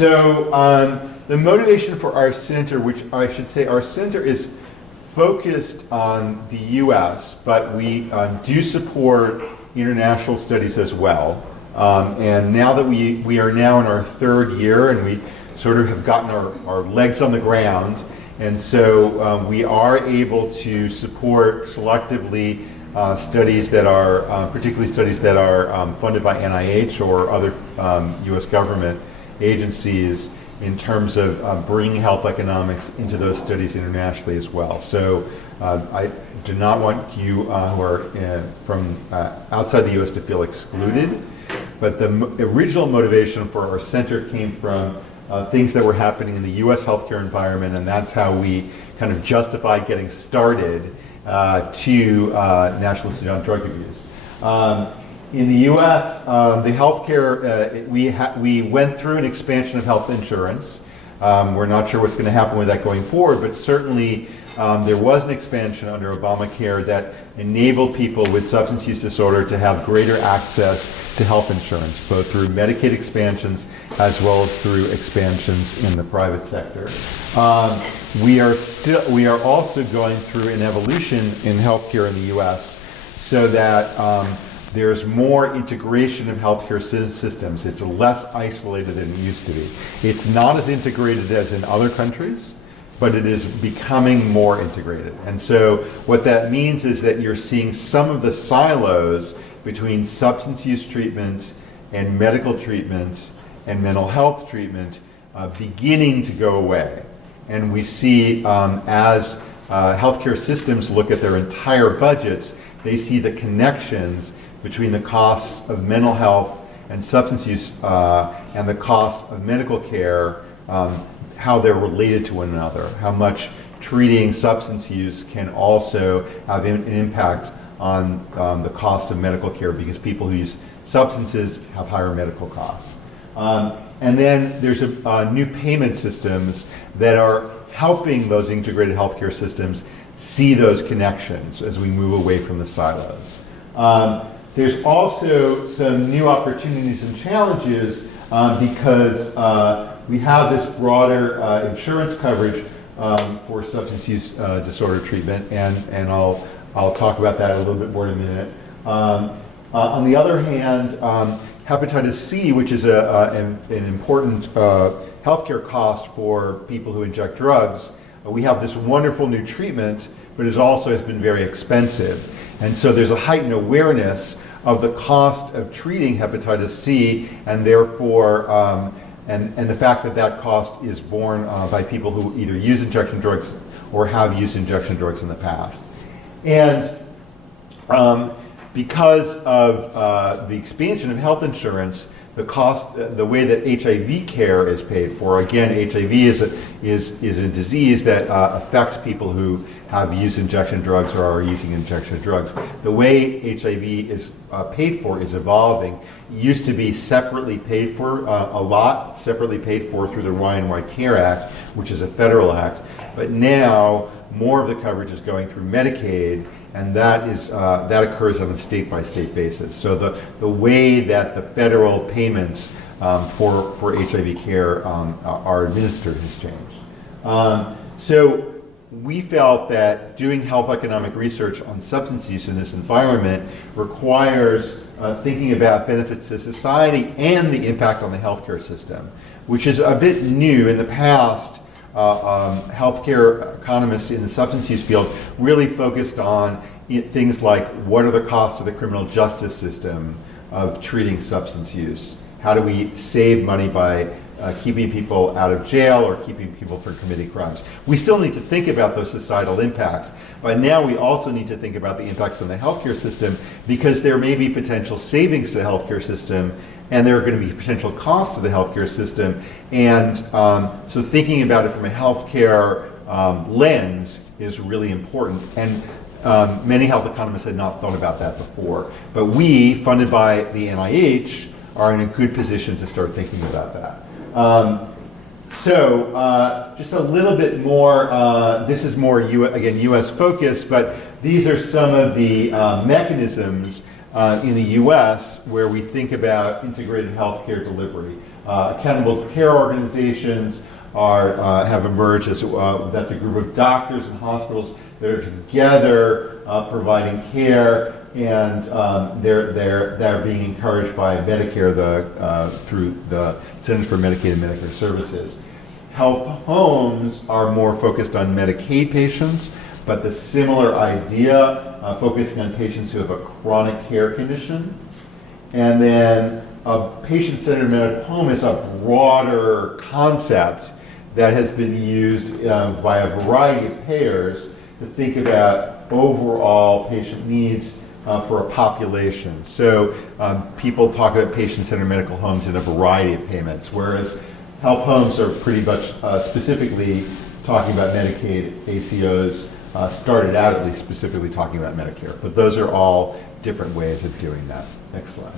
The motivation for our center, which I should say our center is focused on the US, but we do support international studies as well. And now that we are now in our third year and we sort of have gotten our legs on the ground, and so we are able to support selectively studies that are, particularly studies that are funded by NIH or other US government agencies in terms of bringing health economics into those studies internationally as well. So I do not want you who are from outside the US to feel excluded, but the original motivation for our center came from things that were happening in the US healthcare environment, and that's how we kind of justified getting started to National Institute on Drug Abuse. In the U.S., the healthcare, we went through an expansion of health insurance. We're not sure what's going to happen with that going forward, but certainly there was an expansion under Obamacare that enabled people with substance use disorder to have greater access to health insurance, both through Medicaid expansions as well as through expansions in the private sector. We are also going through an evolution in healthcare in the U.S. so that there's more integration of healthcare systems. It's less isolated than it used to be. It's not as integrated as in other countries, but it is becoming more integrated. And so what that means is that you're seeing some of the silos between substance use treatment and medical treatment and mental health treatment beginning to go away. And we see as healthcare systems look at their entire budgets, they see the connections between the costs of mental health and substance use and the costs of medical care, how they're related to one another, how much treating substance use can also have an impact on the cost of medical care, because people who use substances have higher medical costs. And then there's new payment systems that are helping those integrated healthcare systems see those connections as we move away from the silos. There's also some new opportunities and challenges because we have this broader insurance coverage for substance use disorder treatment, and I'll talk about that a little bit more in a minute. On the other hand, hepatitis C, which is an important healthcare cost for people who inject drugs, we have this wonderful new treatment, but it also has been very expensive. And so there's a heightened awareness of the cost of treating hepatitis C, and therefore, and the fact that that cost is borne by people who either use injection drugs or have used injection drugs in the past. And because of the expansion of health insurance, the cost, the way that HIV care is paid for, again, HIV is a disease that affects people who have used injection drugs or are using injection drugs. The way HIV is paid for is evolving. It used to be separately paid for, separately paid for through the Ryan White Care Act, which is a federal act. But now, more of the coverage is going through Medicaid, and that occurs on a state-by-state basis. So the way that the federal payments for HIV care are administered has changed. So we felt that doing health economic research on substance use in this environment requires thinking about benefits to society and the impact on the healthcare system, which is a bit new. In the past, healthcare economists in the substance use field really focused on things like what are the costs of the criminal justice system of treating substance use? How do we save money by keeping people out of jail or keeping people from committing crimes? We still need to think about those societal impacts, but now we also need to think about the impacts on the healthcare system, because there may be potential savings to the healthcare system, and there are going to be potential costs to the healthcare system. And so thinking about it from a healthcare lens is really important. And many health economists had not thought about that before. But we, funded by the NIH, are in a good position to start thinking about that. Just a little bit more, this is more, again, US focused, but these are some of the mechanisms in the US where we think about integrated healthcare delivery. Accountable care organizations have emerged as that's a group of doctors and hospitals that are together providing care, and they're being encouraged by Medicare through the Centers for Medicaid and Medicare Services. Health homes are more focused on Medicaid patients, but the similar idea, focusing on patients who have a chronic care condition. And then a patient-centered medical home is a broader concept that has been used by a variety of payers to think about overall patient needs for a population. So people talk about patient-centered medical homes in a variety of payments, whereas health homes are pretty much specifically talking about Medicaid. ACOs started out at least specifically talking about Medicare, but those are all different ways of doing that. Next slide.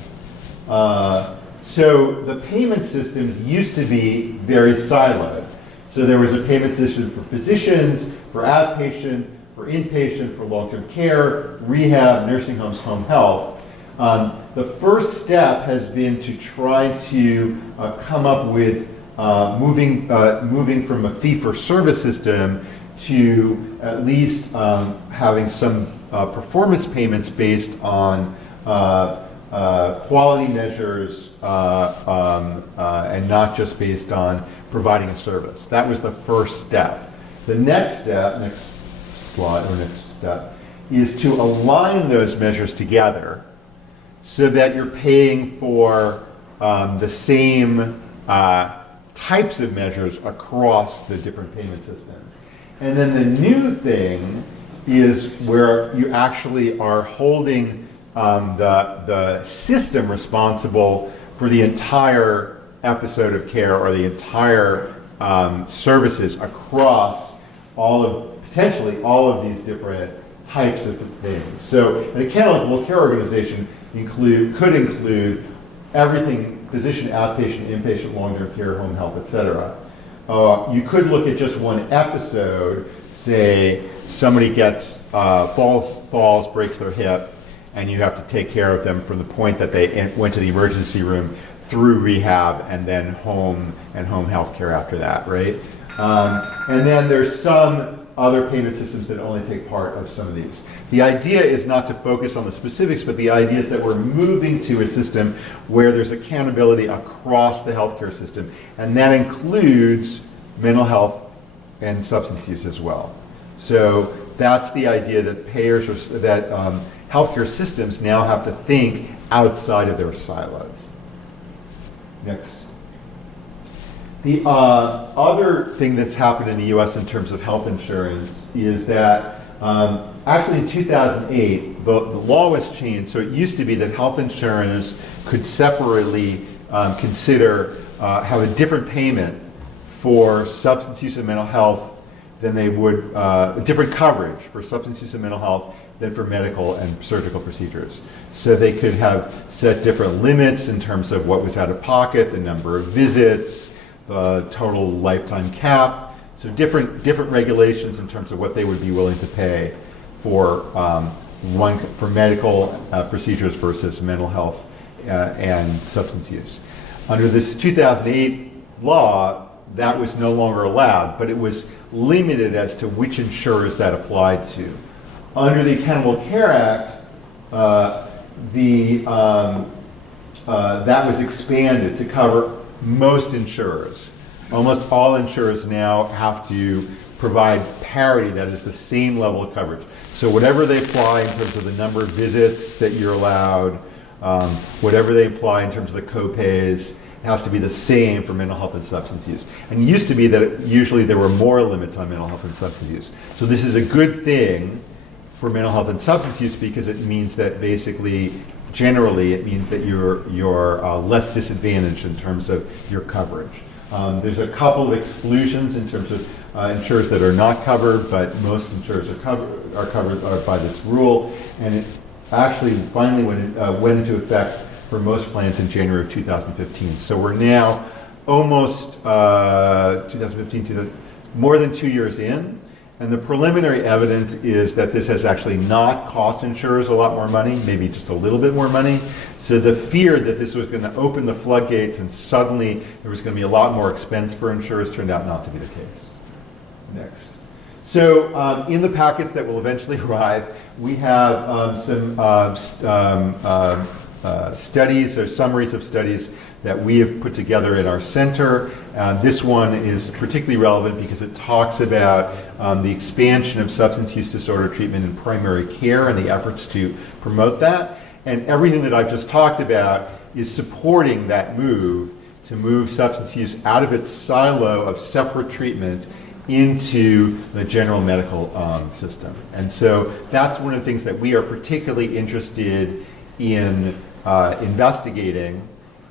So the payment systems used to be very siloed. So there was a payment system for physicians, for outpatient, for inpatient, for long-term care, rehab, nursing homes, home health. The first step has been to try to come up with moving from a fee-for-service system to at least having some performance payments based on quality measures and not just based on providing a service. That was the first step. The next step, next slide or next step, is to align those measures together so that you're paying for the same types of measures across the different payment systems. And then the new thing is where you actually are holding the system responsible for the entire episode of care or the entire services across potentially all of these different types of things. So an accountable care organization could include everything: physician, outpatient, inpatient, long-term care, home health, etc. You could look at just one episode, say somebody falls, breaks their hip, and you have to take care of them from the point that they went to the emergency room through rehab and then home and home health care after that, right? And then there's some other payment systems that only take part of some of these. The idea is not to focus on the specifics, but the idea is that we're moving to a system where there's accountability across the healthcare system, and that includes mental health and substance use as well. So that's the idea that healthcare systems now have to think outside of their silos. Next. The other thing that's happened in the US in terms of health insurance is that actually in 2008, the law was changed. So it used to be that health insurers could separately have a different payment for substance use and mental health than they would, different coverage for substance use and mental health than for medical and surgical procedures. So they could have set different limits in terms of what was out of pocket, the number of visits, the total lifetime cap. So different regulations in terms of what they would be willing to pay for medical procedures versus mental health and substance use. Under this 2008 law, that was no longer allowed, but it was limited as to which insurers that applied to. Under the Accountable Care Act, that was expanded to cover most insurers. Almost all insurers now have to provide parity, that is the same level of coverage. So whatever they apply in terms of the number of visits that you're allowed, whatever they apply in terms of the co-pays, it has to be the same for mental health and substance use. And it used to be that usually there were more limits on mental health and substance use. So this is a good thing for mental health and substance use because it means that basically, generally, it means that you're less disadvantaged in terms of your coverage. There's a couple of exclusions in terms of insurers that are not covered, but most insurers are covered by this rule. And it actually finally went into effect for most plans in January of 2015. So we're now almost 2015 more than 2 years in, And the preliminary evidence is that this has actually not cost insurers a lot more money, maybe just a little bit more money. So the fear that this was going to open the floodgates and suddenly there was going to be a lot more expense for insurers turned out not to be the case. Next. So in the packets that will eventually arrive, we have some studies or summaries of studies that we have put together in our center. This one is particularly relevant because it talks about the expansion of substance use disorder treatment in primary care and the efforts to promote that. And everything that I've just talked about is supporting that move to move substance use out of its silo of separate treatment into the general medical system. And so that's one of the things that we are particularly interested in investigating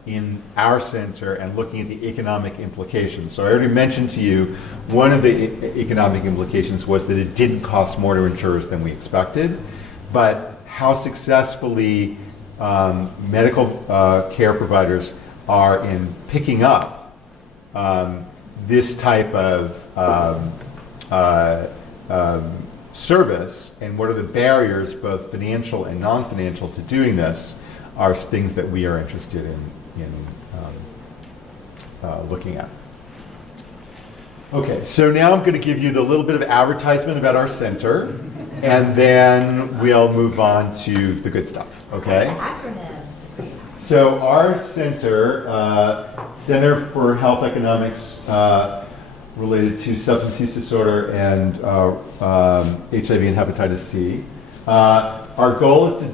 in our center and looking at the economic implications. So I already mentioned to you one of the economic implications was that it didn't cost more to insurers than we expected, but how successfully medical care providers are in picking up this type of service and what are the barriers, both financial and non-financial, to doing this are things that we are interested in looking at. Okay, so now I'm going to give you the little bit of advertisement about our center, and then we'll move on to the good stuff, okay? So our center, Center for Health Economics related to substance use disorder and HIV and hepatitis C. Our goal is to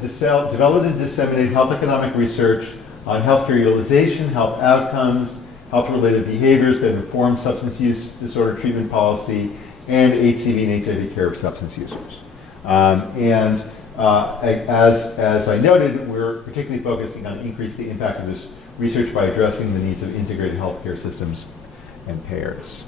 develop and disseminate health economic research on healthcare utilization, health outcomes, health-related behaviors that inform substance use disorder treatment policy, and HCV and HIV care of substance users. As I noted, we're particularly focusing on increasing the impact of this research by addressing the needs of integrated healthcare systems and payers.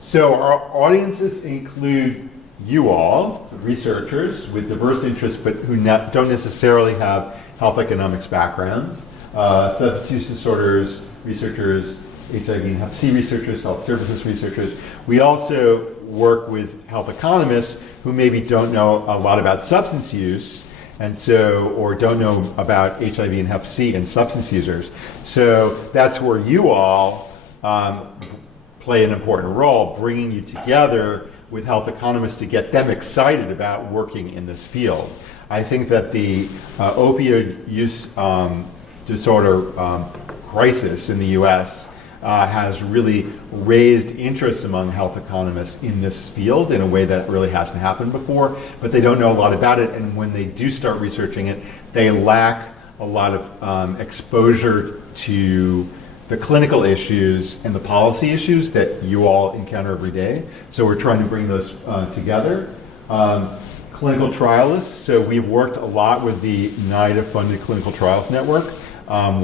So our audiences include you all, researchers with diverse interests, but who don't necessarily have health economics backgrounds, substance use disorders researchers, HIV and hep C researchers, health services researchers. We also work with health economists who maybe don't know a lot about substance use, and so, or don't know about HIV and hep C and substance users. So that's where you all play an important role, bringing you together with health economists to get them excited about working in this field. I think that the opioid use disorder crisis in the US has really raised interest among health economists in this field in a way that really hasn't happened before, but they don't know a lot about it, and when they do start researching it, they lack a lot of exposure to the clinical issues and the policy issues that you all encounter every day. So we're trying to bring those together. Clinical trialists, so we've worked a lot with the NIDA-funded Clinical Trials Network,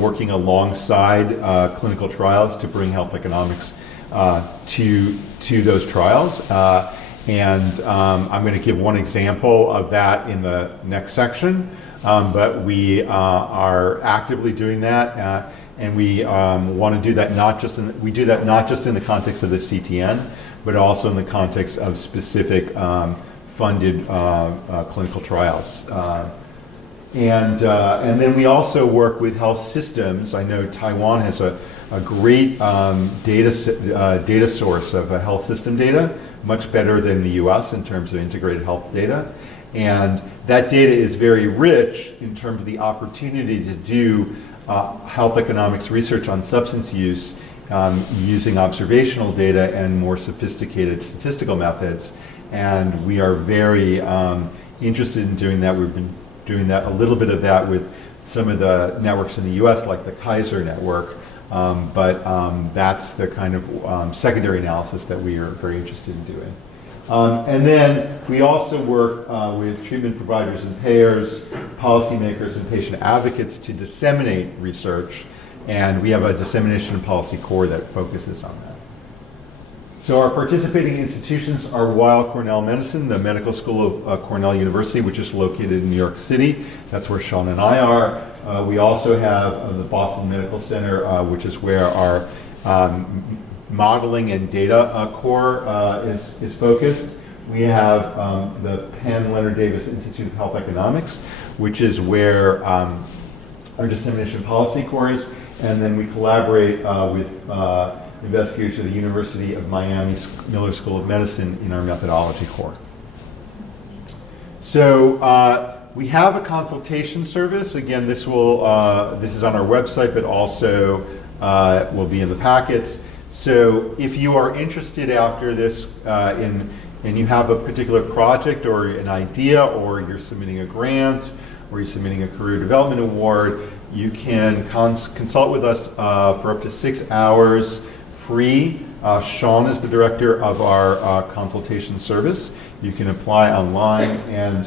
working alongside clinical trials to bring health economics to those trials. I'm going to give one example of that in the next section, but we are actively doing that, and we want to do that not just in the context of the CTN, but also in the context of specific funded clinical trials. And then we also work with health systems. I know Taiwan has a great data source of health system data, much better than the US in terms of integrated health data. And that data is very rich in terms of the opportunity to do health economics research on substance use using observational data and more sophisticated statistical methods. And we are very interested in doing that. We've been doing that, a little bit of that with some of the networks in the US, like the Kaiser network, but that's the kind of secondary analysis that we are very interested in doing. And then we also work with treatment providers and payers, policymakers and patient advocates to disseminate research, and we have a dissemination and policy core that focuses on that. So our participating institutions are Weill Cornell Medicine, the medical school of Cornell University, which is located in New York City. That's where Sean and I are. We also have the Boston Medical Center, which is where our modeling and data core is focused. We have the Penn Leonard Davis Institute of Health Economics, which is where our dissemination policy core is, and then we collaborate with investigators at the University of Miami's Miller School of Medicine in our methodology core. So we have a consultation service. Again, this is on our website, but also will be in the packets. So if you are interested after this and you have a particular project or an idea, or you're submitting a grant, or you're submitting a career development award, you can consult with us for up to 6 hours free. Sean is the director of our consultation service. You can apply online, and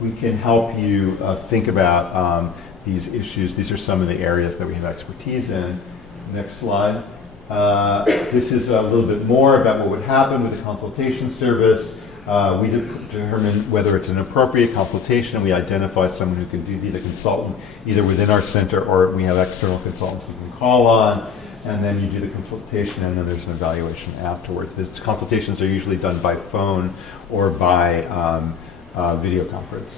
we can help you think about these issues. These are some of the areas that we have expertise in. Next slide. This is a little bit more about what would happen with the consultation service. We determine whether it's an appropriate consultation. We identify someone who can be the consultant either within our center, or we have external consultants we can call on. And then you do the consultation, and then there's an evaluation afterwards. These consultations are usually done by phone or by video conference.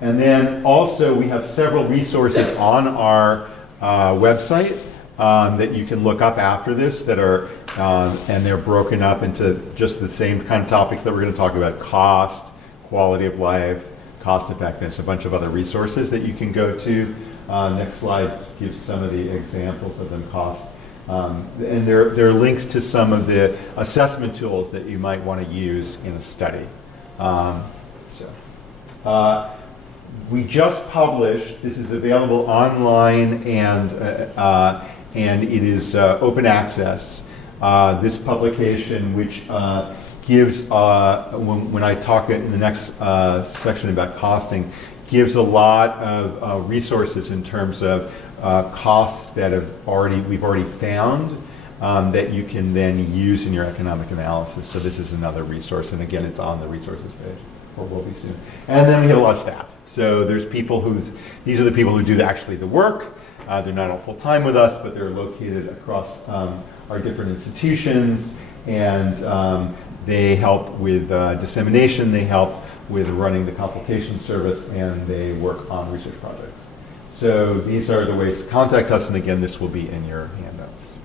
And then also we have several resources on our website that you can look up after this that are, and they're broken up into just the same kind of topics that we're going to talk about: cost, quality of life, cost effectiveness, a bunch of other resources that you can go to. Next slide gives some of the examples of them. Cost. And there are links to some of the assessment tools that you might want to use in a study. We just published, this is available online, and it is open access. This publication, which gives, when I talk in the next section about costing, gives a lot of resources in terms of costs that we've already found that you can then use in your economic analysis. So this is another resource, and again, it's on the resources page, or will be soon. And then we have a lot of staff. So there's people these are the people who do actually the work. They're not all full-time with us, but they're located across our different institutions, and they help with dissemination, they help with running the consultation service, and they work on research projects. So these are the ways to contact us, and again, this will be in your handouts.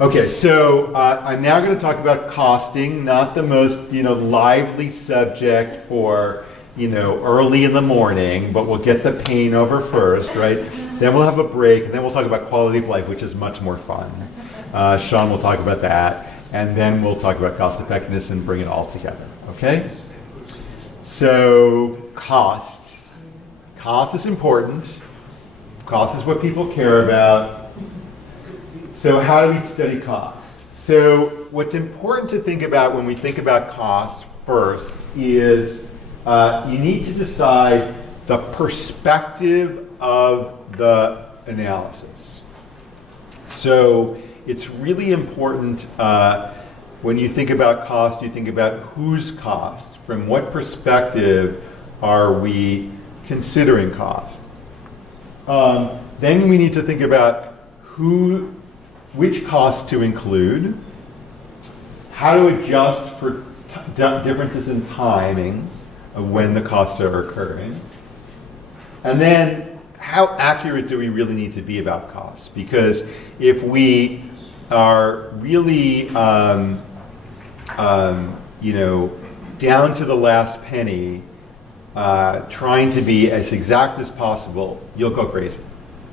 Okay, so I'm now going to talk about costing, not the most lively subject for early in the morning, but we'll get the pain over first, right? Then we'll have a break, and then we'll talk about quality of life, which is much more fun. Sean will talk about that, and then we'll talk about cost effectiveness and bring it all together, okay? So cost. Cost is important. Cost is what people care about. So how do we study cost? So what's important to think about when we think about cost first is you need to decide the perspective of the analysis. So it's really important when you think about cost, you think about whose cost. From what perspective are we considering cost? Then we need to think about which costs to include, how to adjust for differences in timing of when the costs are occurring, and then how accurate do we really need to be about costs? Because if we are really down to the last penny, trying to be as exact as possible, you'll go crazy.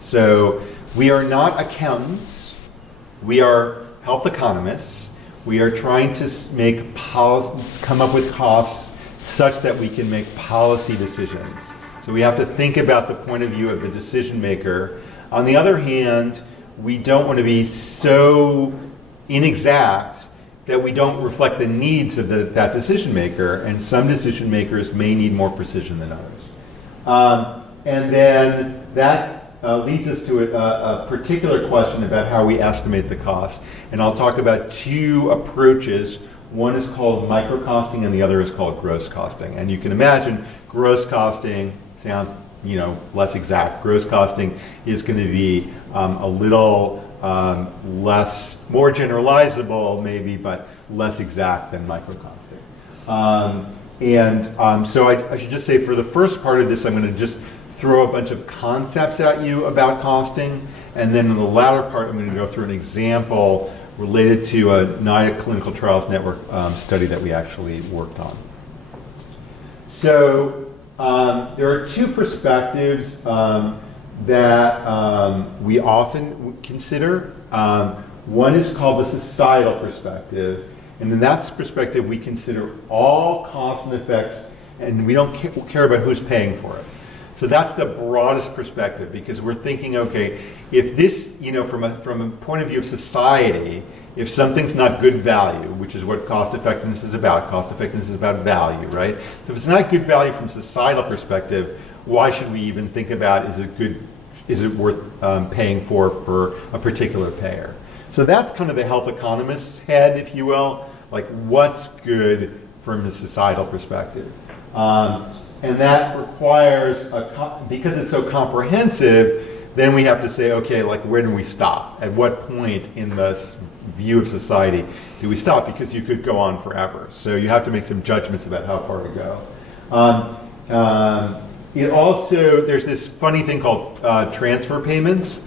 So we are not accountants. We are health economists. We are trying to come up with costs such that we can make policy decisions. So we have to think about the point of view of the decision maker. On the other hand, we don't want to be so inexact that we don't reflect the needs of that decision maker, and some decision makers may need more precision than others. And then that leads us to a particular question about how we estimate the cost. And I'll talk about two approaches. One is called microcosting and the other is called gross costing. And you can imagine gross costing sounds less exact. Gross costing is going to be a little more generalizable maybe, but less exact than microcosting. So I should just say for the first part of this, I'm going to just throw a bunch of concepts at you about costing, and then in the latter part, I'm going to go through an example related to a NIDA Clinical Trials Network study that we actually worked on. So there are two perspectives that we often consider. One is called the societal perspective, and in that perspective we consider all costs and effects, and we don't care about who's paying for it. So that's the broadest perspective, because we're thinking, okay, if this, from a point of view of society, if something's not good value, which is what cost effectiveness is about value, right? So if it's not good value from societal perspective, why should we even think about is it worth paying for a particular payer? So that's kind of the health economist's head, if you will, like what's good from a societal perspective. And that requires, because it's so comprehensive, then we have to say, okay, like where do we stop? At what point in the view of society do we stop? Because you could go on forever. So you have to make some judgments about how far to go. There's this funny thing called transfer payments.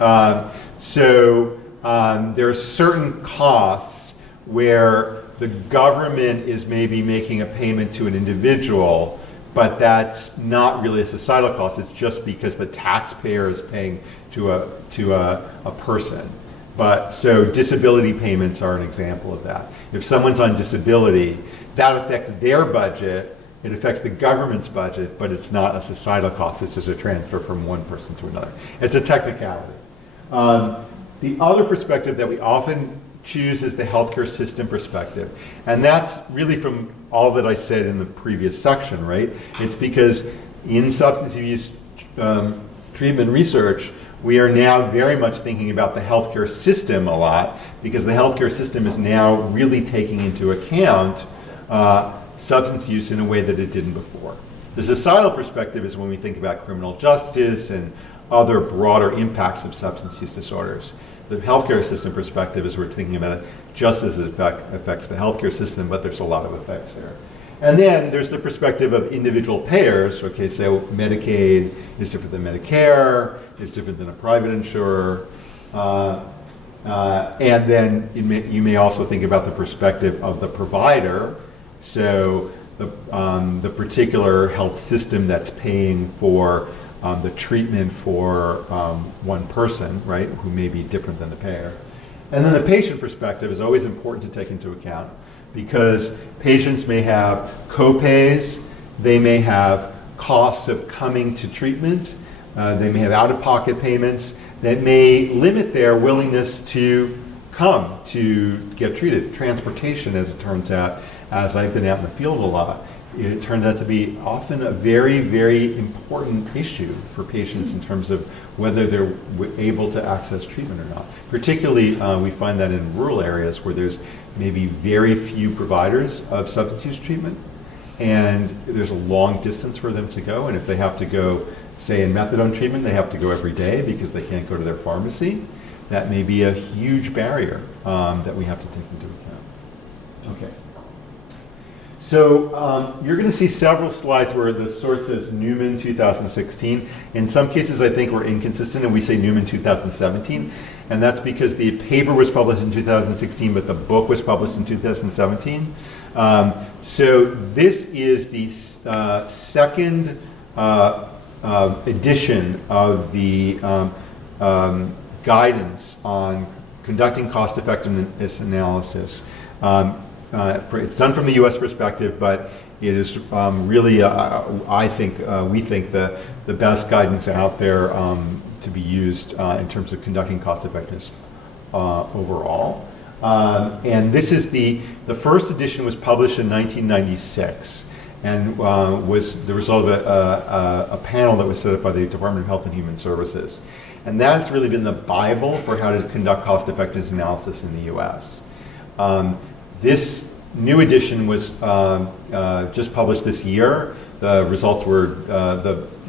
So there are certain costs where the government is maybe making a payment to an individual, but that's not really a societal cost. It's just because the taxpayer is paying to a person. But so disability payments are an example of that. If someone's on disability, that affects their budget. It affects the government's budget, but it's not a societal cost. It's just a transfer from one person to another. It's a technicality. The other perspective that we often choose is the healthcare system perspective. And that's really from all that I said in the previous section, right? It's because in substance abuse treatment research, we are now very much thinking about the healthcare system a lot, because the healthcare system is now really taking into account substance use in a way that it didn't before. The societal perspective is when we think about criminal justice and other broader impacts of substance use disorders. The healthcare system perspective is we're thinking about it just as it affects the healthcare system, but there's a lot of effects there. And then there's the perspective of individual payers. Okay, so Medicaid is different than Medicare, is different than a private insurer. And then you may also think about the perspective of the provider. So the particular health system that's paying for the treatment for one person, right, who may be different than the payer. And then the patient perspective is always important to take into account, because patients may have co-pays, they may have costs of coming to treatment, they may have out-of-pocket payments that may limit their willingness to come to get treated. Transportation, as it turns out, as I've been out in the field a lot, it turns out to be often a very, very important issue for patients in terms of whether they're able to access treatment or not. Particularly, we find that in rural areas where there's maybe very few providers of substance use treatment, and there's a long distance for them to go, and if they have to go, say in methadone treatment, they have to go every day because they can't go to their pharmacy. That may be a huge barrier that we have to take into account. Okay. So you're going to see several slides where the source says Newman 2016. In some cases, I think we're inconsistent and we say Newman 2017. And that's because the paper was published in 2016, but the book was published in 2017. So this is the second edition of the guidance on conducting cost effectiveness analysis. It's done from the U.S. perspective, but it is really, we think the best guidance out there to be used in terms of conducting cost effectiveness overall. And this is the first edition was published in 1996 and was the result of a panel that was set up by the Department of Health and Human Services. And that has really been the Bible for how to conduct cost effectiveness analysis in the U.S. This new edition was just published this year. The results were,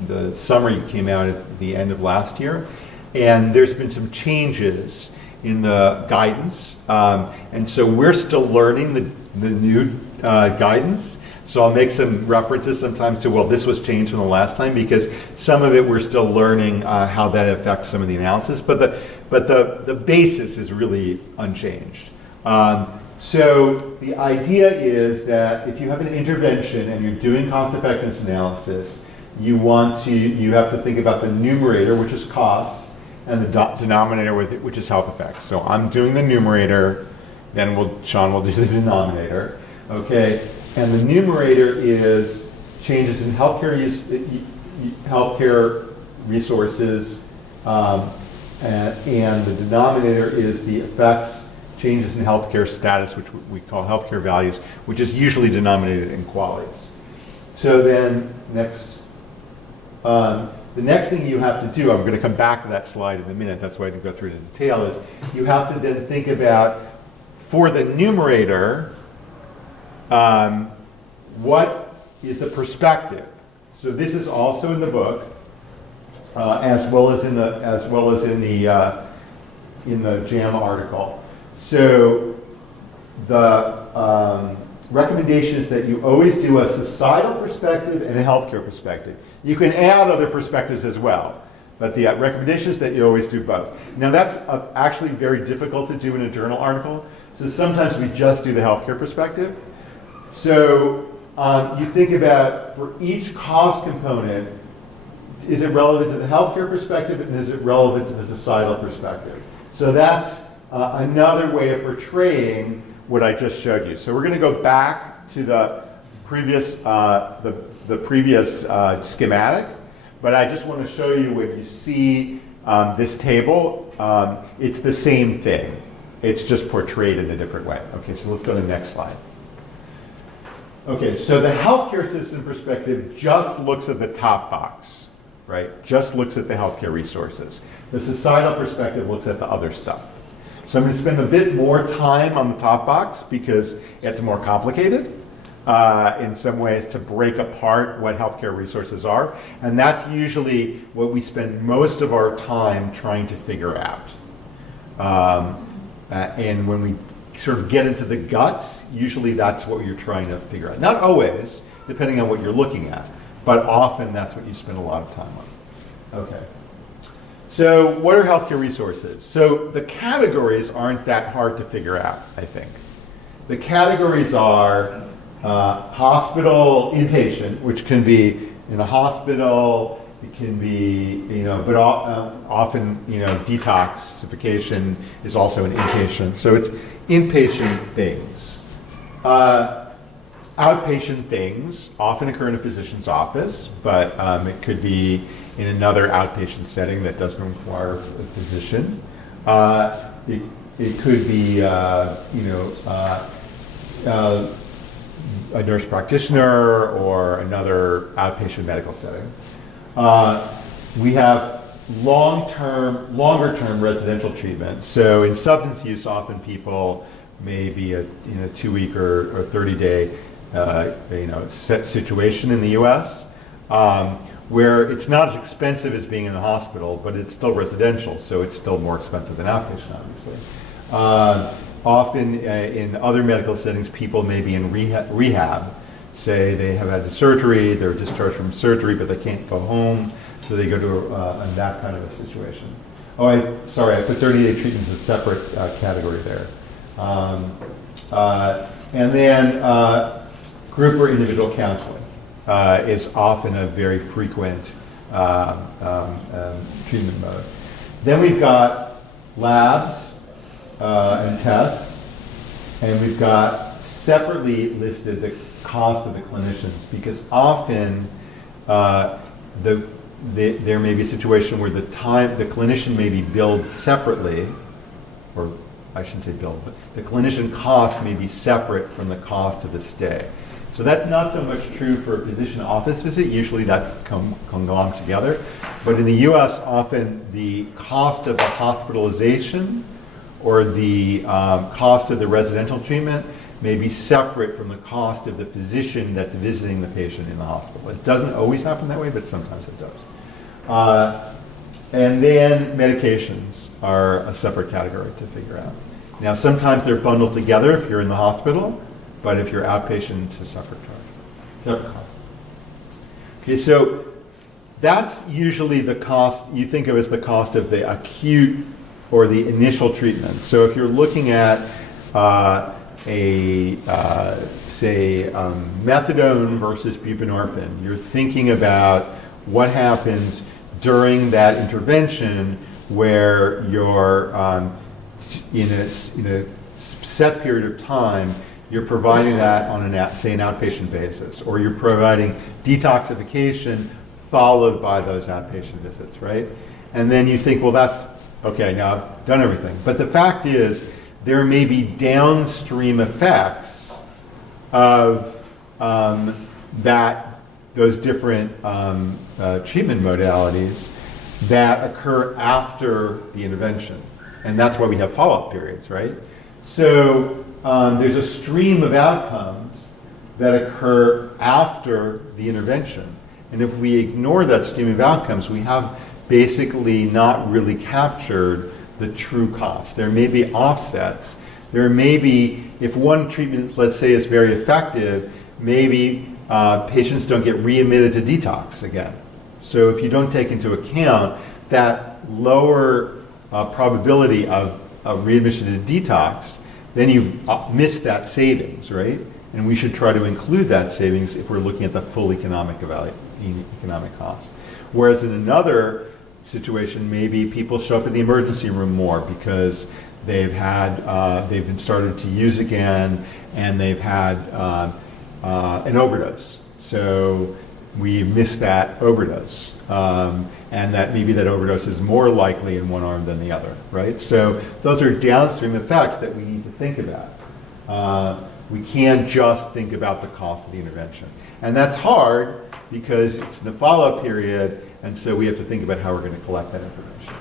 the summary came out at the end of last year, and there's been some changes in the guidance, and so we're still learning the new guidance. So I'll make some references sometimes to, well, this was changed from the last time, because some of it we're still learning how that affects some of the analysis, but the basis is really unchanged. So the idea is that if you have an intervention and you're doing cost effectiveness analysis, you have to think about the numerator, which is costs, and the denominator with it, which is health effects. So I'm doing the numerator, then Sean will do the denominator, okay? And the numerator is changes in healthcare resources, and the denominator is the effects, changes in healthcare status, which we call healthcare values, which is usually denominated in QALYs. So then the next thing you have to do, I'm going to come back to that slide in a minute, that's why I didn't go through it in detail, is you have to then think about, for the numerator, what is the perspective? So this is also in the book, as well as in the JAMA article. So the recommendation is that you always do a societal perspective and a healthcare perspective. You can add other perspectives as well, but the recommendation is that you always do both. Now that's actually very difficult to do in a journal article, so sometimes we just do the healthcare perspective. So you think about, for each cost component, is it relevant to the healthcare perspective and is it relevant to the societal perspective? So that's another way of portraying what I just showed you. So we're going to go back to the previous schematic, but I just want to show you when you see this table, it's the same thing. It's just portrayed in a different way. Okay, so let's go to the next slide. Okay, so the healthcare system perspective just looks at the top box, right? Just looks at the healthcare resources. The societal perspective looks at the other stuff. So I'm going to spend a bit more time on the top box because it's more complicated in some ways to break apart what healthcare resources are. And that's usually what we spend most of our time trying to figure out. And when we sort of get into the guts, usually that's what you're trying to figure out. Not always, depending on what you're looking at, but often that's what you spend a lot of time on. Okay. So what are healthcare resources? So the categories aren't that hard to figure out, I think. The categories are hospital inpatient, which can be in a hospital, it can be, but often, detoxification is also an inpatient. So it's inpatient things. Outpatient things often occur in a physician's office, but it could be in another outpatient setting that doesn't require a physician. It could be, a nurse practitioner or another outpatient medical setting. We have longer term residential treatment. So in substance use, often people may be in a 2-week or 30-day situation in the U.S. Where it's not as expensive as being in the hospital, but it's still residential, so it's still more expensive than outpatient, obviously. Often in other medical settings, people may be in rehab. Say they have had the surgery, they're discharged from surgery, but they can't go home, so they go to that kind of a situation. Oh, sorry, I put 30-day treatment as a separate category there. And then group or individual counseling is often a very frequent treatment mode. Then we've got labs and tests, and we've got separately listed the cost of the clinicians, because often there may be a situation where the clinician may be billed separately, or I shouldn't say billed, but the clinician cost may be separate from the cost of the stay. So that's not so much true for a physician office visit. Usually that's come along together. But in the US, often the cost of the hospitalization or the cost of the residential treatment may be separate from the cost of the physician that's visiting the patient in the hospital. It doesn't always happen that way, but sometimes it does. And then medications are a separate category to figure out. Now, sometimes they're bundled together if you're in the hospital, but if you're outpatient, it's a separate charge, separate cost. Okay, so that's usually the cost you think of as the cost of the acute or the initial treatment. So if you're looking at say methadone versus buprenorphine, you're thinking about what happens during that intervention where you're in a set period of time, you're providing that on say an outpatient basis, or you're providing detoxification followed by those outpatient visits, right? And then you think, well, that's okay, now I've done everything. But the fact is, there may be downstream effects of those different treatment modalities that occur after the intervention. And that's why we have follow-up periods, right? So there's a stream of outcomes that occur after the intervention. And if we ignore that stream of outcomes, we have basically not really captured the true cost. There may be offsets. There may be, if one treatment, let's say, is very effective, maybe patients don't get readmitted to detox again. So if you don't take into account that lower probability of readmission to detox, then you've missed that savings, right? And we should try to include that savings if we're looking at the full economic cost. Whereas in another situation, maybe people show up in the emergency room more because they've been started to use again, and they've had an overdose. So we miss that overdose. And that maybe that overdose is more likely in one arm than the other, right? So those are downstream effects that we need to think about. We can't just think about the cost of the intervention. And that's hard because it's in the follow-up period, and so we have to think about how we're going to collect that information.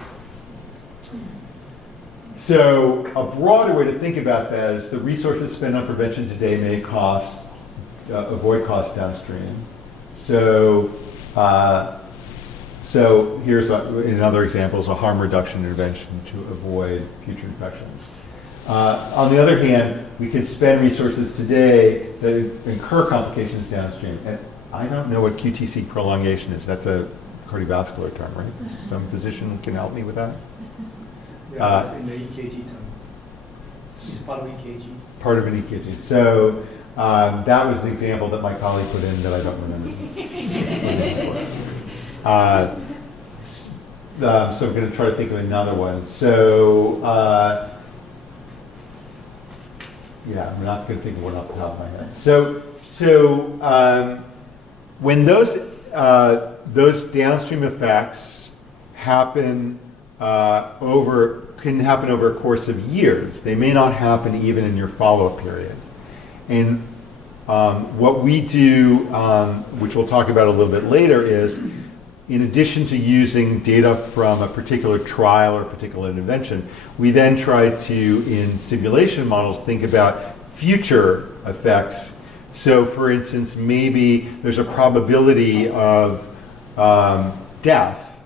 So a broader way to think about that is the resources spent on prevention today may avoid costs downstream. So here's another example is a harm reduction intervention to avoid future infections. On the other hand, we could spend resources today that incur complications downstream. And I don't know what QTC prolongation is. That's a cardiovascular term, right? Some physician can help me with that? Yeah, it's in the EKG term. It's part of EKG. Part of an EKG. So that was an example that my colleague put in that I don't remember. So I'm going to try to think of another one. So yeah, I'm not going to think of one off the top of my head. So when those downstream effects happen can happen over a course of years. They may not happen even in your follow-up period. And what we do, which we'll talk about a little bit later, is in addition to using data from a particular trial or a particular intervention, we then try to, in simulation models, think about future effects. So for instance, maybe there's a probability of death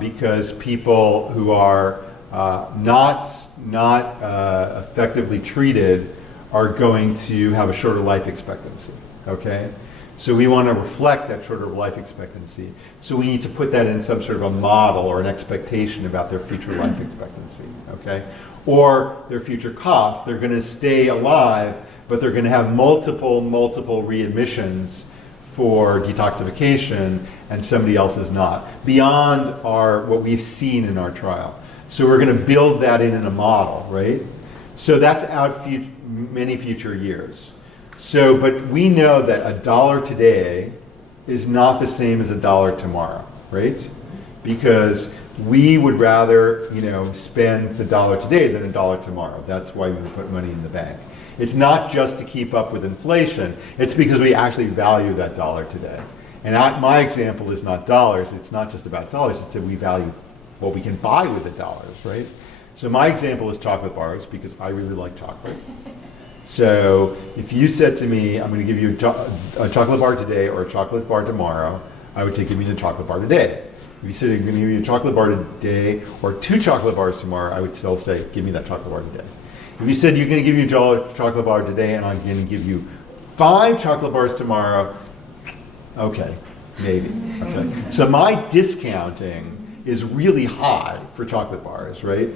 because people who are not effectively treated are going to have a shorter life expectancy, okay? So we want to reflect that shorter life expectancy. So we need to put that in some sort of a model or an expectation about their future life expectancy, okay? Or their future costs. They're going to stay alive, but they're going to have multiple readmissions for detoxification, and somebody else is not, beyond what we've seen in our trial. So we're going to build that in a model, right? So that's out many future years. So, but we know that $1 today is not the same as $1 tomorrow, right? Because we would rather, spend the $1 today than $1 tomorrow. That's why we put money in the bank. It's not just to keep up with inflation. It's because we actually value that $1 today. And my example is not dollars. It's not just about dollars. It's that we value what we can buy with the dollars, right? So my example is chocolate bars because I really like chocolate. So if you said to me, I'm going to give you a chocolate bar today or a chocolate bar tomorrow, I would say, give me the chocolate bar today. If you said I'm going to give you a chocolate bar today or 2 chocolate bars tomorrow, I would still say, give me that chocolate bar today. If you said you're going to give you a chocolate bar today and I'm going to give you 5 chocolate bars tomorrow, okay, maybe. Okay. So my discounting is really high for chocolate bars, right?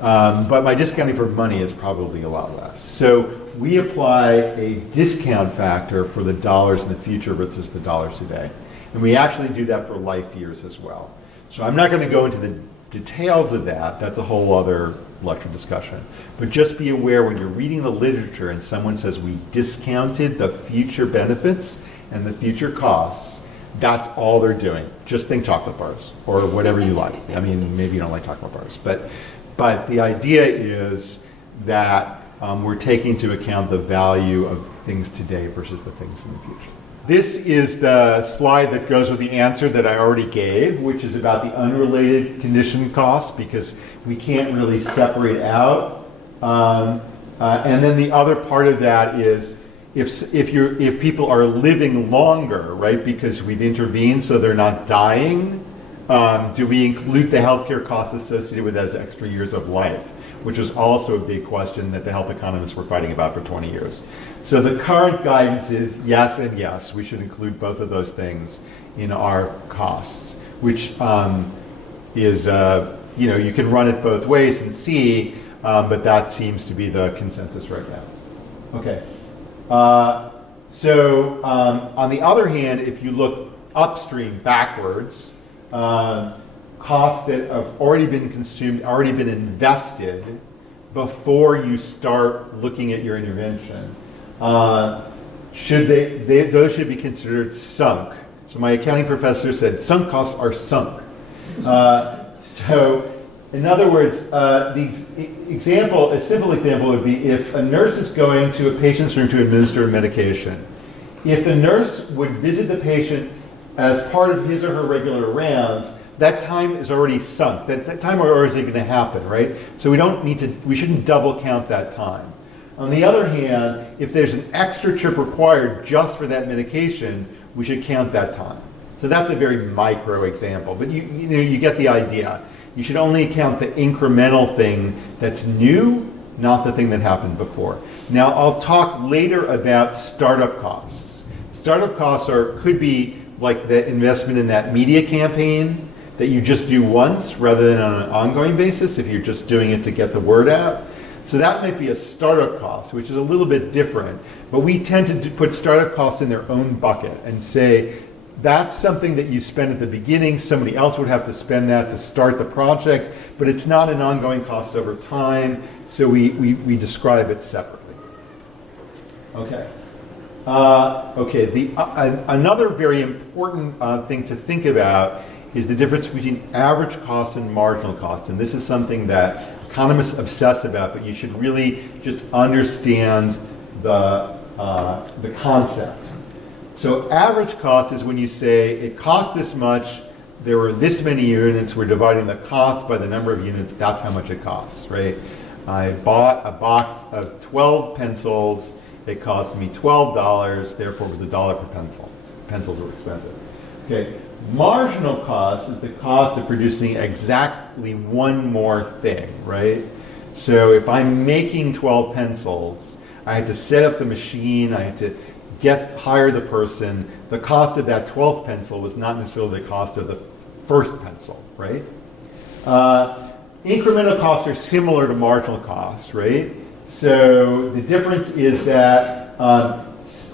But my discounting for money is probably a lot less. So we apply a discount factor for the dollars in the future versus the dollars today. And we actually do that for life years as well. So I'm not going to go into the details of that. That's a whole other lecture discussion. But just be aware when you're reading the literature and someone says we discounted the future benefits and the future costs, that's all they're doing. Just think chocolate bars or whatever you like. I mean, maybe you don't like chocolate bars, but the idea is that we're taking into account the value of things today versus the things in the future. This is the slide that goes with the answer that I already gave, which is about the unrelated condition costs, because we can't really separate out. And then the other part of that is if people are living longer, right, because we've intervened so they're not dying, do we include the healthcare costs associated with those extra years of life? Which was also a big question that the health economists were fighting about for 20 years. So the current guidance is yes and yes. We should include both of those things in our costs, which is, you can run it both ways and see, but that seems to be the consensus right now. Okay. So on the other hand, if you look upstream backwards, costs that have already been consumed, already been invested before you start looking at your intervention, those should be considered sunk. So my accounting professor said sunk costs are sunk. So in other words, a simple example would be if a nurse is going to a patient's room to administer a medication. If the nurse would visit the patient as part of his or her regular rounds, that time is already sunk. That time is already going to happen, right? So we shouldn't double count that time. On the other hand, if there's an extra trip required just for that medication, we should count that time. So that's a very micro example, but you get the idea. You should only count the incremental thing that's new, not the thing that happened before. Now I'll talk later about startup costs. Startup costs could be like the investment in that media campaign that you just do once rather than on an ongoing basis if you're just doing it to get the word out. So that might be a startup cost, which is a little bit different. But we tend to put startup costs in their own bucket and say, that's something that you spend at the beginning. Somebody else would have to spend that to start the project, but it's not an ongoing cost over time, so we describe it separately. Okay. Another very important thing to think about is the difference between average cost and marginal cost. And this is something that economists obsess about, but you should really just understand the concept. So average cost is when you say it cost this much, there were this many units, we're dividing the cost by the number of units, that's how much it costs, right? I bought a box of 12 pencils, it cost me $12, therefore it was $1 per pencil. Pencils were expensive. Okay. Marginal cost is the cost of producing exactly one more thing, right? So if I'm making 12 pencils, I had to set up the machine, I had to hire the person. The cost of that 12th pencil was not necessarily the cost of the first pencil, right? Incremental costs are similar to marginal costs, right? So the difference is that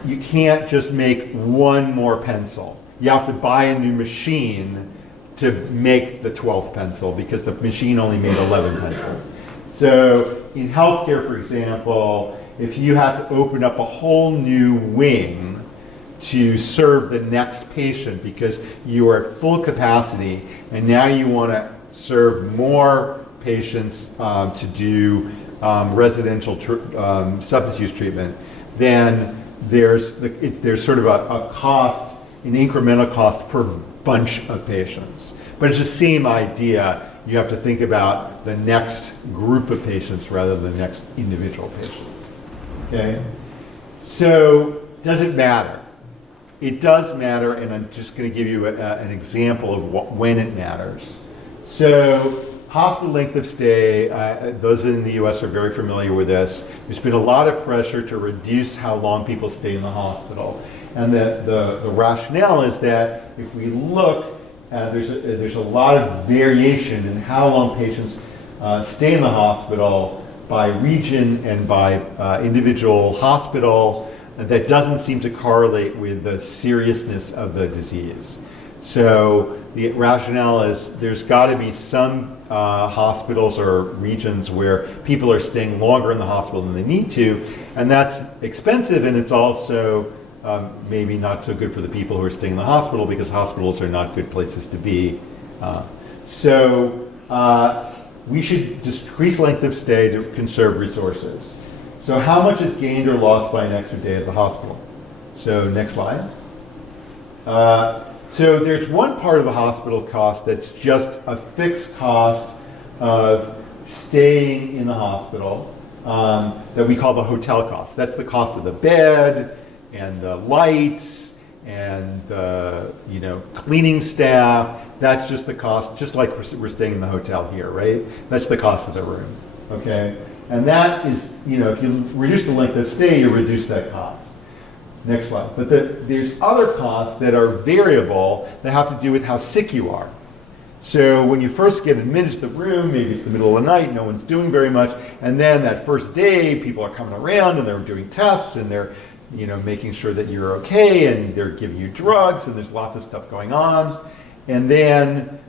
you can't just make one more pencil. You have to buy a new machine to make the 12th pencil because the machine only made 11 pencils. So in healthcare, for example, if you have to open up a whole new wing to serve the next patient because you are at full capacity and now you want to serve more patients to do residential substance use treatment, then there's sort of a cost, an incremental cost per bunch of patients. But it's the same idea. You have to think about the next group of patients rather than the next individual patient. Okay? So, does it matter? It does matter, and I'm just going to give you an example of when it matters. So, hospital length of stay, those in the US are very familiar with this. There's been a lot of pressure to reduce how long people stay in the hospital. And the rationale is that if we look, there's a lot of variation in how long patients stay in the hospital by region and by individual hospital. That doesn't seem to correlate with the seriousness of the disease. So the rationale is there's got to be some hospitals or regions where people are staying longer in the hospital than they need to, and that's expensive, and it's also maybe not so good for the people who are staying in the hospital because hospitals are not good places to be. So we should decrease length of stay to conserve resources. So how much is gained or lost by an extra day at the hospital? So next slide. So there's one part of the hospital cost that's just a fixed cost of staying in the hospital that we call the hotel cost. That's the cost of the bed and the lights and the cleaning staff. That's just the cost, just like we're staying in the hotel here, right? That's the cost of the room, okay? And that is, if you reduce the length of stay, you reduce that cost. Next slide. But there's other costs that are variable that have to do with how sick you are. So when you first get admitted to the room, maybe it's the middle of the night, no one's doing very much, and then that first day, people are coming around and they're doing tests and they're making sure that you're okay, and they're giving you drugs, and there's lots of stuff going on. And then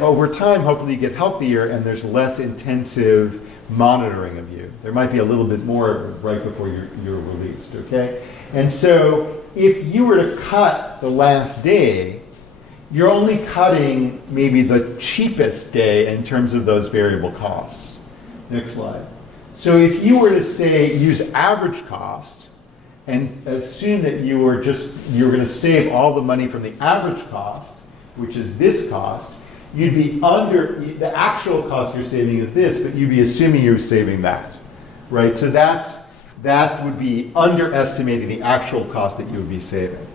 over time, hopefully you get healthier and there's less intensive monitoring of you. There might be a little bit more right before you're released, okay? And so if you were to cut the last day, you're only cutting maybe the cheapest day in terms of those variable costs. Next slide. So if you were to say use average cost and assume that you're going to save all the money from the average cost, which is this cost, you'd be under, the actual cost you're saving is this, but you'd be assuming you're saving that, right? So that would be underestimating the actual cost that you would be saving.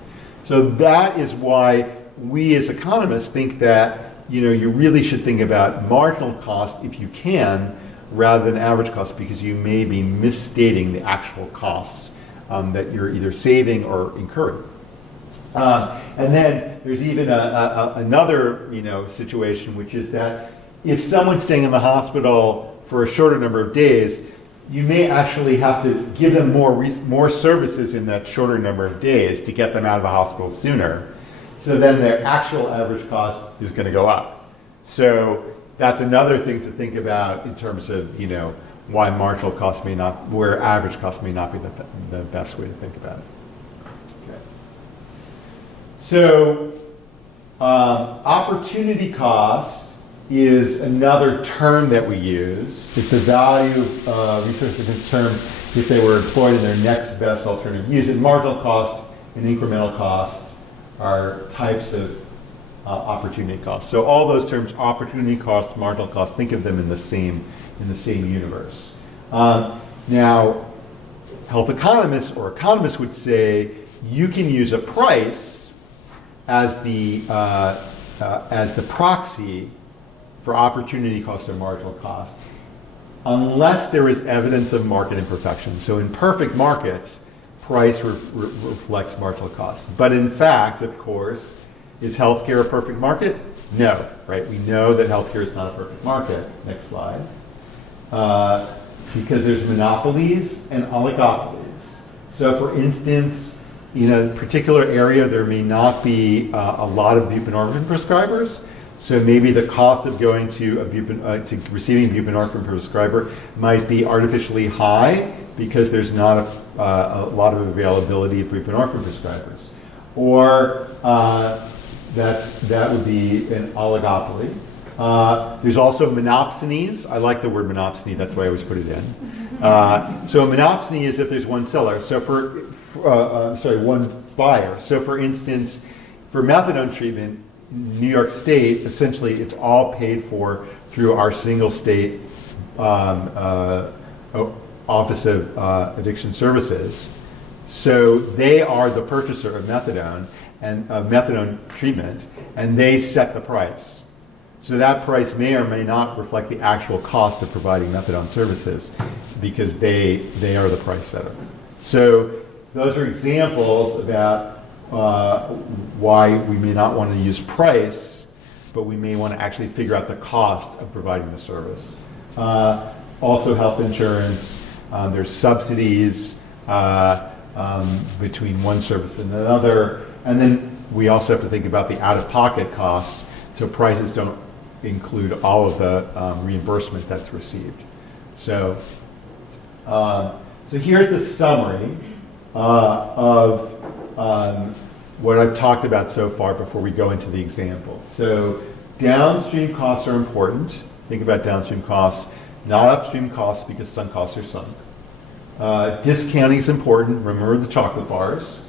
So that is why we as economists think that, you really should think about marginal cost if you can, rather than average cost, because you may be misstating the actual costs that you're either saving or incurring. And then there's even another situation, which is that if someone's staying in the hospital for a shorter number of days, you may actually have to give them more services in that shorter number of days to get them out of the hospital sooner. So then their actual average cost is going to go up. So that's another thing to think about in terms of why marginal cost may not, where average cost may not be the best way to think about it. Okay. So opportunity cost is another term that we use. It's the value of resources in term if they were employed in their next best alternative use. And marginal cost and incremental cost are types of opportunity cost. So all those terms, opportunity cost, marginal cost, think of them in the same universe. Now, health economists or economists would say you can use a price as the proxy for opportunity cost or marginal cost, unless there is evidence of market imperfection. So in perfect markets, price reflects marginal cost. But in fact, of course, is healthcare a perfect market? No, right? We know that healthcare is not a perfect market. Next slide. Because there's monopolies and oligopolies. So for instance, in a particular area, there may not be a lot of buprenorphine prescribers. So maybe the cost of going to receiving a buprenorphine prescriber might be artificially high because there's not a lot of availability of buprenorphine prescribers. Or that would be an oligopoly. There's also monopsonies. I like the word monopsony, that's why I always put it in. So a monopsony is if there's one seller. So one buyer. So for instance, for methadone treatment, New York State, essentially it's all paid for through our single state Office of Addiction Services. So they are the purchaser of methadone and methadone treatment, and they set the price. So that price may or may not reflect the actual cost of providing methadone services, because they are the price setter. So those are examples about why we may not want to use price, but we may want to actually figure out the cost of providing the service. Also health insurance, there's subsidies between one service and another, and then we also have to think about the out-of-pocket costs, so prices don't include all of the reimbursement that's received. So here's the summary of what I've talked about so far before we go into the example. So downstream costs are important. Think about downstream costs, not upstream costs, because sunk costs are sunk. Discounting is important. Remember the chocolate bars.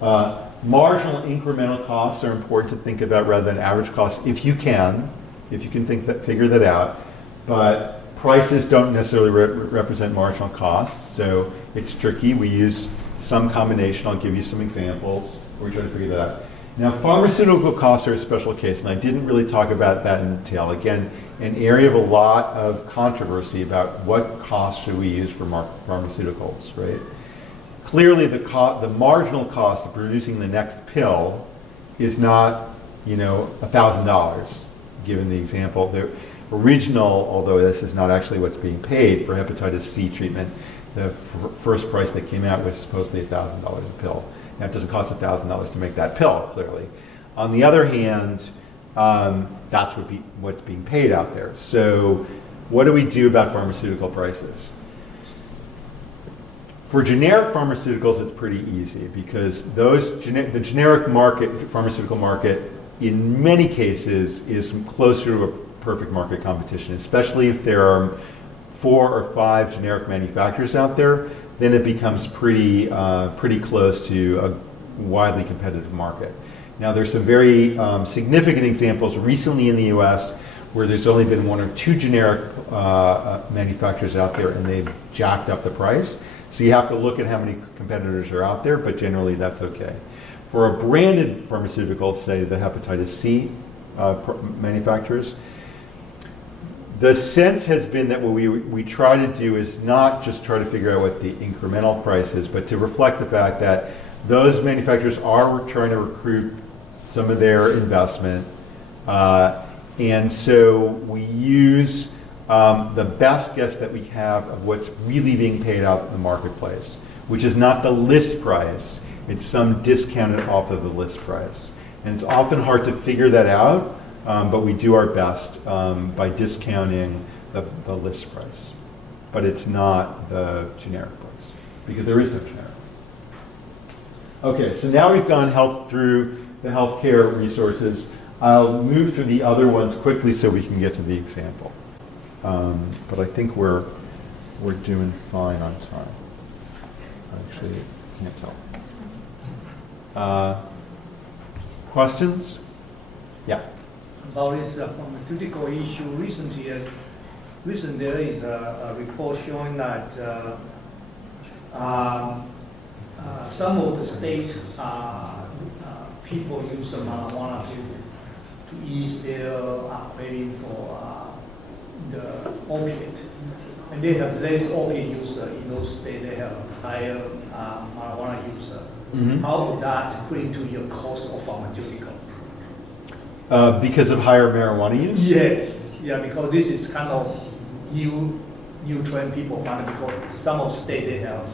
Marginal incremental costs are important to think about rather than average costs, if you can figure that out. But prices don't necessarily represent marginal costs, so it's tricky. We use some combination. I'll give you some examples. We're trying to figure that out. Now, pharmaceutical costs are a special case, and I didn't really talk about that in detail. Again, an area of a lot of controversy about what costs should we use for pharmaceuticals, right? Clearly, the marginal cost of producing the next pill is not, $1,000, given the example. The original, although this is not actually what's being paid for hepatitis C treatment, the first price that came out was supposedly $1,000 a pill. Now, it doesn't cost $1,000 to make that pill, clearly. On the other hand, that's what's being paid out there. So what do we do about pharmaceutical prices? For generic pharmaceuticals, it's pretty easy, because the generic market, pharmaceutical market, in many cases is closer to a perfect market competition, especially if there are 4 or 5 generic manufacturers out there. Then it becomes pretty close to a widely competitive market. Now, there's some very significant examples recently in the US where there's only been 1 or 2 generic manufacturers out there, and they've jacked up the price. So you have to look at how many competitors are out there, but generally that's okay. For a branded pharmaceutical, say the hepatitis C manufacturers, the sense has been that what we try to do is not just try to figure out what the incremental price is, but to reflect the fact that those manufacturers are trying to recruit some of their investment. And so we use the best guess that we have of what's really being paid out in the marketplace, which is not the list price, it's some discounted off of the list price. And it's often hard to figure that out, but we do our best by discounting the list price. But it's not the generic price, because there is no generic. Okay, so now we've gone through the healthcare resources. I'll move through the other ones quickly so we can get to the example. But I think we're doing fine on time. Actually, can't tell. Questions? Yeah. About this pharmaceutical issue, recently there is a report showing that some of the state people use marijuana to ease their craving for the opiate. And they have less opiate user in those states. They have higher marijuana user. Mm-hmm. How would that put into your cost of pharmaceutical? Because of higher marijuana use? Yes. Yeah, because this is kind of new trend people find, because some of state they have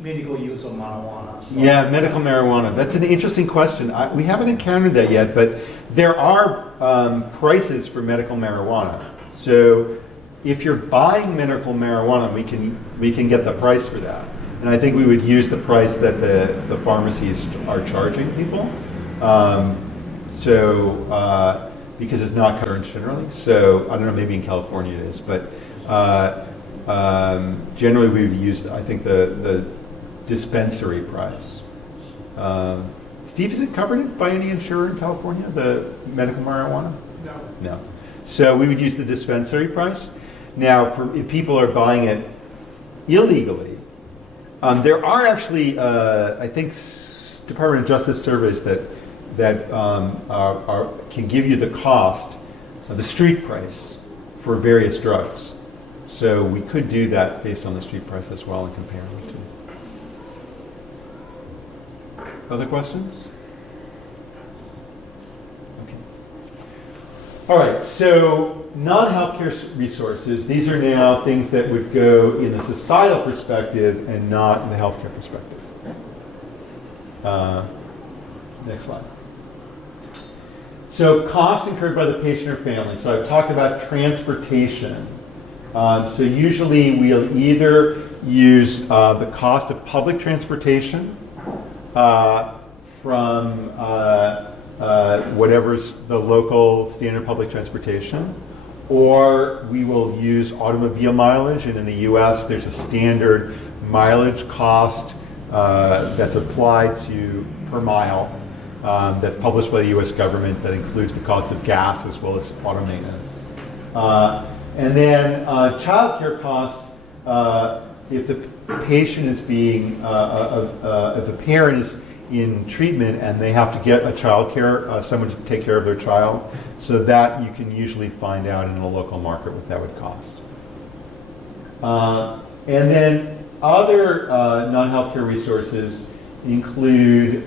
medical use of marijuana. So yeah, medical marijuana. That's an interesting question. We haven't encountered that yet, but there are prices for medical marijuana. So if you're buying medical marijuana, we can get the price for that. And I think we would use the price that the pharmacies are charging people. Because it's not covered generally. So I don't know, maybe in California it is, but generally we would use, I think, the dispensary price. Steve, is it covered by any insurer in California, the medical marijuana? No. No. So we would use the dispensary price. Now, if people are buying it illegally, there are actually, I think, Department of Justice surveys that can give you the cost, the street price for various drugs. So we could do that based on the street price as well and compare them to. Other questions? Okay. All right, so non-healthcare resources, these are now things that would go in the societal perspective and not in the healthcare perspective. Next slide. So costs incurred by the patient or family. So I've talked about transportation. So usually we'll either use the cost of public transportation from whatever's the local standard public transportation, or we will use automobile mileage, and in the US there's a standard mileage cost that's applied to per mile that's published by the US government that includes the cost of gas as well as auto maintenance. And then childcare costs, if the patient is being, if a parent is in treatment and they have to get a child care, someone to take care of their child, so that you can usually find out in a local market what that would cost. And then other non-healthcare resources include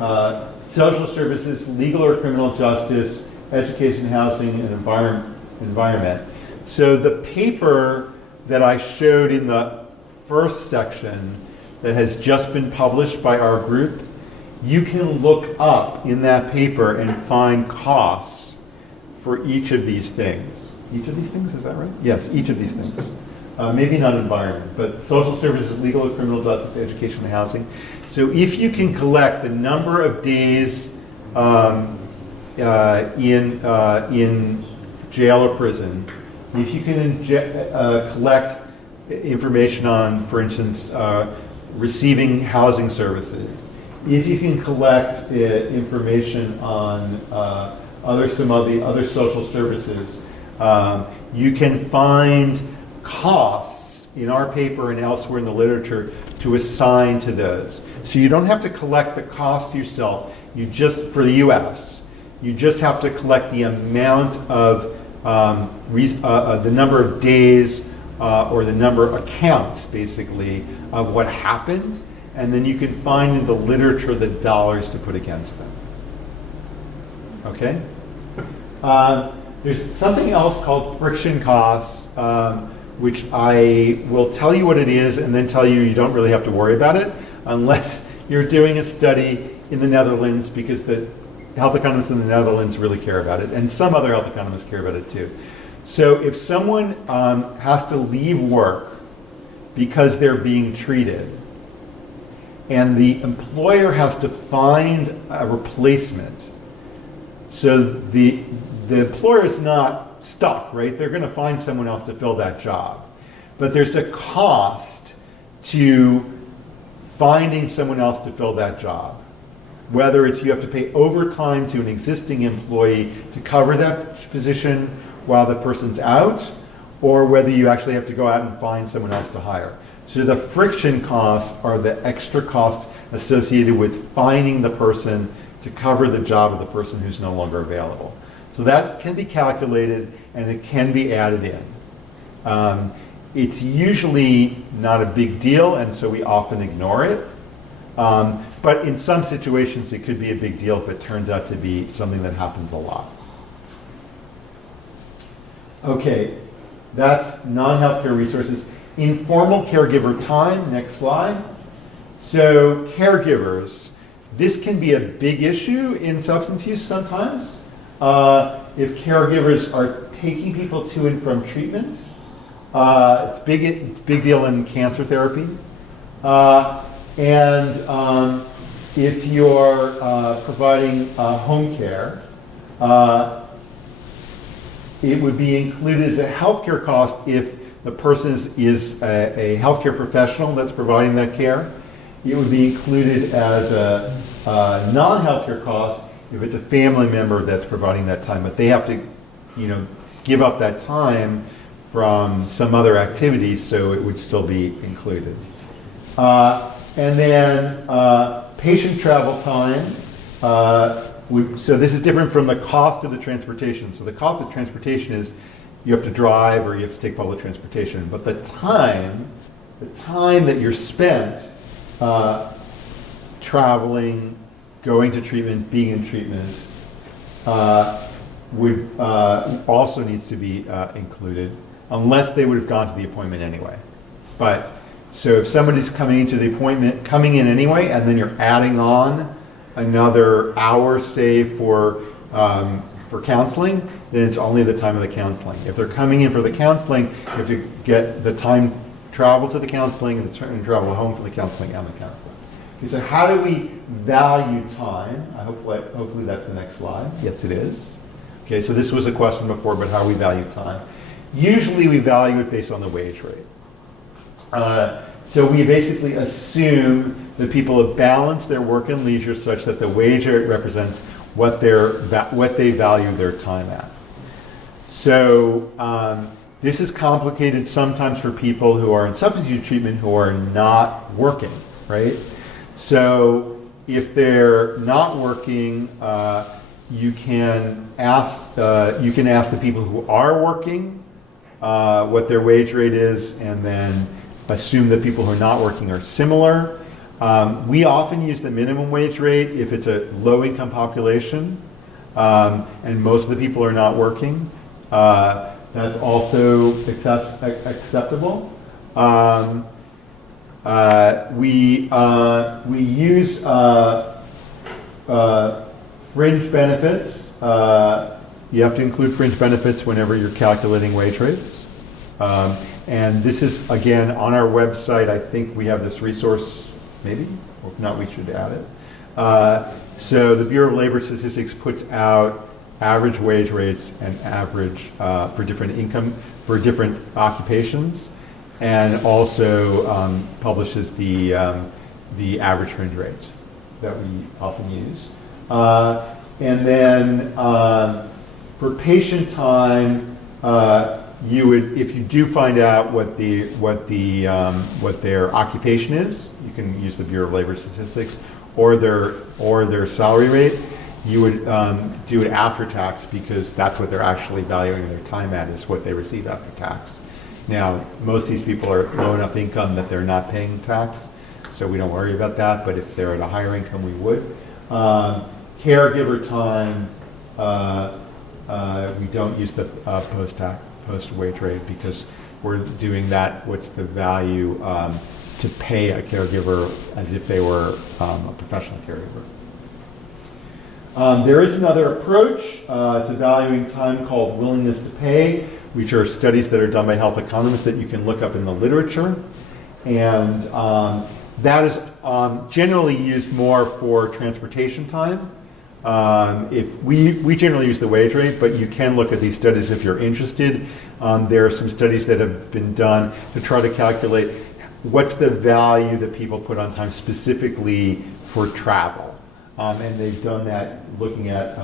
social services, legal or criminal justice, education, housing, and environment. So the paper that I showed in the first section that has just been published by our group, you can look up in that paper and find costs for each of these things. Each of these things, is that right? Yes, each of these things. Maybe not environment, but social services, legal or criminal justice, education, and housing. So if you can collect the number of days in jail or prison, if you can collect information on, for instance, receiving housing services, if you can collect information on some of the other social services, you can find costs in our paper and elsewhere in the literature to assign to those. So you don't have to collect the cost yourself. You just, for the US, you just have to collect the amount of the number of days or the number of accounts, basically, of what happened, and then you can find in the literature the dollars to put against them. Okay? There's something else called friction costs, which I will tell you what it is and then tell you you don't really have to worry about it unless you're doing a study in the Netherlands, because the health economists in the Netherlands really care about it, and some other health economists care about it too. So if someone has to leave work because they're being treated, and the employer has to find a replacement, so the employer is not stuck, right? They're going to find someone else to fill that job. But there's a cost to finding someone else to fill that job. Whether it's you have to pay overtime to an existing employee to cover that position while the person's out, or whether you actually have to go out and find someone else to hire. So the friction costs are the extra costs associated with finding the person to cover the job of the person who's no longer available. So that can be calculated and it can be added in. It's usually not a big deal, and so we often ignore it. But in some situations it could be a big deal if it turns out to be something that happens a lot. Okay, that's non-healthcare resources. Informal caregiver time, next slide. So caregivers, this can be a big issue in substance use sometimes. If caregivers are taking people to and from treatment, it's big deal in cancer therapy. And if you're providing home care, it would be included as a healthcare cost if the person is a healthcare professional that's providing that care. It would be included as a non-healthcare cost if it's a family member that's providing that time. But they have to, give up that time from some other activities, so it would still be included. And then patient travel time. So this is different from the cost of the transportation. So the cost of transportation is you have to drive or you have to take public transportation. But the time that you're spent traveling, going to treatment, being in treatment, would also needs to be included, unless they would have gone to the appointment anyway. But so if somebody's coming into the appointment, coming in anyway, and then you're adding on another hour, say for counseling, then it's only the time of the counseling. If they're coming in for the counseling, you have to get the time travel to the counseling and the travel home from the counseling and the counseling. Okay, so how do we value time? Hopefully that's the next slide. Yes, it is. Okay, so this was a question before, but how we value time. Usually we value it based on the wage rate. So we basically assume that people have balanced their work and leisure such that the wage rate represents what they value their time at. So this is complicated sometimes for people who are in substance use treatment who are not working, right? So if they're not working, you can ask the people who are working what their wage rate is, and then assume that people who are not working are similar. We often use the minimum wage rate if it's a low-income population, and most of the people are not working. That's also acceptable. We use fringe benefits. You have to include fringe benefits whenever you're calculating wage rates. And this is, again, on our website. I think we have this resource, maybe, or if not, we should add it. So the Bureau of Labor Statistics puts out average wage rates and average for different income, for different occupations, and also publishes the average fringe rates that we often use. And then for patient time, you would, if you do find out what their occupation is, you can use the Bureau of Labor Statistics, or their salary rate. You would do it after tax, because that's what they're actually valuing their time at, is what they receive after tax. Now, most of these people are low enough income that they're not paying tax, so we don't worry about that. But if they're at a higher income, we would. Caregiver time, we don't use the post-wage rate, because we're doing that, what's the value to pay a caregiver as if they were a professional caregiver. There is another approach to valuing time called willingness to pay, which are studies that are done by health economists that you can look up in the literature. And that is generally used more for transportation time. If we generally use the wage rate, but you can look at these studies if you're interested. There are some studies that have been done to try to calculate what's the value that people put on time specifically for travel. And they've done that looking at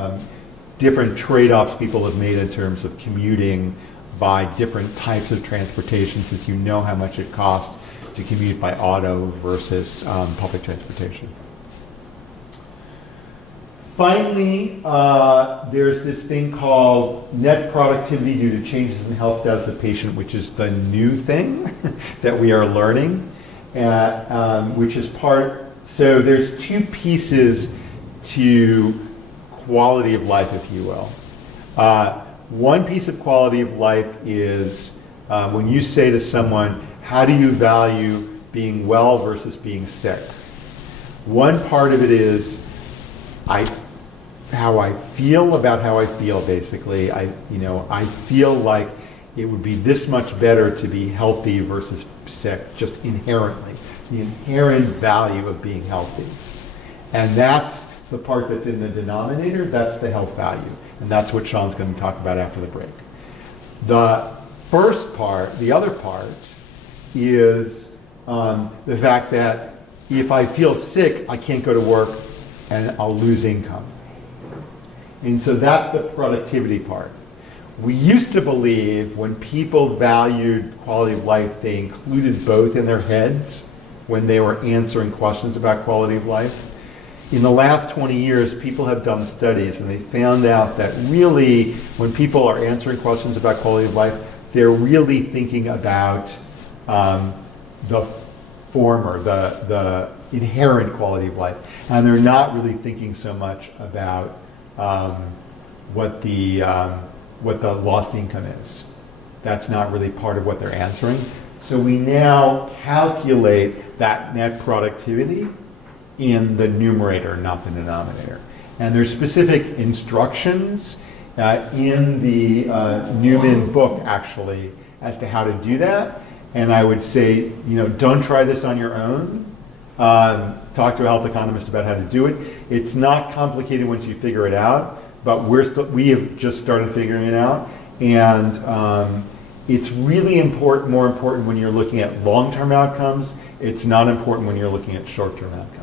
different trade-offs people have made in terms of commuting by different types of transportation, since you know how much it costs to commute by auto versus public transportation. Finally, there's this thing called net productivity due to changes in health status of patient, which is the new thing that we are learning, which is so there's two pieces to quality of life, if you will. One piece of quality of life is when you say to someone, how do you value being well versus being sick? One part of it is how I feel about how I feel, basically. I feel like it would be this much better to be healthy versus sick, just inherently. The inherent value of being healthy. And that's the part that's in the denominator, that's the health value. And that's what Sean's going to talk about after the break. The first part, the other part, is the fact that if I feel sick, I can't go to work and I'll lose income. And so that's the productivity part. we used to believe when people valued quality of life, they included both in their heads when they were answering questions about quality of life. In the last 20 years, people have done studies and they found out that really when people are answering questions about quality of life, they're really thinking about the former, the inherent quality of life. And they're not really thinking so much about what the lost income is. That's not really part of what they're answering. So we now calculate that net productivity in the numerator, not the denominator. And there's specific instructions in the Newman book, actually, as to how to do that. And I would say, don't try this on your own. Talk to a health economist about how to do it. It's not complicated once you figure it out, but we have just started figuring it out. And it's really more important when you're looking at long-term outcomes. It's not important when you're looking at short-term outcomes.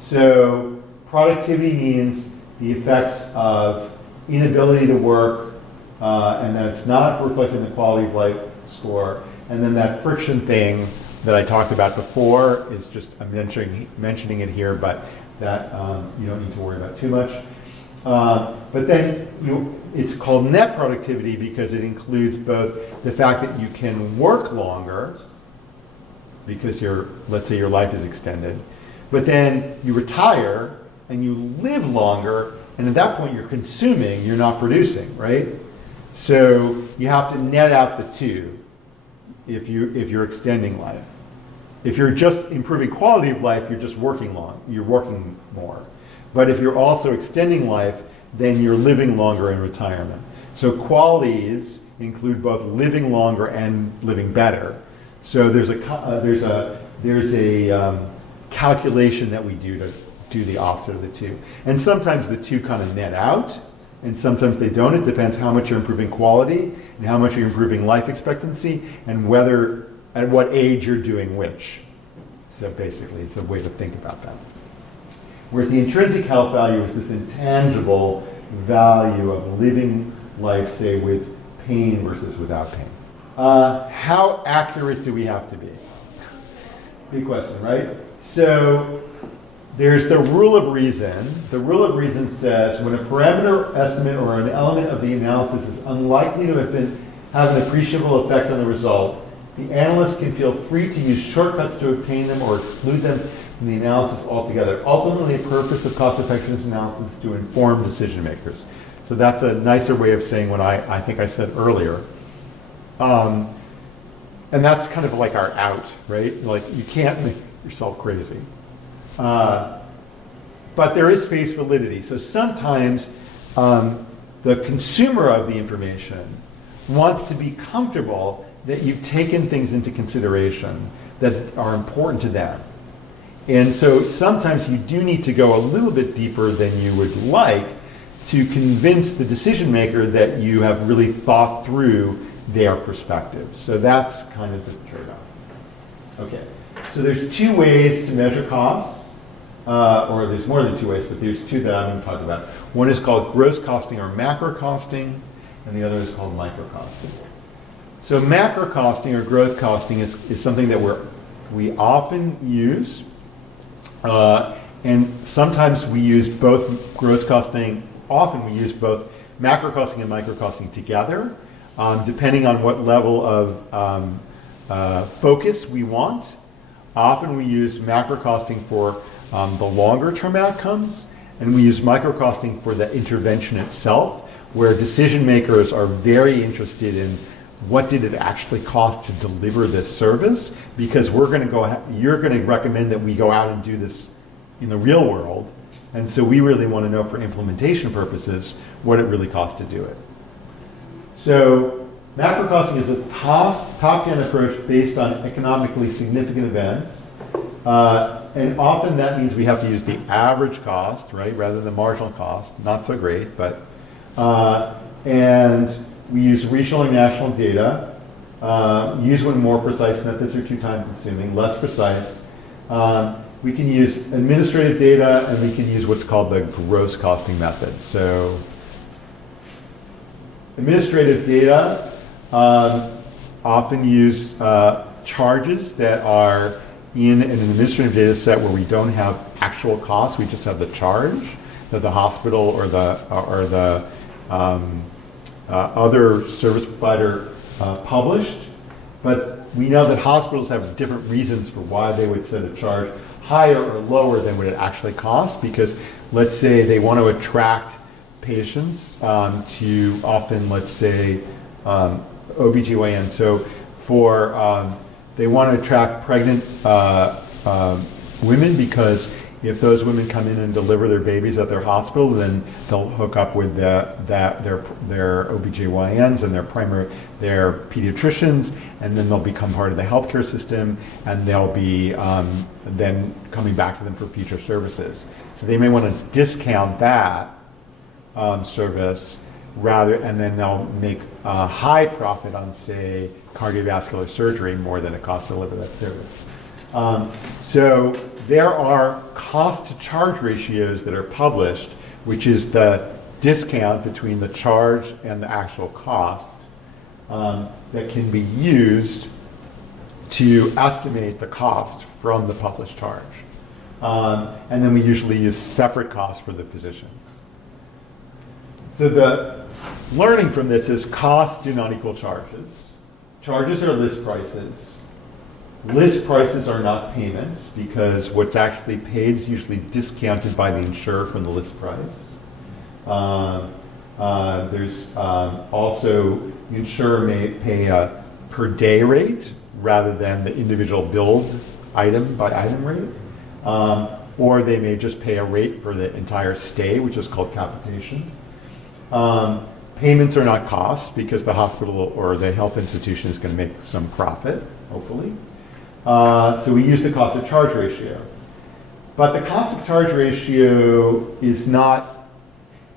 So productivity means the effects of inability to work, and that's not reflected in the quality of life score. And then that friction thing that I talked about before is just, I'm mentioning it here, but that you don't need to worry about too much. But then it's called net productivity because it includes both the fact that you can work longer, because let's say your life is extended, but then you retire and you live longer, and at that point you're consuming, you're not producing, right? So you have to net out the two if you're extending life. If you're just improving quality of life, you're just working you're working more. But if you're also extending life, then you're living longer in retirement. So qualities include both living longer and living better. So there's a calculation that we do to do the opposite of the two. And sometimes the two kind of net out, and sometimes they don't. It depends how much you're improving quality and how much you're improving life expectancy and at what age you're doing which. So basically, it's a way to think about that. Whereas the intrinsic health value is this intangible value of living life, say, with pain versus without pain. How accurate do we have to be? Big question, right? So there's the rule of reason. The rule of reason says when a parameter estimate or an element of the analysis is unlikely to have an appreciable effect on the result, the analyst can feel free to use shortcuts to obtain them or exclude them from the analysis altogether. Ultimately, the purpose of cost-effectiveness analysis is to inform decision makers. So that's a nicer way of saying what I think I said earlier. And that's kind of like our out, right? Like you can't make yourself crazy. But there is face validity. So sometimes the consumer of the information wants to be comfortable that you've taken things into consideration that are important to them. And so sometimes you do need to go a little bit deeper than you would like to convince the decision maker that you have really thought through their perspective. So that's kind of the trade-off. Okay, so there's two ways to measure costs, or there's more than two ways, but there's two that I'm going to talk about. One is called gross costing or macro costing, and the other is called micro costing. So macro costing or growth costing is something that we often use, and sometimes we use both gross costing, often we use both macro costing and micro costing together, depending on what level of focus we want. Often we use macro costing for the longer term outcomes, and we use micro costing for the intervention itself, where decision makers are very interested in what did it actually cost to deliver this service, because you're going to recommend that we go out and do this in the real world, and so we really want to know for implementation purposes what it really costs to do it. So macro costing is a top-down approach based on economically significant events, and often that means we have to use the average cost, right, rather than the marginal cost. Not so great, but and we use regional and national data. Use one more precise methods are too time consuming, less precise. We can use administrative data, and we can use what's called the gross costing method. So administrative data often use charges that are in an administrative data set where we don't have actual costs, we just have the charge that the hospital or the other service provider published. But we know that hospitals have different reasons for why they would set a charge higher or lower than what it actually costs, because let's say they want to attract patients to often, let's say, OBGYN. So for, they want to attract pregnant women, because if those women come in and deliver their babies at their hospital, then they'll hook up with their OBGYNs and their pediatricians, and then they'll become part of the healthcare system, and they'll be then coming back to them for future services. So they may want to discount that service and then they'll make a high profit on, say, cardiovascular surgery more than it costs to deliver that service. So there are cost to charge ratios that are published, which is the discount between the charge and the actual cost, that can be used to estimate the cost from the published charge. And then we usually use separate costs for the physician. So the learning from this is costs do not equal charges. Charges are list prices. List prices are not payments, because what's actually paid is usually discounted by the insurer from the list price. There's also, the insurer may pay a per day rate rather than the individual billed item by item rate. Or they may just pay a rate for the entire stay, which is called capitation. Payments are not costs, because the hospital or the health institution is going to make some profit, hopefully. So we use the cost of charge ratio. But the cost of charge ratio is not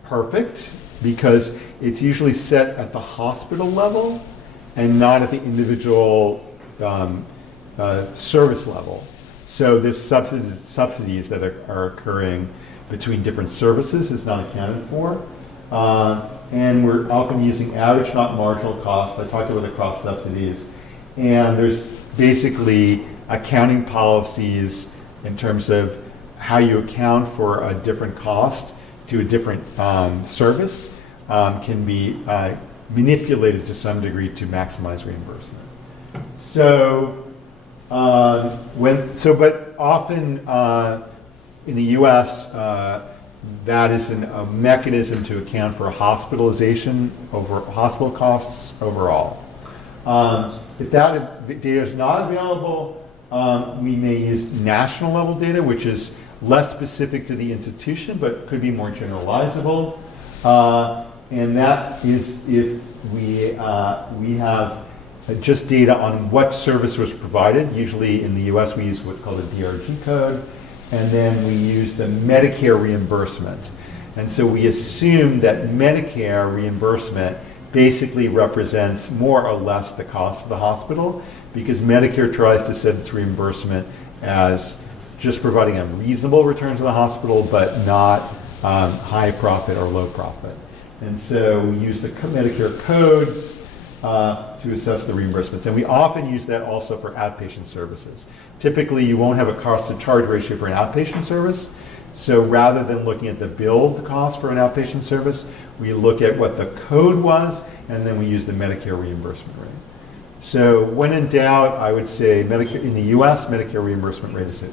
perfect, because it's usually set at the hospital level and not at the individual service level. So this subsidies that are occurring between different services is not accounted for. And we're often using average, not marginal cost. I talked about the cross subsidies. And there's basically accounting policies in terms of how you account for a different cost to a different service can be manipulated to some degree to maximize reimbursement. So, but often in the U.S., that is a mechanism to account for hospitalization over hospital costs overall. If that data is not available, we may use national level data, which is less specific to the institution, but could be more generalizable. And that is if we have just data on what service was provided. Usually in the US, we use what's called a DRG code. And then we use the Medicare reimbursement. And so we assume that Medicare reimbursement basically represents more or less the cost of the hospital, because Medicare tries to set its reimbursement as just providing a reasonable return to the hospital, but not high profit or low profit. And so we use the Medicare codes to assess the reimbursements. And we often use that also for outpatient services. Typically, you won't have a cost to charge ratio for an outpatient service. So rather than looking at the billed cost for an outpatient service, we look at what the code was, and then we use the Medicare reimbursement rate. So when in doubt, I would say Medicare, in the US, Medicare reimbursement rate is an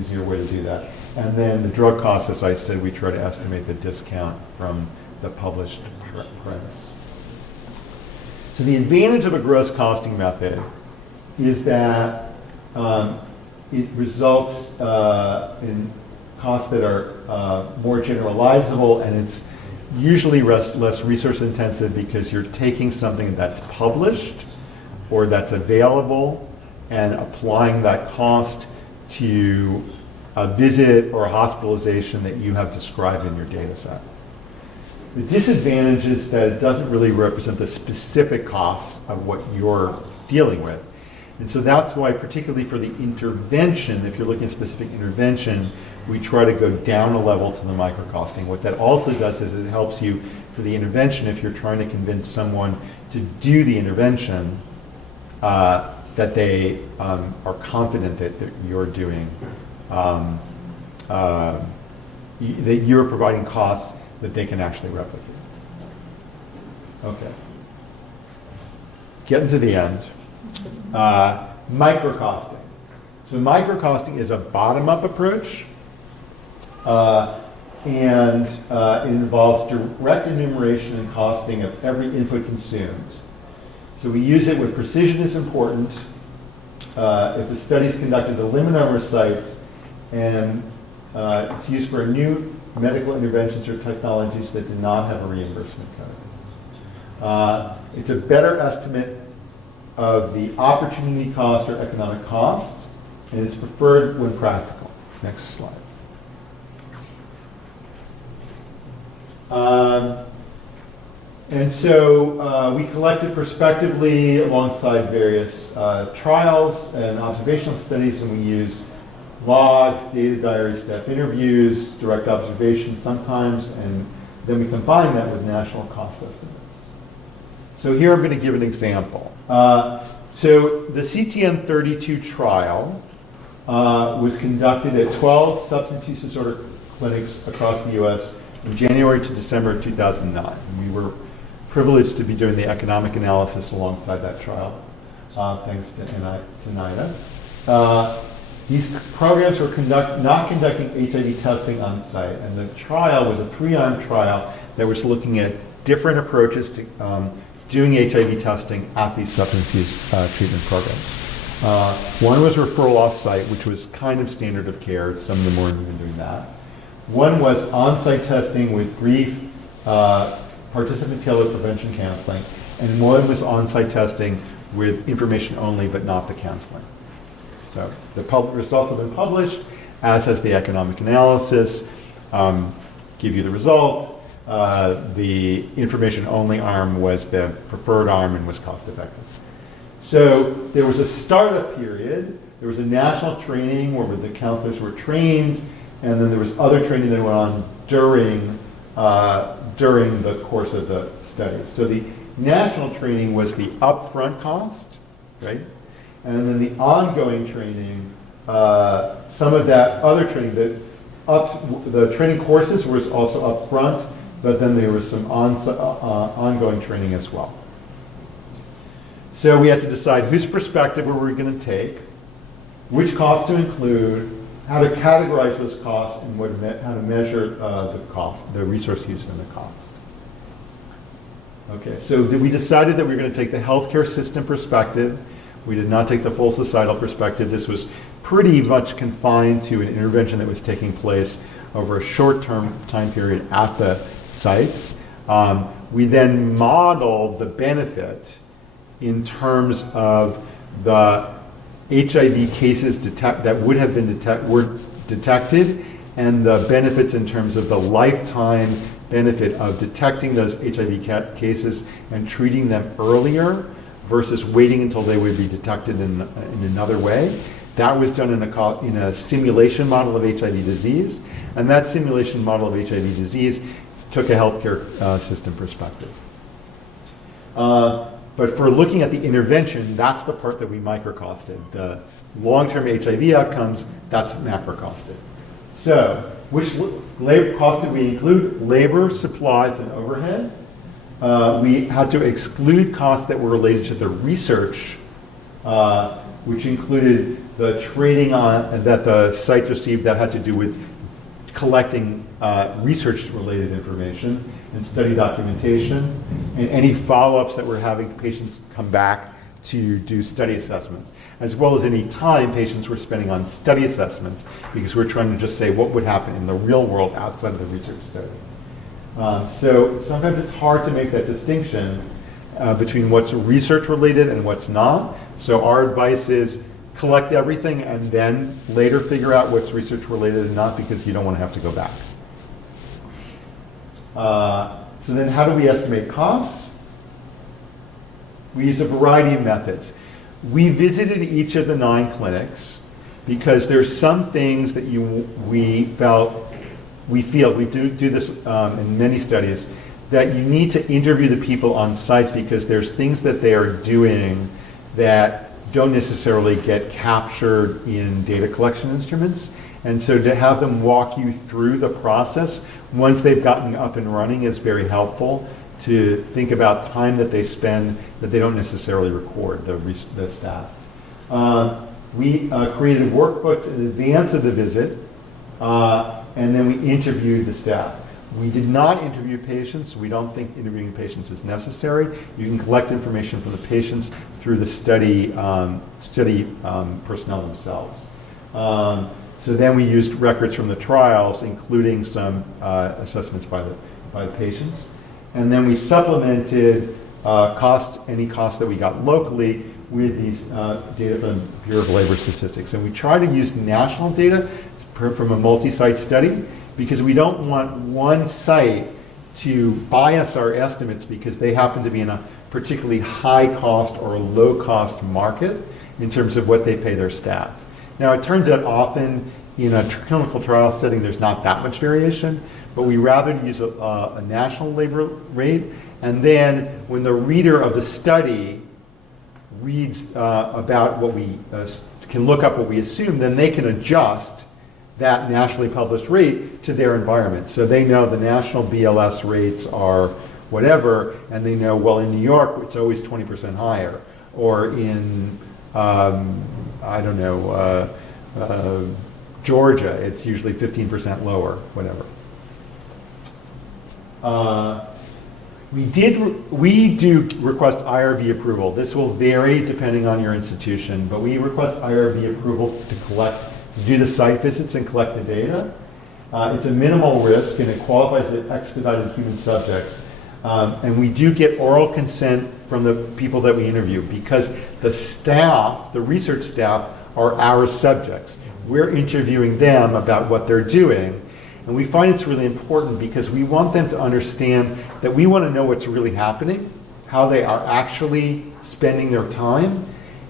easier way to do that. And then the drug costs, as I said, we try to estimate the discount from the published price. So the advantage of a gross costing method is that it results in costs that are more generalizable, and it's usually less resource intensive, because you're taking something that's published or that's available and applying that cost to a visit or a hospitalization that you have described in your data set. The disadvantage is that it doesn't really represent the specific costs of what you're dealing with. And so that's why, particularly for the intervention, if you're looking at specific intervention, we try to go down a level to the microcosting. What that also does is it helps you for the intervention, if you're trying to convince someone to do the intervention, that they are confident that you're doing, that you're providing costs that they can actually replicate. Okay. Getting to the end. Microcosting. So microcosting is a bottom-up approach, and it involves direct enumeration and costing of every input consumed. So we use it where precision is important, if the study is conducted at a limited number of sites, and it's used for new medical interventions or technologies that do not have a reimbursement code. It's a better estimate of the opportunity cost or economic cost, and it's preferred when practical. Next slide. And so we collected prospectively alongside various trials and observational studies, and we used logs, data diaries, staff interviews, direct observation sometimes, and then we combine that with national cost estimates. So here I'm going to give an example. So the CTN 32 trial was conducted at 12 substance use disorder clinics across the U.S. from January to December of 2009. And we were privileged to be doing the economic analysis alongside that trial, thanks to NIDA. These programs were not conducting HIV testing on site, and the trial was a 3-arm trial that was looking at different approaches to doing HIV testing at these substance use treatment programs. One was referral off-site, which was kind of standard of care. Some of them weren't even doing that. One was on-site testing with brief participant-tailored prevention counseling, and one was on-site testing with information only but not the counseling. So the results have been published, as has the economic analysis, give you the results. The information-only arm was the preferred arm and was cost-effective. So there was a startup period. There was a national training where the counselors were trained, and then there was other training that went on during the course of the study. So the national training was the upfront cost, right? And then the ongoing training, some of that other training, the training courses was also upfront, but then there was some ongoing training as well. So we had to decide whose perspective were we going to take, which costs to include, how to categorize those costs, and how to measure the cost, the resource use and the cost. Okay, so we decided that we were going to take the healthcare system perspective. We did not take the full societal perspective. This was pretty much confined to an intervention that was taking place over a short-term time period at the sites. We then modeled the benefit in terms of the HIV cases that would have been detected, and the benefits in terms of the lifetime benefit of detecting those HIV cases and treating them earlier versus waiting until they would be detected in another way. That was done in a simulation model of HIV disease, and that simulation model of HIV disease took a healthcare system perspective. But for looking at the intervention, that's the part that we microcosted. The long-term HIV outcomes, that's macrocosted. So, which labor costs did we include? Labor, supplies, and overhead. We had to exclude costs that were related to the research, which included the training that the sites received that had to do with collecting research-related information and study documentation, and any follow-ups that we're having patients come back to do study assessments, as well as any time patients were spending on study assessments, because we're trying to just say what would happen in the real world outside of the research study. So sometimes it's hard to make that distinction between what's research-related and what's not. So our advice is collect everything and then later figure out what's research-related and not, because you don't want to have to go back. So then how do we estimate costs? We use a variety of methods. We visited each of the 9 clinics because there's some things that we feel, we do this in many studies, that you need to interview the people on site because there's things that they are doing that don't necessarily get captured in data collection instruments. And so to have them walk you through the process once they've gotten up and running is very helpful to think about time that they spend that they don't necessarily record, the staff. We created workbooks in advance of the visit, and then we interviewed the staff. We did not interview patients. We don't think interviewing patients is necessary. You can collect information from the patients through the study personnel themselves. So then we used records from the trials, including some assessments by the patients. And then we supplemented any costs that we got locally with these data from the Bureau of Labor Statistics. And we try to use national data from a multi-site study because we don't want one site to bias our estimates because they happen to be in a particularly high cost or low cost market in terms of what they pay their staff. Now it turns out often in a clinical trial setting there's not that much variation, but we rather use a national labor rate, and then when the reader of the study reads about what we can look up what we assume, then they can adjust that nationally published rate to their environment. So they know the national BLS rates are whatever, and they know, well, in New York, it's always 20% higher, or in, I don't know, Georgia, it's usually 15% lower, whatever. We do request IRB approval. This will vary depending on your institution, but we request IRB approval to do the site visits and collect the data. It's a minimal risk and it qualifies as expedited human subjects. And we do get oral consent from the people that we interview because the staff, the research staff, are our subjects. We're interviewing them about what they're doing. And we find it's really important because we want them to understand that we want to know what's really happening, how they are actually spending their time,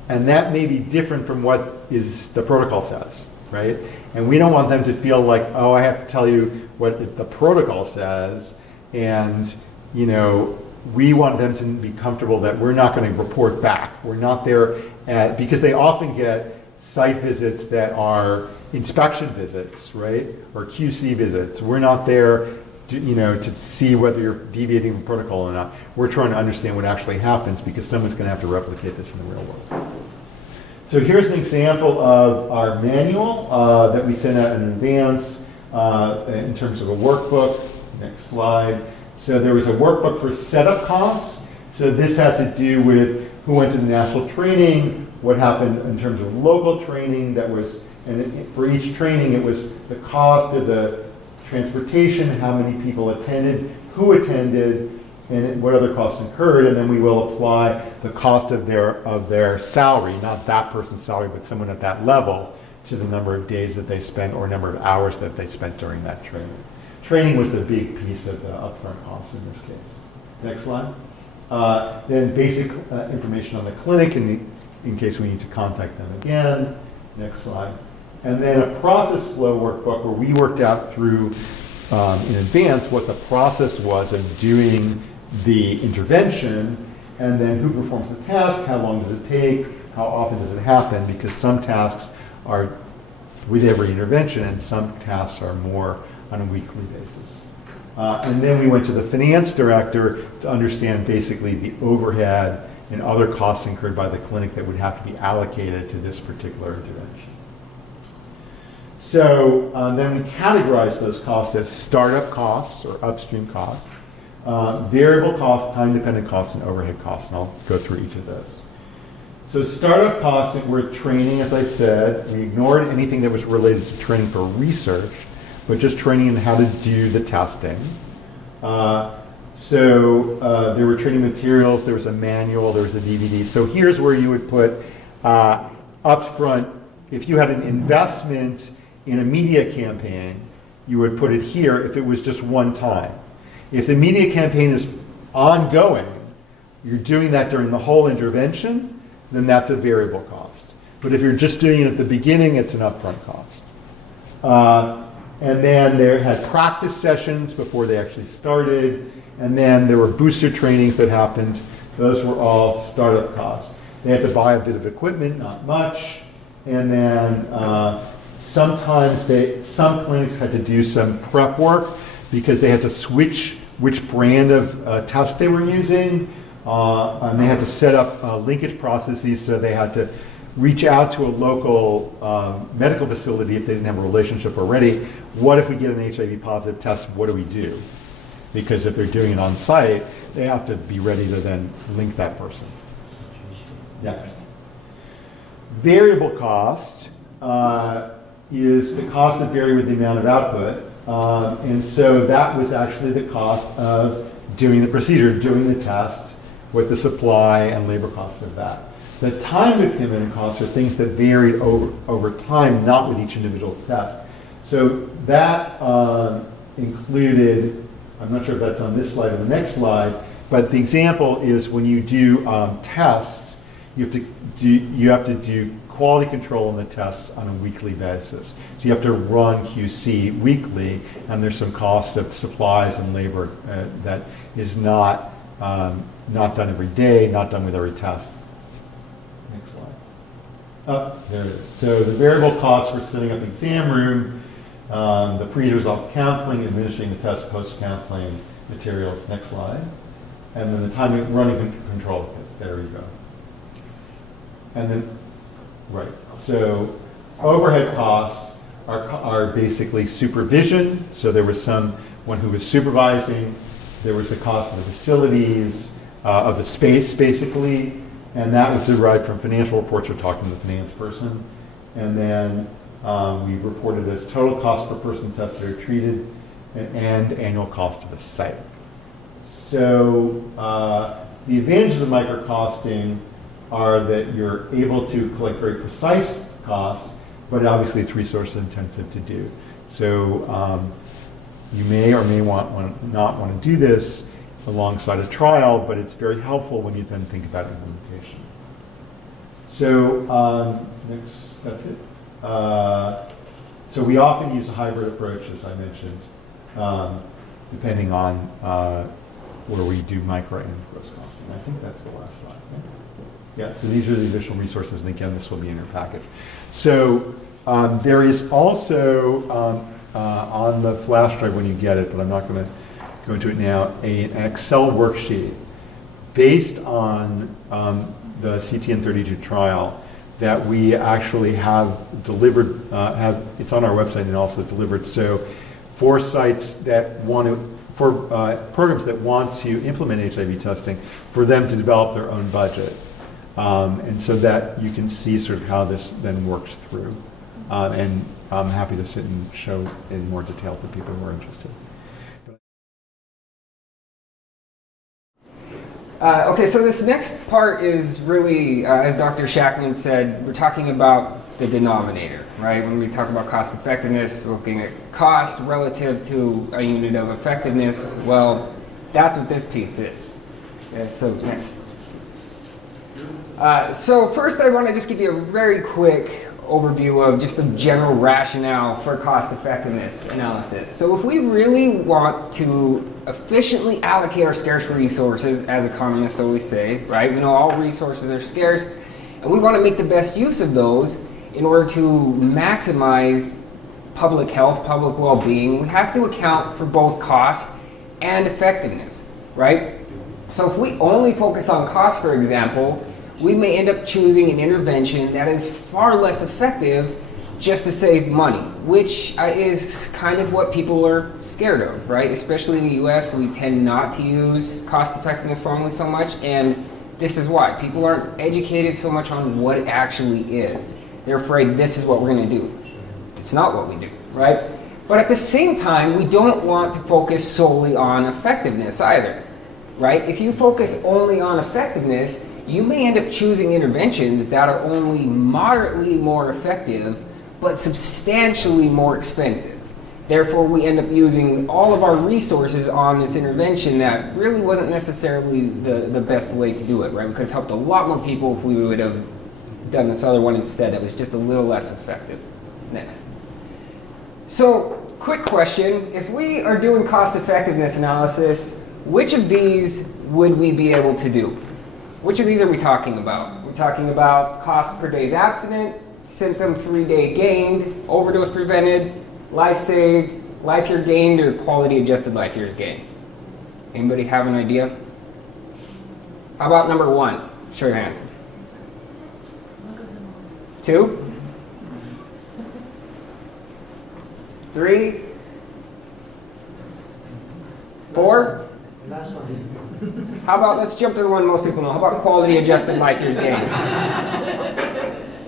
and that may be different from what the protocol says, right? And we don't want them to feel like, oh, I have to tell you what the protocol says, and we want them to be comfortable that we're not going to report back. We're not there because they often get site visits that are inspection visits, right? Or QC visits. We're not there to see whether you're deviating from protocol or not. We're trying to understand what actually happens because someone's going to have to replicate this in the real world. So here's an example of our manual that we sent out in advance in terms of a workbook. Next slide. So there was a workbook for setup costs. So this had to do with who went to the national training, what happened in terms of local training and for each training it was the cost of the transportation, how many people attended, who attended, and what other costs incurred, and then we will apply the cost of their salary, not that person's salary, but someone at that level, to the number of days that they spent or number of hours that they spent during that training. Training was the big piece of the upfront costs in this case. Next slide. Then basic information on the clinic in case we need to contact them again. Next slide. And then a process flow workbook where we worked out through in advance what the process was of doing the intervention, and then who performs the task, how long does it take, how often does it happen, because some tasks are with every intervention and some tasks are more on a weekly basis. And then we went to the finance director to understand basically the overhead and other costs incurred by the clinic that would have to be allocated to this particular intervention. So then we categorize those costs as startup costs or upstream costs, variable costs, time-dependent costs, and overhead costs, and I'll go through each of those. So startup costs were training, as I said. We ignored anything that was related to training for research, but just training in how to do the testing. So there were training materials, there was a manual, there was a DVD. So here's where you would put upfront, if you had an investment in a media campaign, you would put it here if it was just one time. If the media campaign is ongoing, you're doing that during the whole intervention, then that's a variable cost. But if you're just doing it at the beginning, it's an upfront cost. And then they had practice sessions before they actually started. And then there were booster trainings that happened. Those were all startup costs. They had to buy a bit of equipment, not much. And then sometimes some clinics had to do some prep work because they had to switch which brand of test they were using. And they had to set up linkage processes, so they had to reach out to a local medical facility if they didn't have a relationship already. What if we get an HIV positive test? What do we do? Because if they're doing it on site, they have to be ready to then link that person. Next. Variable cost is the cost that vary with the amount of output. And so that was actually the cost of doing the procedure, doing the test, with the supply and labor costs of that. The time dependent costs are things that vary over time, not with each individual test. So that included, I'm not sure if that's on this slide or the next slide, but the example is when you do tests, you have to do quality control on the tests on a weekly basis. So you have to run QC weekly, and there's some cost of supplies and labor that is not done every day, not done with every test. Next slide. Oh, there it is. So the variable costs for setting up the exam room, the pre-result counseling, administering the test post-counseling materials. Next slide. And then the time running control kits. There we go. And then, right. So overhead costs are basically supervision. So there was someone who was supervising. There was the cost of the facilities, of the space, basically, and that was derived from financial reports or talking to the finance person. And then we reported as total cost per person tested or treated and annual cost to the site. So the advantages of microcosting are that you're able to collect very precise costs, but obviously it's resource intensive to do. So you may or may not want to do this alongside a trial, but it's very helpful when you then think about implementation. So next, that's it. So we often use a hybrid approach, as I mentioned, depending on where we do micro and gross costing. I think that's the last slide. Yeah, so these are the additional resources, and again, this will be in your package. So there is also on the flash drive when you get it, but I'm not going to go into it now, an Excel worksheet based on the CTN32 trial that we actually have delivered, it's on our website and also delivered. So for sites that want to, for programs that want to implement HIV testing, for them to develop their own budget. And so that you can see sort of how this then works through. And I'm happy to sit and show in more detail to people who are interested. Okay, so this next part is really, as Dr. Shackman said, we're talking about the denominator, right? When we talk about cost effectiveness, we're looking at cost relative to a unit of effectiveness. Well, that's what this piece is. Okay, so next. So first I want to just give you a very quick overview of just the general rationale for cost effectiveness analysis. So if we really want to efficiently allocate our scarce resources, as economists always say, right? We know all resources are scarce, and we want to make the best use of those in order to maximize public health, public well-being. We have to account for both cost and effectiveness, right? So if we only focus on cost, for example, we may end up choosing an intervention that is far less effective just to save money, which is kind of what people are scared of, right? Especially in the US, we tend not to use cost effectiveness formulas so much, and this is why. People aren't educated so much on what it actually is. They're afraid this is what we're gonna do. It's not what we do, right? But at the same time, we don't want to focus solely on effectiveness either, right? If you focus only on effectiveness, you may end up choosing interventions that are only moderately more effective, but substantially more expensive. Therefore, we end up using all of our resources on this intervention that really wasn't necessarily the best way to do it, right? We could have helped a lot more people if we would have done this other one instead that was just a little less effective. Next. So quick question. If we are doing cost effectiveness analysis, which of these would we be able to do? Which of these are we talking about? We're talking about cost per days abstinent, symptom-free day gained, overdose prevented, life saved, life year gained, or quality adjusted life years gained. Anybody have an idea? How about number 1? Show your hands. 2? 3? 4? Last one. How about, let's jump to the one most people know. How about quality adjusted life years gained?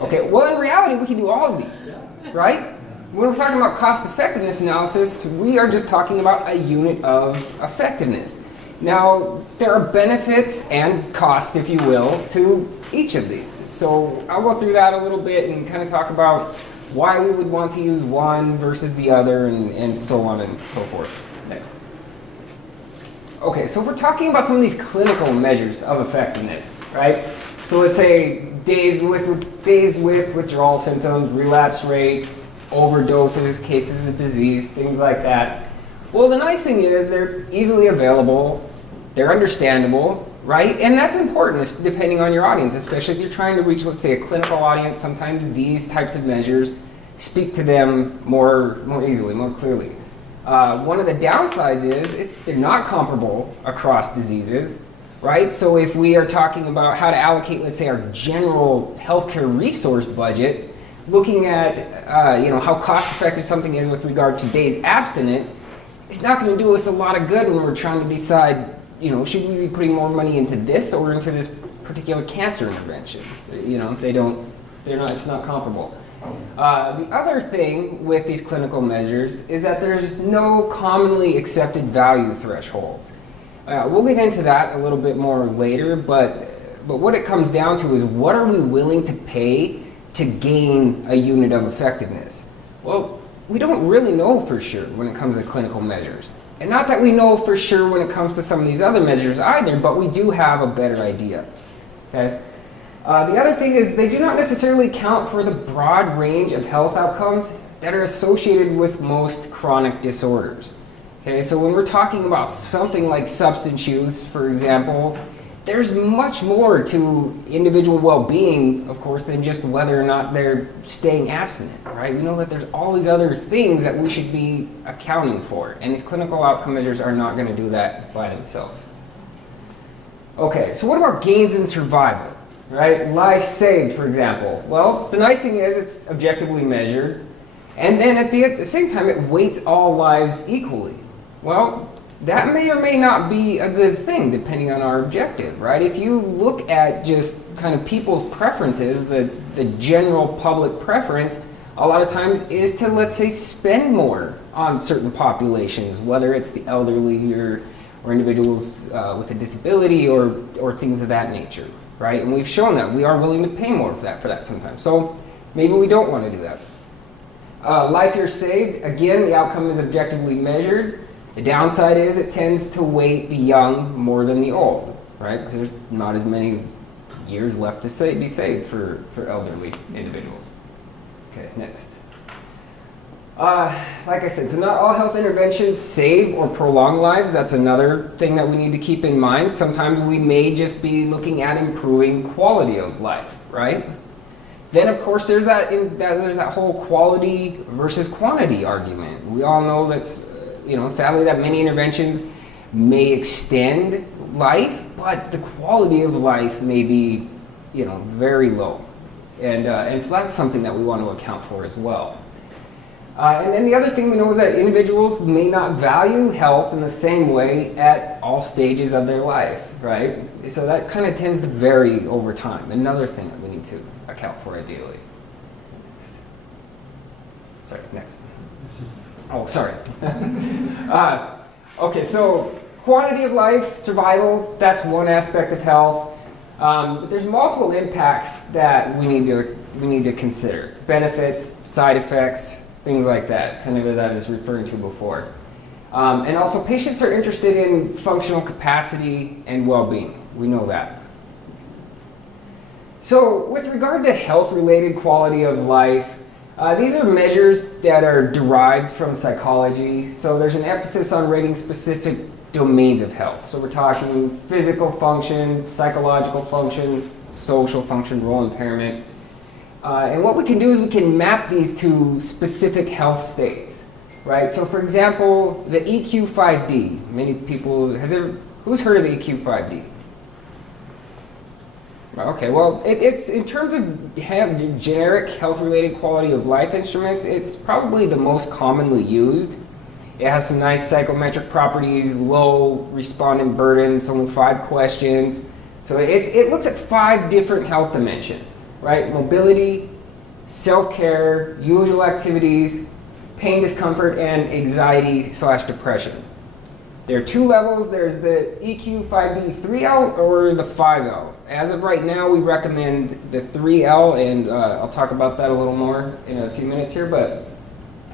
Okay, well in reality we can do all of these, right? When we're talking about cost effectiveness analysis, we are just talking about a unit of effectiveness. Now, there are benefits and costs, if you will, to each of these. So I'll go through that a little bit and kind of talk about why we would want to use one versus the other and so on and so forth. Next. Okay, so if we're talking about some of these clinical measures of effectiveness, right? So let's say days with withdrawal symptoms, relapse rates, overdoses, cases of disease, things like that. Well, the nice thing is they're easily available, they're understandable, right? And that's important depending on your audience, especially if you're trying to reach, let's say, a clinical audience. Sometimes these types of measures speak to them more easily, more clearly. One of the downsides is they're not comparable across diseases, right? So if we are talking about how to allocate, let's say, our general healthcare resource budget, looking at how cost-effective something is with regard to days abstinent, it's not going to do us a lot of good when we're trying to decide, should we be putting more money into this or into this particular cancer intervention? It's not comparable. The other thing with these clinical measures is that there's no commonly accepted value thresholds. We'll get into that a little bit more later, but what it comes down to is what are we willing to pay to gain a unit of effectiveness? Well, we don't really know for sure when it comes to clinical measures. And not that we know for sure when it comes to some of these other measures either, but we do have a better idea. Okay? The other thing is they do not necessarily account for the broad range of health outcomes that are associated with most chronic disorders. Okay, so when we're talking about something like substance use, for example, there's much more to individual well-being, of course, than just whether or not they're staying abstinent, right? We know that there's all these other things that we should be accounting for, and these clinical outcome measures are not going to do that by themselves. Okay, so what about gains in survival? Right? Life saved, for example. Well, the nice thing is it's objectively measured, and then at the same time it weights all lives equally. Well, that may or may not be a good thing depending on our objective, right? If you look at just kind of people's preferences, the general public preference a lot of times is to, let's say, spend more on certain populations, whether it's the elderly or individuals with a disability or things of that nature. Right? And we've shown that we are willing to pay more for that sometimes. So maybe we don't want to do that. Life years saved, again, the outcome is objectively measured. The downside is it tends to weight the young more than the old, right? Because there's not as many years left to be saved for elderly individuals. Okay, next. Like I said, so not all health interventions save or prolong lives. That's another thing that we need to keep in mind. Sometimes we may just be looking at improving quality of life, right? Then, of course, there's that whole quality versus quantity argument. We all know that's, sadly, that many interventions may extend life, but the quality of life may be, very low. And so that's something that we want to account for as well. And then the other thing we know is that individuals may not value health in the same way at all stages of their life, right? So that kind of tends to vary over time. Another thing that we need to account for ideally. Sorry, next. Oh, sorry. Okay, so quantity of life, survival, that's one aspect of health. But there's multiple impacts that we need to consider. Benefits, side effects, things like that, kind of as I was referring to before. And also patients are interested in functional capacity and well-being. We know that. So with regard to health-related quality of life, These are measures that are derived from psychology. So there's an emphasis on rating specific domains of health. So we're talking physical function, psychological function, social function, role impairment. And what we can do is we can map these to specific health states, right? So for example, the EQ-5D. Many people, who's heard of the EQ-5D? Okay, well, it's in terms of generic health-related quality of life instruments, it's probably the most commonly used. It has some nice psychometric properties, low respondent burden, it's only 5 questions. So it looks at 5 different health dimensions, right? Mobility, self-care, usual activities, pain, discomfort, and anxiety/depression. There are 2 levels. There's the EQ-5D 3L or the 5L. As of right now, we recommend the 3L, and I'll talk about that a little more in a few minutes here. But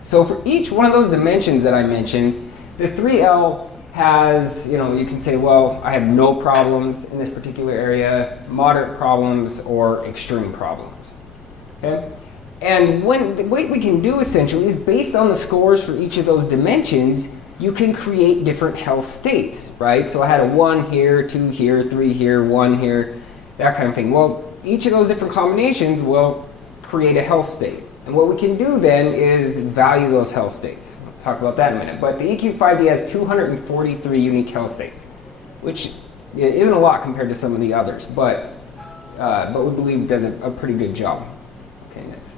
so for each one of those dimensions that I mentioned, the 3L has, you can say, well, I have no problems in this particular area, moderate problems, or extreme problems. Okay? And the way we can do essentially is based on the scores for each of those dimensions, you can create different health states, right? So I had a 1 here, 2 here, 3 here, 1 here, that kind of thing. Well, each of those different combinations will create a health state. And what we can do then is value those health states. I'll talk about that in a minute. But the EQ-5D has 243 unique health states, which isn't a lot compared to some of the others, but we believe it does a pretty good job. Okay, next.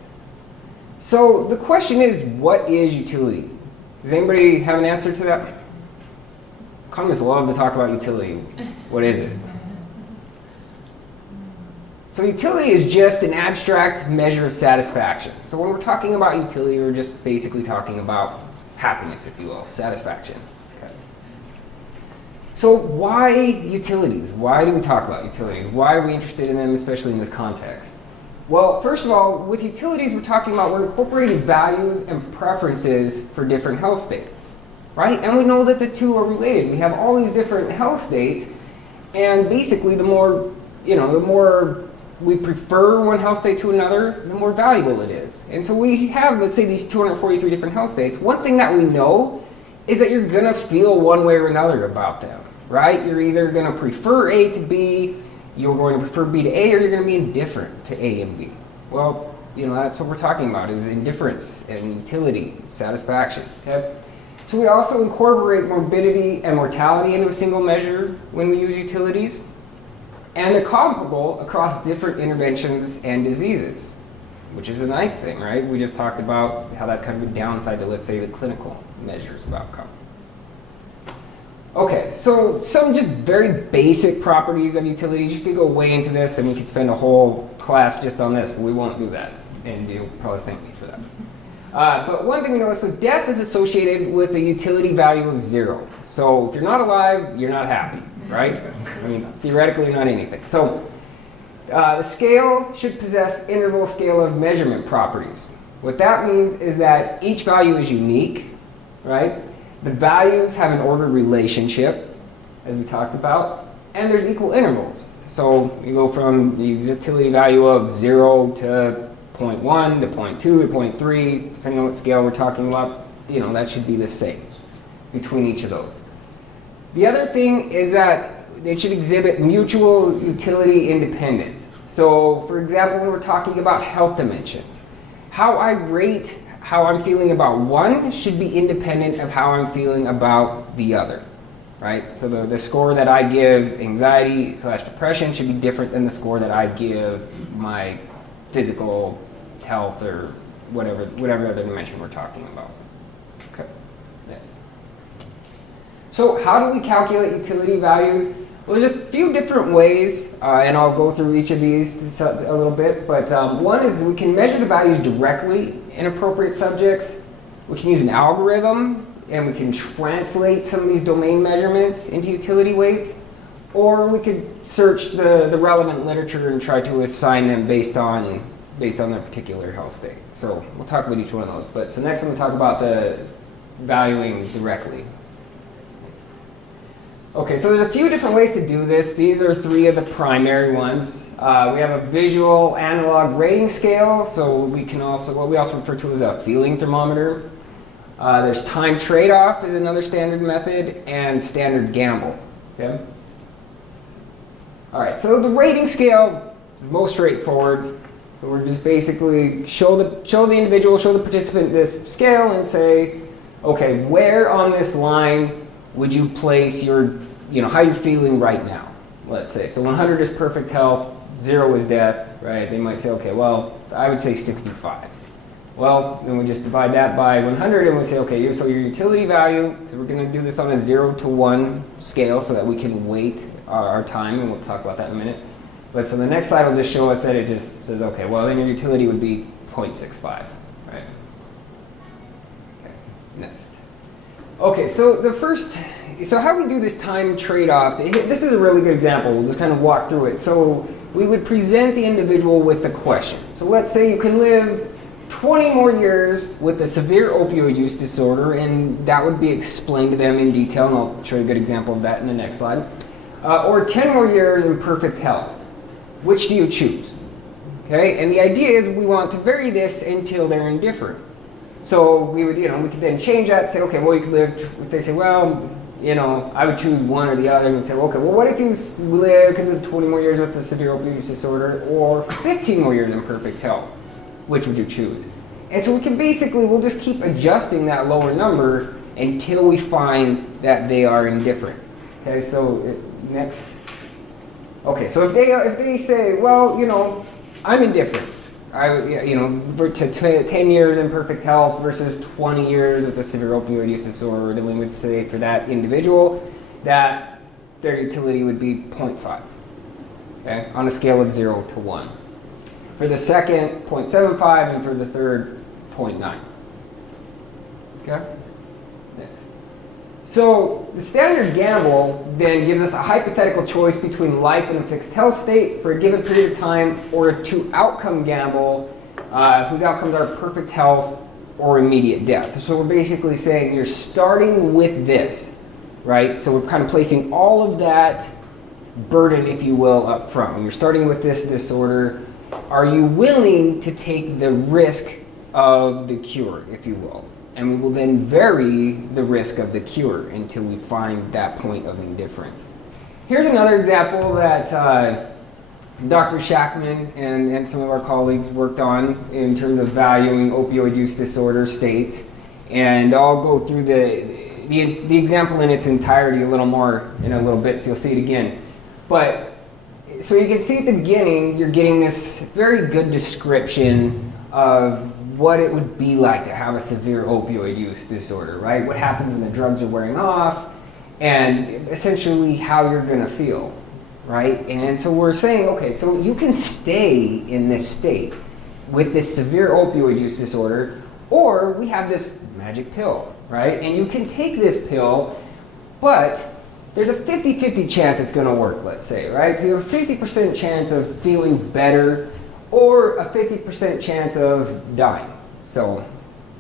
So the question is, what is utility? Does anybody have an answer to that? Economists love to talk about utility. What is it? So utility is just an abstract measure of satisfaction. So when we're talking about utility, we're just basically talking about happiness, if you will, satisfaction. Okay. So why utilities? Why do we talk about utilities? Why are we interested in them, especially in this context? Well, first of all, with utilities, we're incorporating values and preferences for different health states, right? And we know that the 2 are related. We have all these different health states, and basically the more we prefer one health state to another, the more valuable it is. And so we have, let's say, these 243 different health states. One thing that we know is that you're gonna feel one way or another about them, right? You're either gonna prefer A to B, you're going to prefer B to A, or you're going to be indifferent to A and B. Well, that's what we're talking about, is indifference and utility, satisfaction. Okay? So we also incorporate morbidity and mortality into a single measure when we use utilities. And they're comparable across different interventions and diseases, which is a nice thing, right? We just talked about how that's kind of a downside to, let's say, the clinical measures of outcome. Okay, so some just very basic properties of utilities. You could go way into this and you could spend a whole class just on this, but we won't do that. And you'll probably thank me for that. But one thing we know is, so death is associated with a utility value of 0. So if you're not alive, you're not happy, right? I mean, theoretically, you're not anything. So the scale should possess interval scale of measurement properties. What that means is that each value is unique, right? The values have an ordered relationship, as we talked about, and there's equal intervals. So you go from the utility value of 0 to 0.1 to 0.2 to 0.3, depending on what scale we're talking about, that should be the same between each of those. The other thing is that it should exhibit mutual utility independence. So, for example, when we're talking about health dimensions, how I rate how I'm feeling about one should be independent of how I'm feeling about the other, right? So the score that I give anxiety/depression should be different than the score that I give my physical health or whatever other dimension we're talking about. Okay. Yes. So how do we calculate utility values? Well, there's a few different ways, and I'll go through each of these a little bit, but one is we can measure the values directly in appropriate subjects. We can use an algorithm, and we can translate some of these domain measurements into utility weights, or we could search the relevant literature and try to assign them based on their particular health state. So we'll talk about each one of those. But so next I'm going to talk about the valuing directly. Okay, so there's a few different ways to do this. These are 3 of the primary ones. We have a visual analog rating scale, so we can also, what we also refer to as a feeling thermometer. There's time trade-off is another standard method, and standard gamble. Okay? All right, so the rating scale is most straightforward. So we're just basically show the individual, show the participant this scale and say, okay, where on this line would you place your, how you're feeling right now, let's say. So 100 is perfect health, 0 is death, right? They might say, okay, well, I would say 65. Well, then we just divide that by 100 and we say, okay, so your utility value, so we're going to do this on a 0 to 1 scale so that we can weight our time, and we'll talk about that in a minute. But so the next slide will just show us that it just says, okay, well, then your utility would be 0.65, right? Okay, next. Okay, so so how we do this time trade-off, this is a really good example. We'll just kind of walk through it. So we would present the individual with a question. So let's say you can live 20 more years with a severe opioid use disorder, and that would be explained to them in detail, and I'll show you a good example of that in the next slide. Or 10 more years in perfect health. Which do you choose? Okay, and the idea is we want to vary this until they're indifferent. So we would, we could then change that, say, okay, well, you could live, if they say, well, I would choose one or the other, and we'd say, okay, well, what if you could live 20 more years with a severe opioid use disorder, or 15 more years in perfect health? Which would you choose? And so we can we'll just keep adjusting that lower number until we find that they are indifferent. Okay, so next. Okay, so if they say, well, I'm indifferent. To 10 years in perfect health versus 20 years with a severe opioid use disorder, then we would say for that individual that their utility would be 0.5, okay, on a scale of 0 to 1. For the second, 0.75, and for the third, 0.9. Okay? Next. So the standard gamble then gives us a hypothetical choice between life in a fixed health state for a given period of time, or a two-outcome gamble whose outcomes are perfect health or immediate death. So we're basically saying you're starting with this, right? So we're kind of placing all of that burden, if you will, up front. When you're starting with this disorder, are you willing to take the risk of the cure, if you will? And we will then vary the risk of the cure until we find that point of indifference. Here's another example that Dr. Shackman and some of our colleagues worked on in terms of valuing opioid use disorder states. And I'll go through the example in its entirety a little more in a little bit, so you'll see it again. But so you can see at the beginning, you're getting this very good description of what it would be like to have a severe opioid use disorder, right? What happens when the drugs are wearing off, and essentially how you're going to feel, right? And so we're saying, okay, so you can stay in this state with this severe opioid use disorder, or we have this magic pill, right? And you can take this pill, but there's a 50-50 chance it's going to work, let's say, right? So you have a 50% chance of feeling better, or a 50% chance of dying. So,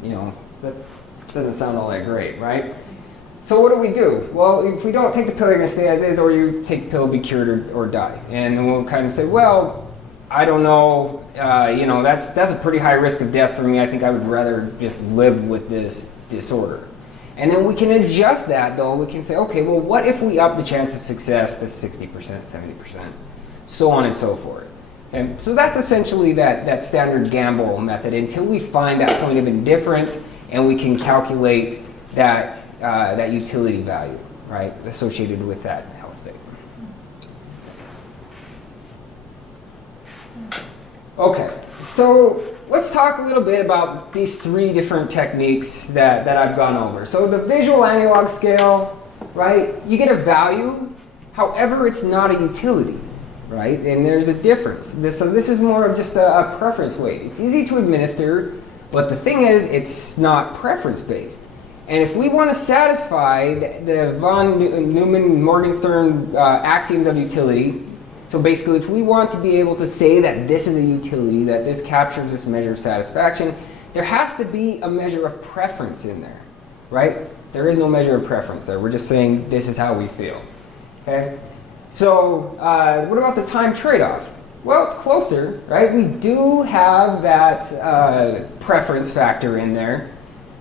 that doesn't sound all that great, right? So what do? Well, if we don't take the pill, you're going to stay as is, or you take the pill, be cured, or die. And then we'll kind of say, well, I don't know, that's a pretty high risk of death for me. I think I would rather just live with this disorder. And then we can adjust that, though. We can say, okay, well, what if we up the chance of success to 60%, 70%, so on and so forth. And so that's essentially that standard gamble method until we find that point of indifference and we can calculate that utility value, right, associated with that health state. Okay, so let's talk a little bit about these three different techniques that I've gone over. So the visual analog scale, right, you get a value, however, it's not a utility. Right? And there's a difference. So this is more of just a preference weight. It's easy to administer, but the thing is, it's not preference-based. And if we want to satisfy the von Neumann-Morgenstern axioms of utility, so basically if we want to be able to say that this is a utility, that this captures this measure of satisfaction, there has to be a measure of preference in there, right? There is no measure of preference there. We're just saying this is how we feel, okay? So what about the time trade-off? Well, it's closer, right? We do have that preference factor in there,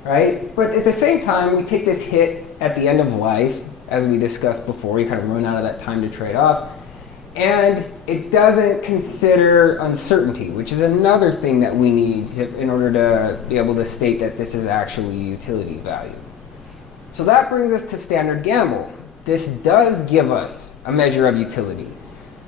right? But at the same time, we take this hit at the end of life, as we discussed before. We kind of run out of that time to trade off. And it doesn't consider uncertainty, which is another thing that we need in order to be able to state that this is actually utility value. So that brings us to standard gamble. This does give us a measure of utility.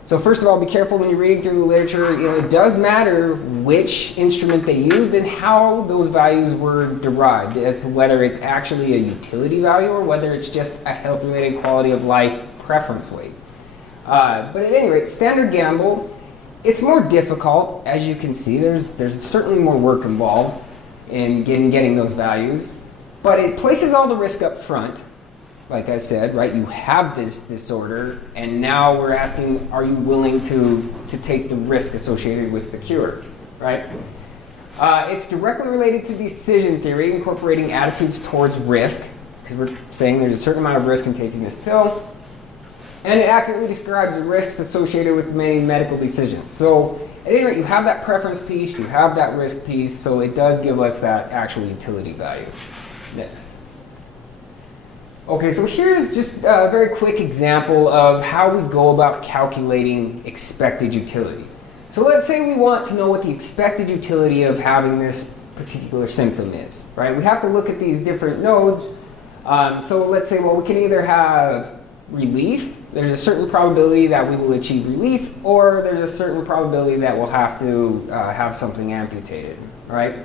So first of all, be careful when you're reading through the literature. It does matter which instrument they used and how those values were derived as to whether it's actually a utility value or whether it's just a health-related quality of life preference weight. But at any rate, standard gamble, it's more difficult, as you can see. There's certainly more work involved in getting those values, but it places all the risk up front. Like I said, right, you have this disorder, and now we're asking, are you willing to take the risk associated with the cure, right? It's directly related to decision theory, incorporating attitudes towards risk, because we're saying there's a certain amount of risk in taking this pill. And it accurately describes the risks associated with many medical decisions. So at any rate, you have that preference piece, you have that risk piece, so it does give us that actual utility value. Next. Okay, so here's just a very quick example of how we go about calculating expected utility. So let's say we want to know what the expected utility of having this particular symptom is, right? We have to look at these different nodes. So let's say, well, we can either have relief. There's a certain probability that we will achieve relief, or there's a certain probability that we'll have to have something amputated, right?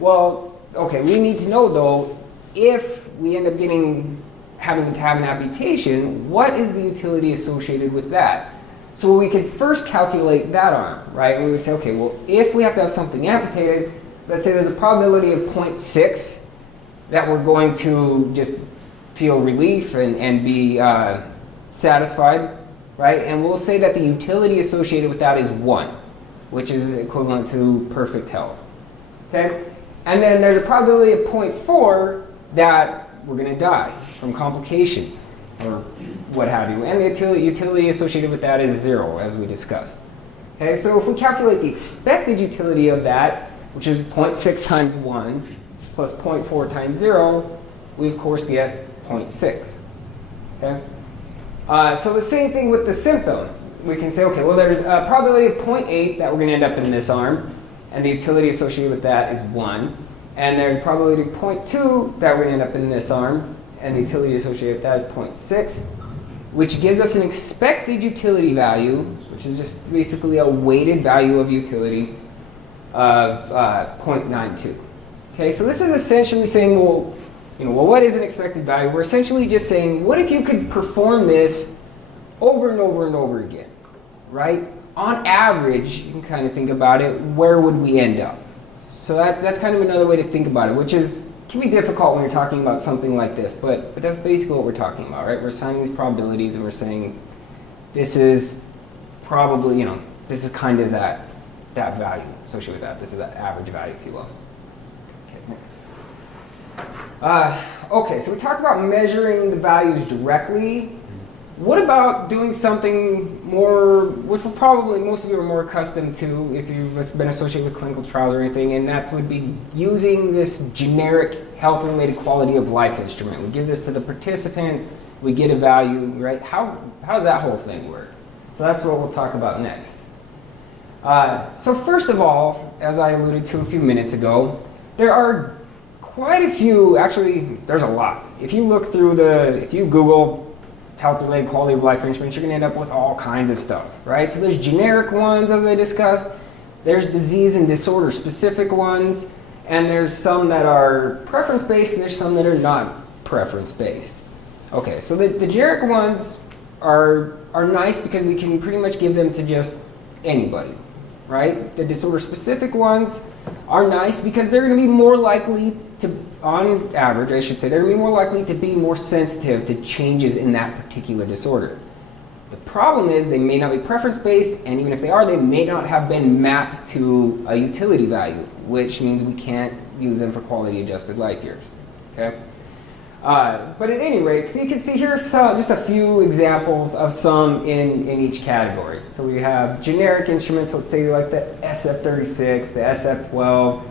Well, okay, we need to know though, if we end up having to have an amputation, what is the utility associated with that? So we could first calculate that arm, right? And we would say, okay, well, if we have to have something amputated, let's say there's a probability of 0.6 that we're going to just feel relief and be satisfied, right? And we'll say that the utility associated with that is 1, which is equivalent to perfect health, okay? And then there's a probability of 0.4 that we're going to die from complications or what have you. And the utility associated with that is 0, as we discussed. Okay, so if we calculate the expected utility of that, which is 0.6 times 1 plus 0.4 times 0, we of course get 0.6. Okay? So the same thing with the symptom. We can say, okay, well, there's a probability of 0.8 that we're going to end up in this arm, and the utility associated with that is 1. And there's a probability of 0.2 that we're going to end up in this arm, and the utility associated with that is 0.6, which gives us an expected utility value, which is just basically a weighted value of utility of 0.92. Okay, so this is essentially saying, well, what is an expected value? We're essentially just saying, what if you could perform this over and over and over again, right? On average, you can kind of think about it, where would we end up? So that's kind of another way to think about it, which can be difficult when you're talking about something like this, but that's basically what we're talking about, right? We're assigning these probabilities and we're saying this is probably, this is kind of that value associated with that. This is that average value, if you will. Okay, next. Okay, so we talked about measuring the values directly. What about doing something more, which will probably most of you are more accustomed to if you've been associated with clinical trials or anything, and that would be using this generic health-related quality of life instrument. We give this to the participants, we get a value, right? How does that whole thing work? So that's what we'll talk about next. So first of all, as I alluded to a few minutes ago, there are quite a few, actually there's a lot. If you look through if you Google health-related quality of life instruments, you're going to end up with all kinds of stuff, right? So there's generic ones, as I discussed. There's disease and disorder-specific ones, and there's some that are preference-based, and there's some that are not preference-based. Okay, so the generic ones are nice because we can pretty much give them to just anybody, right? The disorder-specific ones are nice because they're going to be more likely to, on average, I should say, they're going to be more likely to be more sensitive to changes in that particular disorder. The problem is they may not be preference-based, and even if they are, they may not have been mapped to a utility value, which means we can't use them for quality-adjusted life years. Okay? But at any rate, so you can see here just a few examples of some in each category. So we have generic instruments, let's say like the SF36, the SF12.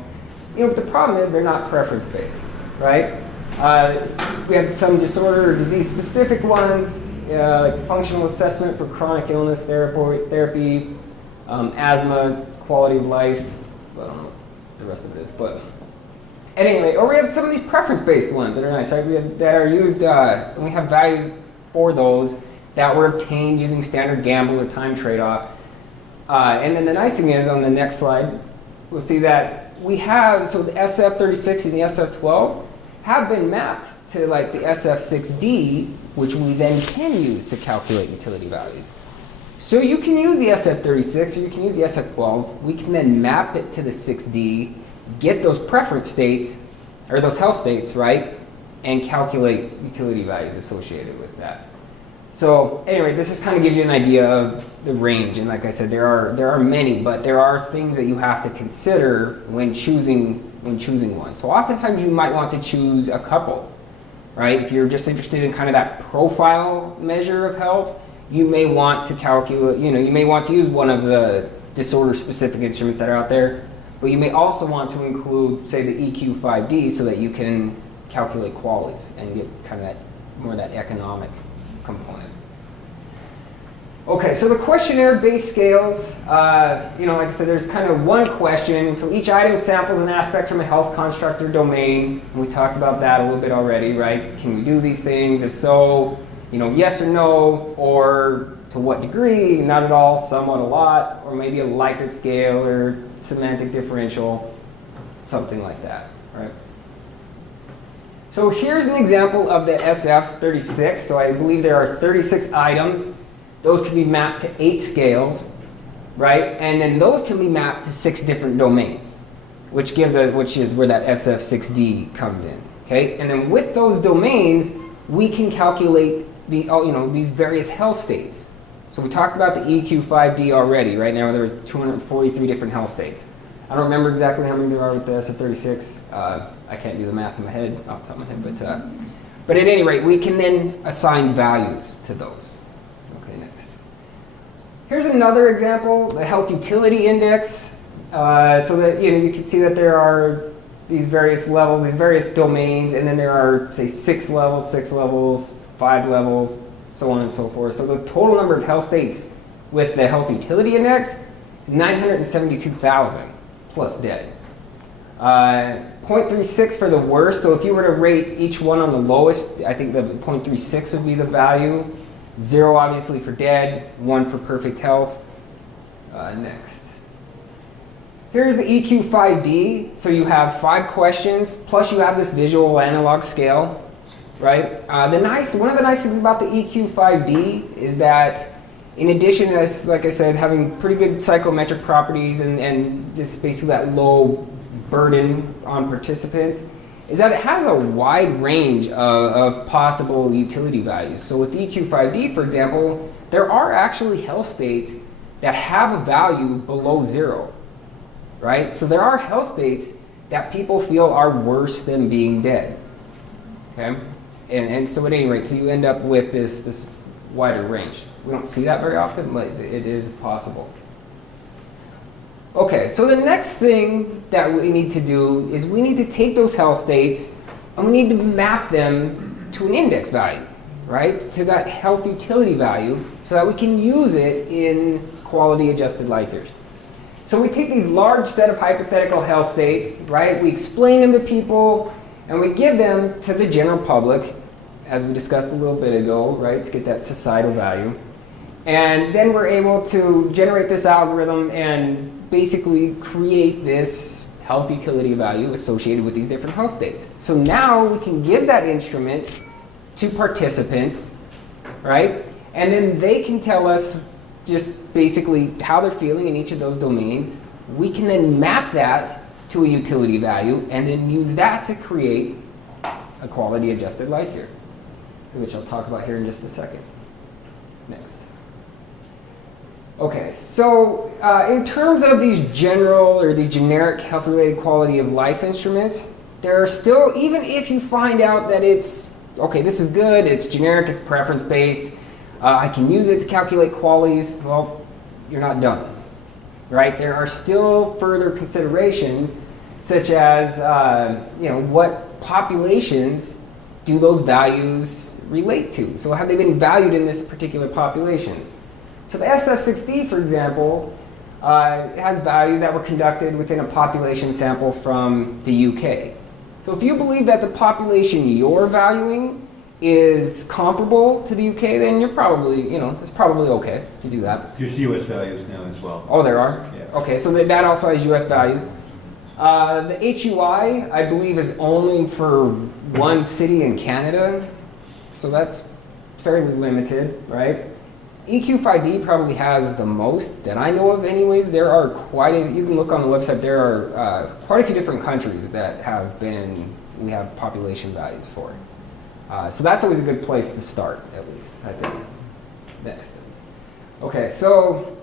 But the problem is they're not preference-based, right? We have some disorder or disease-specific ones, like functional assessment for chronic illness therapy, asthma, quality of life. I don't know what the rest of it is, but anyway, or we have some of these preference-based ones that are nice, right? That are used, and we have values for those that were obtained using standard gamble or time trade-off. And then the nice thing is, on the next slide, we'll see that we have, so the SF36 and the SF12 have been mapped to like the SF6D, which we then can use to calculate utility values. So you can use the SF36 or you can use the SF12. We can then map it to the 6D, get those preference states, or those health states, right, and calculate utility values associated with that. So anyway, this just kind of gives you an idea of the range, and like I said, there are many, but there are things that you have to consider when choosing one. So oftentimes you might want to choose a couple, right? If you're just interested in kind of that profile measure of health, you may want to calculate, you may want to use one of the disorder-specific instruments that are out there, but you may also want to include, say, the EQ5D so that you can calculate qualities and get kind of more of that economic component. Okay, so the questionnaire-based scales, like I said, there's kind of one question. So each item samples an aspect from a health construct or domain. And we talked about that a little bit already, right? Can we do these things? If so, yes or no, or to what degree? Not at all, somewhat, a lot, or maybe a Likert scale or semantic differential, something like that, right? So here's an example of the SF36. So I believe there are 36 items. Those can be mapped to 8 scales, right? And then those can be mapped to 6 different domains, which is where that SF6D comes in, okay? And then with those domains, we can calculate these various health states. So we talked about the EQ5D already. Right now there are 243 different health states. I don't remember exactly how many there are with the SF36. I can't do the math in my head, off the top of my head, but at any rate, we can then assign values to those. Okay, next. Here's another example, the Health Utility Index. So that you can see that there are these various levels, these various domains, and then there are, say, 6 levels, 5 levels, so on and so forth. So the total number of health states with the Health Utility Index is 972,000 plus dead. 0.36 for the worst. So if you were to rate each one on the lowest, I think the 0.36 would be the value. 0 obviously for dead, 1 for perfect health. Next. Here's the EQ5D. So you have 5 questions, plus you have this visual analog scale, right? One of the nice things about the EQ5D is that in addition to, like I said, having pretty good psychometric properties and just basically that low burden on participants, is that it has a wide range of possible utility values. So with EQ5D, for example, there are actually health states that have a value below 0, right? So there are health states that people feel are worse than being dead, okay? And so at any rate, so you end up with this wider range. We don't see that very often, but it is possible. Okay, so the next thing that we need to do is we need to take those health states and we need to map them to an index value, right? To that health utility value so that we can use it in quality adjusted life years. So we take these large set of hypothetical health states, right? We explain them to people and we give them to the general public, as we discussed a little bit ago, right? To get that societal value. And then we're able to generate this algorithm and basically create this health utility value associated with these different health states. So now we can give that instrument to participants, right? And then they can tell us just basically how they're feeling in each of those domains. We can then map that to a utility value and then use that to create a quality adjusted life year, which I'll talk about here in just a second. Next. Okay, so in terms of these general or the generic health-related quality of life instruments, there are still, even if you find out that it's okay, this is good, it's generic, it's preference-based, I can use it to calculate qualities. Well, you're not done, right? There are still further considerations, such as, what populations do those values relate to? So have they been valued in this particular population? So the SF6D, for example, has values that were conducted within a population sample from the UK. So if you believe that the population you're valuing is comparable to the UK, then you're probably, it's probably okay to do that. There's US values now as well. Oh, there are? Yeah. Okay, so that also has US values. The HUI, I believe, is only for one city in Canada, so that's fairly limited, right? EQ5D probably has the most that I know of anyways. There are you can look on the website, there are quite a few different countries that we have population values for. So that's always a good place to start, at least, I think. Next. Okay, so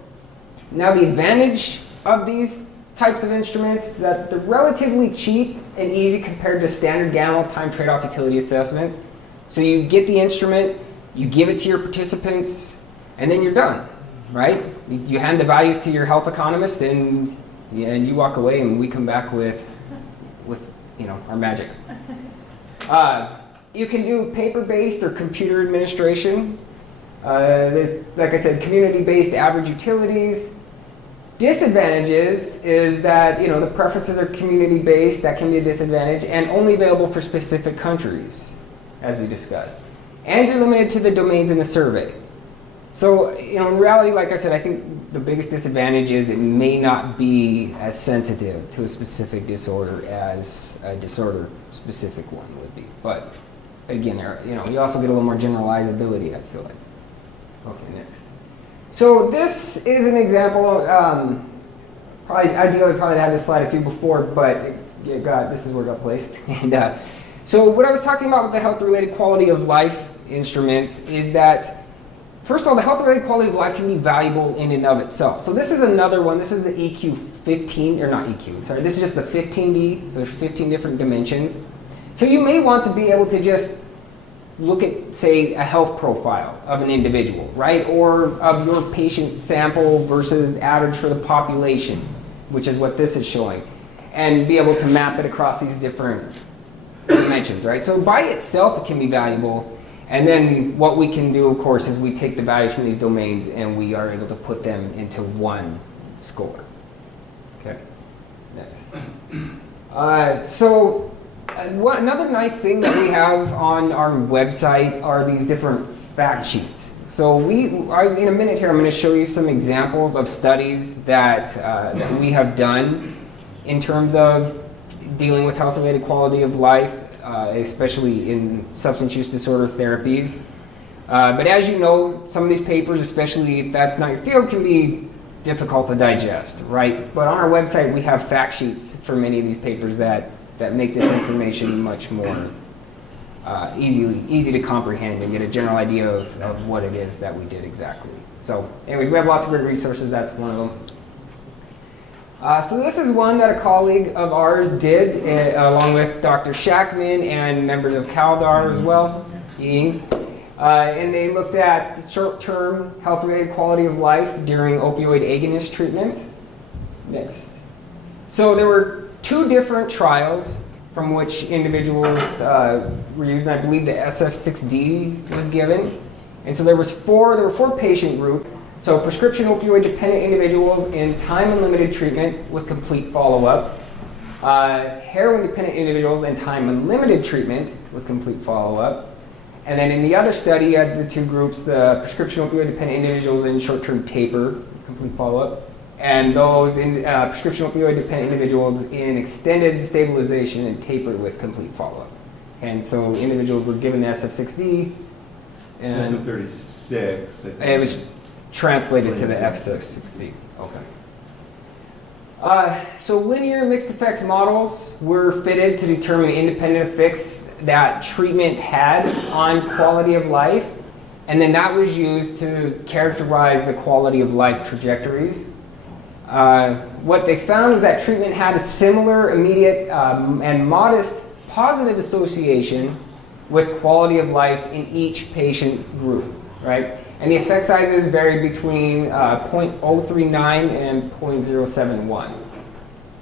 now the advantage of these types of instruments that they're relatively cheap and easy compared to standard gamma time trade-off utility assessments. So you get the instrument, you give it to your participants, and then you're done, right? You hand the values to your health economist, and you walk away, and we come back with our magic. You can do paper-based or computer administration. Like I said, community-based average utilities. Disadvantages is that the preferences are community-based. That can be a disadvantage, and only available for specific countries, as we discussed. And you're limited to the domains in the survey. So, in reality, like I said, I think the biggest disadvantage is it may not be as sensitive to a specific disorder as a disorder-specific one would be. But again, you also get a little more generalizability, I feel like. Okay, next. So this is an example. Ideally, probably had this slide a few before, but this is where it got placed. And so what I was talking about with the health-related quality of life instruments is that, first of all, the health-related quality of life can be valuable in and of itself. So this is another one. This is the EQ15, or not EQ, sorry. This is just the 15D, so there's 15 different dimensions. So you may want to be able to just look at, say, a health profile of an individual, right? Or of your patient sample versus average for the population, which is what this is showing, and be able to map it across these different dimensions, right? So by itself, it can be valuable. And then what we can do, of course, is we take the values from these domains and we are able to put them into one score. Okay, next. Another nice thing that we have on our website are these different fact sheets. So in a minute here, I'm going to show you some examples of studies that we have done in terms of dealing with health-related quality of life, especially in substance use disorder therapies. But as you know, some of these papers, especially if that's not your field, can be difficult to digest, right? But on our website, we have fact sheets for many of these papers that make this information much more easy to comprehend and get a general idea of what it is that we did exactly. So anyways, we have lots of great resources. That's one of them. So this is one that a colleague of ours did along with Dr. Shackman and members of CALDAR as well, Ying. And they looked at the short-term health-related quality of life during opioid agonist treatment. Next. So there were 2 different trials from which individuals were used, and I believe the SF6D was given. And so there were 4 patient groups. So prescription opioid dependent individuals in time unlimited treatment with complete follow-up. Heroin dependent individuals in time unlimited treatment with complete follow-up. And then in the other study, you had the 2 groups, the prescription opioid dependent individuals in short-term taper, complete follow-up, and those in prescription opioid dependent individuals in extended stabilization and taper with complete follow-up. And so individuals were given the SF6D. And SF36. it was translated to the F6D. Okay. So linear mixed effects models were fitted to determine independent effects that treatment had on quality of life, and then that was used to characterize the quality of life trajectories. What they found was that treatment had a similar, immediate, and modest positive association with quality of life in each patient group, right? And the effect sizes vary between 0.039 and 0.071.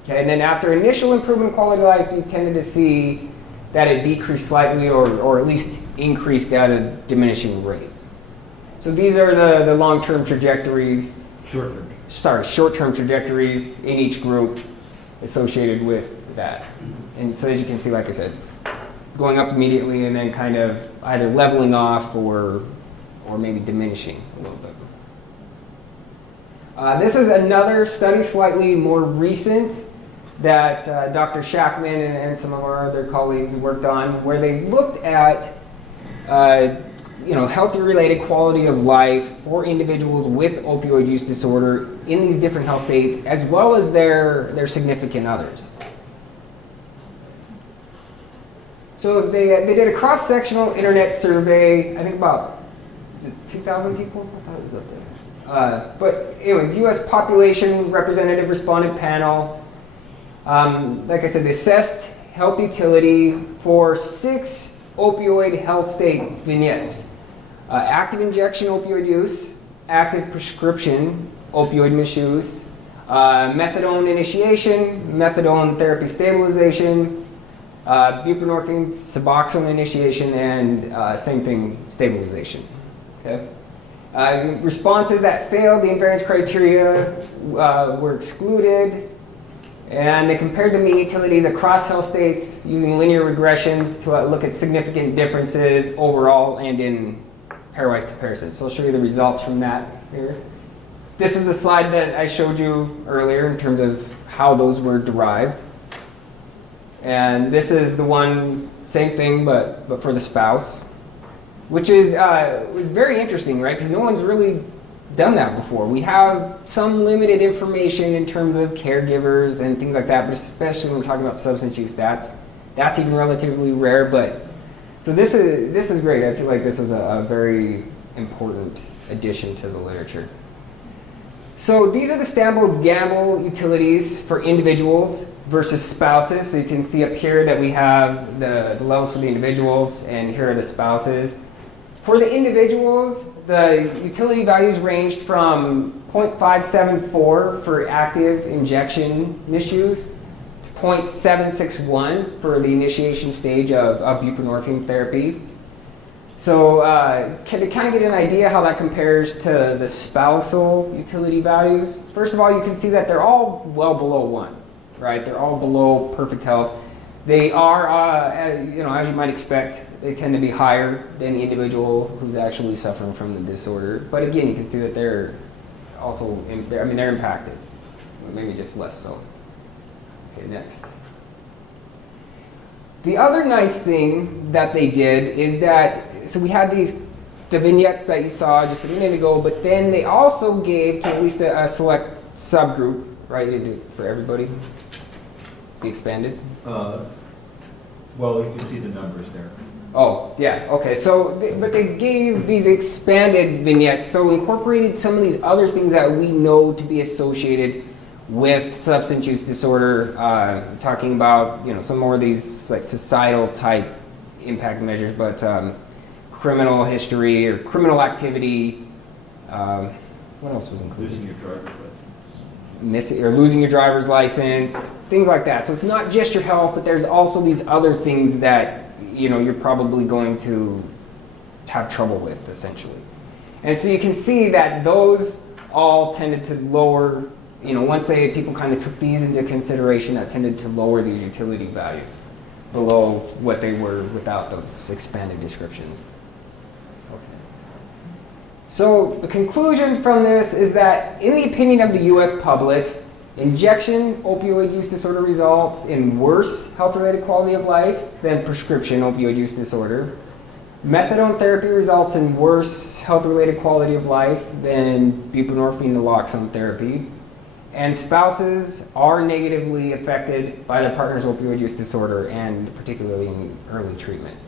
Okay, and then after initial improvement in quality of life, you tended to see that it decreased slightly or at least increased at a diminishing rate. So these are the long-term trajectories, short-term trajectories in each group associated with that. And so as you can see, like I said, it's going up immediately and then kind of either leveling off or maybe diminishing a little bit. This is another study, slightly more recent, that Dr. Shackman and some of our other colleagues worked on, where they looked at health-related quality of life for individuals with opioid use disorder in these different health states, as well as their significant others. So they did a cross-sectional internet survey, I think about 2,000 people? I thought it was up there. But anyways, U.S. population representative respondent panel. Like I said, they assessed health utility for 6 opioid health state vignettes. Active injection opioid use, active prescription opioid misuse, methadone initiation, methadone therapy stabilization, buprenorphine Suboxone initiation, and same thing, stabilization. Okay? Responses that failed the invariance criteria were excluded, and they compared the mean utilities across health states using linear regressions to look at significant differences overall and in pairwise comparison. So I'll show you the results from that here. This is the slide that I showed you earlier in terms of how those were derived. And this is the one, same thing, but for the spouse, which is was very interesting, right? Because no one's really done that before. We have some limited information in terms of caregivers and things like that, but especially when we're talking about substance use, that's even relatively rare. But so this is great. I feel like this was a very important addition to the literature. So these are the Stambul-Gamble utilities for individuals versus spouses. So you can see up here that we have the levels for the individuals, and here are the spouses. For the individuals, the utility values ranged from 0.574 for active injection misuse, 0.761 for the initiation stage of buprenorphine therapy. So to kind of get an idea how that compares to the spousal utility values, first of all, you can see that they're all well below 1, right? They're all below perfect health. They are, as you might expect, they tend to be higher than the individual who's actually suffering from the disorder. But again, you can see that they're also, they're impacted, maybe just less so. Okay, next. The other nice thing that they did is that, so we had the vignettes that you saw just a minute ago, but then they also gave to at least a select subgroup, right? They did it for everybody. Be expanded. Well, you can see the numbers there. Oh, yeah, okay. So, but they gave these expanded vignettes, so incorporated some of these other things that we know to be associated with substance use disorder, talking about, some more of these like societal type impact measures, but criminal history or criminal activity. What else was included? Losing your driver's license. Losing your driver's license, things like that. So it's not just your health, but there's also these other things that you're probably going to have trouble with, essentially. And so you can see that those all tended to lower, once people kind of took these into consideration, that tended to lower these utility values below what they were without those expanded descriptions. So the conclusion from this is that, in the opinion of the U.S. public, injection opioid use disorder results in worse health-related quality of life than prescription opioid use disorder. Methadone therapy results in worse health-related quality of life than buprenorphine naloxone therapy. And spouses are negatively affected by their partner's opioid use disorder, and particularly in early treatment.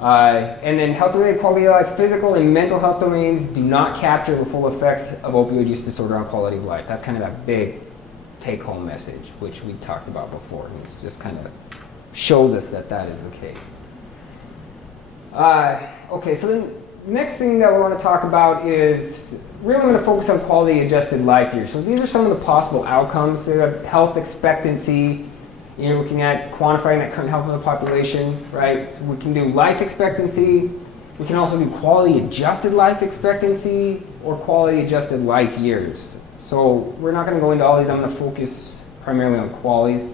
And then health-related quality of life, physical and mental health domains do not capture the full effects of opioid use disorder on quality of life. That's kind of that big take-home message, which we talked about before. And it just kind of shows us that that is the case. Okay, so the next thing that we want to talk about is really going to focus on quality adjusted life years. So these are some of the possible outcomes. So you have health expectancy. You're looking at quantifying that current health of the population, right? So we can do life expectancy. We can also do quality adjusted life expectancy or quality adjusted life years. So we're not going to go into all these. I'm going to focus primarily on qualities.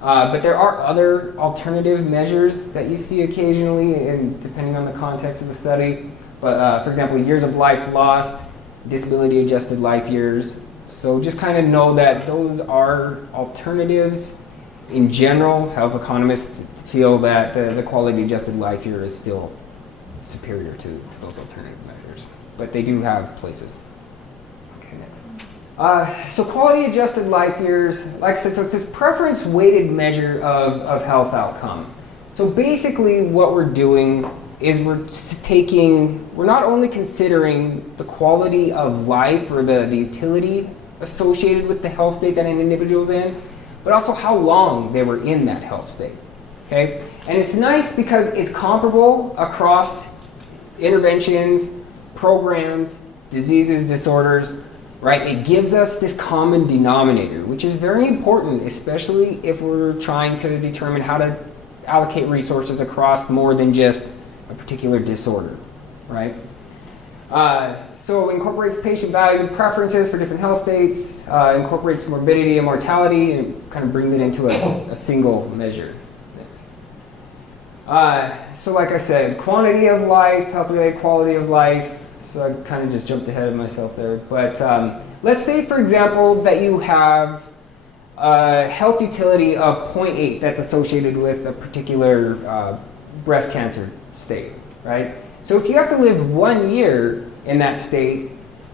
But there are other alternative measures that you see occasionally, and depending on the context of the study. But for example, years of life lost, disability adjusted life years. So just kind of know that those are alternatives. In general, health economists feel that the quality adjusted life year is still superior to those alternative measures, but they do have places. Okay, next. So quality adjusted life years, like I said, so it's this preference weighted measure of health outcome. So basically what we're doing is we're not only considering the quality of life or the utility associated with the health state that an individual's in, but also how long they were in that health state. Okay? And it's nice because it's comparable across interventions, programs, diseases, disorders, right? It gives us this common denominator, which is very important, especially if we're trying to determine how to allocate resources across more than just a particular disorder, right? So incorporates patient values and preferences for different health states, incorporates morbidity and mortality, and kind of brings it into a single measure. So like I said, quantity of life, health-related quality of life. So I kind of just jumped ahead of myself there. But let's say, for example, that you have a health utility of 0.8 that's associated with a particular breast cancer state, right? So if you have to live 1 year in that state,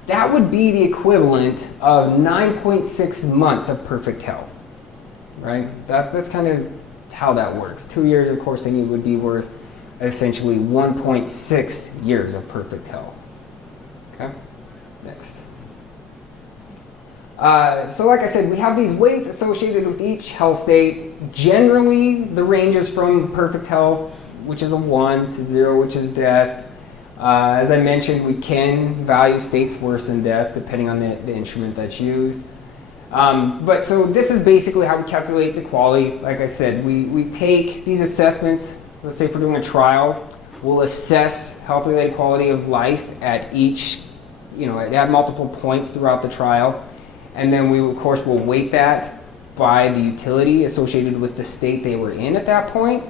that would be the equivalent of 9.6 months of perfect health, right? That's kind of how that works. 2 years, of course, then you would be worth essentially 1.6 years of perfect health. Okay, next. So like I said, we have these weights associated with each health state. Generally, the range is from perfect health, which is a 1, to 0, which is death. As I mentioned, we can value states worse than death, depending on the instrument that's used. But so this is basically how we calculate the quality. Like I said, we take these assessments. Let's say if we're doing a trial, we'll assess health-related quality of life at each, at multiple points throughout the trial. And then we, of course, will weight that by the utility associated with the state they were in at that point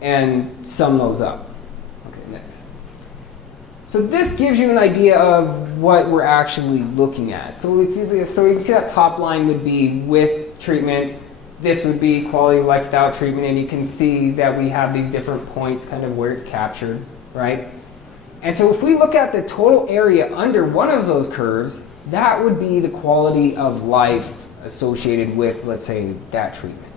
and sum those up. Okay, next. So this gives you an idea of what we're actually looking at. So you can see that top line would be with treatment. This would be quality of life without treatment, and you can see that we have these different points kind of where it's captured, right? And so if we look at the total area under one of those curves, that would be the quality of life associated with, let's say, that treatment,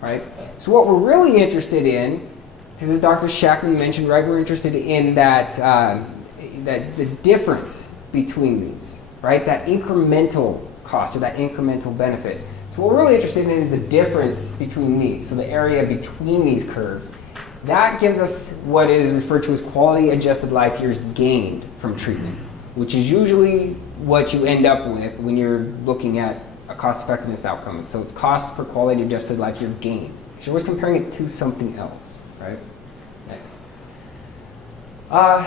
right? So what we're really interested in, because as Dr. Shackman mentioned, right, we're interested in that the difference between these, right? That incremental cost or that incremental benefit. So what we're really interested in is the difference between these, so the area between these curves. That gives us what is referred to as quality adjusted life years gained from treatment, which is usually what you end up with when you're looking at a cost effectiveness outcome. So it's cost per quality adjusted life year gain. So you're always comparing it to something else, right?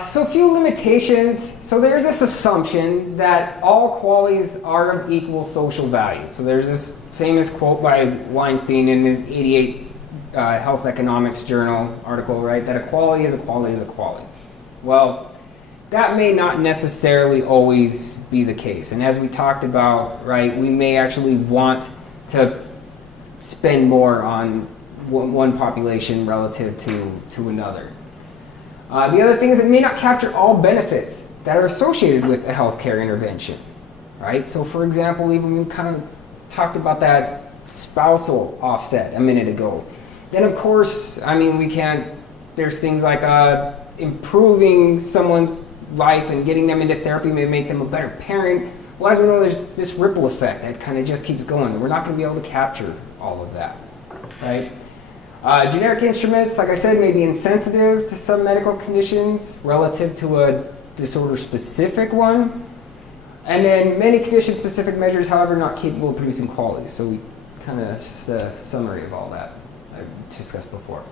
So a few limitations. So there's this assumption that all qualities are of equal social value. So there's this famous quote by Weinstein in his 88 Health Economics Journal article, right, that a quality is a quality is a quality. Well, that may not necessarily always be the case. And as we talked about, right, we may actually want to spend more on one population relative to another. The other thing is it may not capture all benefits that are associated with a healthcare intervention, right? So for example, even we kind of talked about that spousal offset a minute ago. Then of course, I mean, there's things like improving someone's life and getting them into therapy may make them a better parent. Well, as we know, there's this ripple effect that kind of just keeps going. We're not going to be able to capture all of that, right? Generic instruments, like I said, may be insensitive to some medical conditions relative to a disorder-specific one. And then many condition-specific measures, however, not capable of producing quality. So we kind of just a summary of all that I discussed before.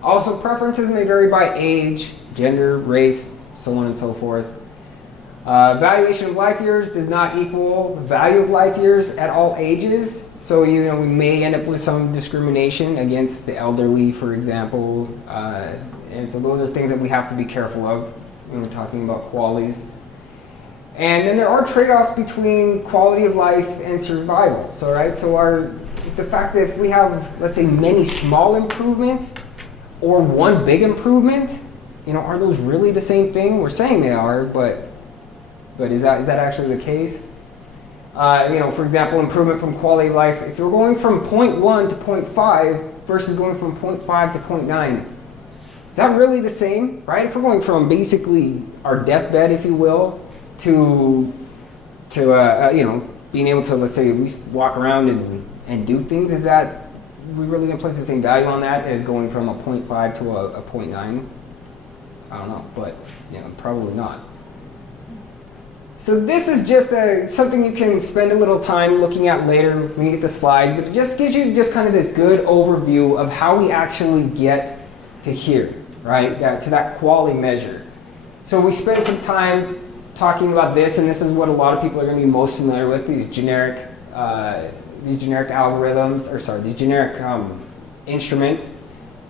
Also, preferences may vary by age, gender, race, so on and so forth. Valuation of life years does not equal the value of life years at all ages. So, we may end up with some discrimination against the elderly, for example. And so those are things that we have to be careful of when we're talking about qualities. And then there are trade-offs between quality of life and survival. So, the fact that if we have, let's say, many small improvements or one big improvement, are those really the same thing? We're saying they are, but is that actually the case? For example, improvement from quality of life. If you're going from 0.1 to 0.5 versus going from 0.5 to 0.9, is that really the same, right? If we're going from basically our deathbed, if you will, to being able to, let's say, at least walk around and do things, is that we really going to place the same value on that as going from a 0.5 to a 0.9? I don't know, but probably not. So this is just something you can spend a little time looking at later when you get the slides, but it just gives you just kind of this good overview of how we actually get to here, right? To that quality measure. So we spent some time talking about this, and this is what a lot of people are going to be most familiar with, these generic algorithms, these generic instruments,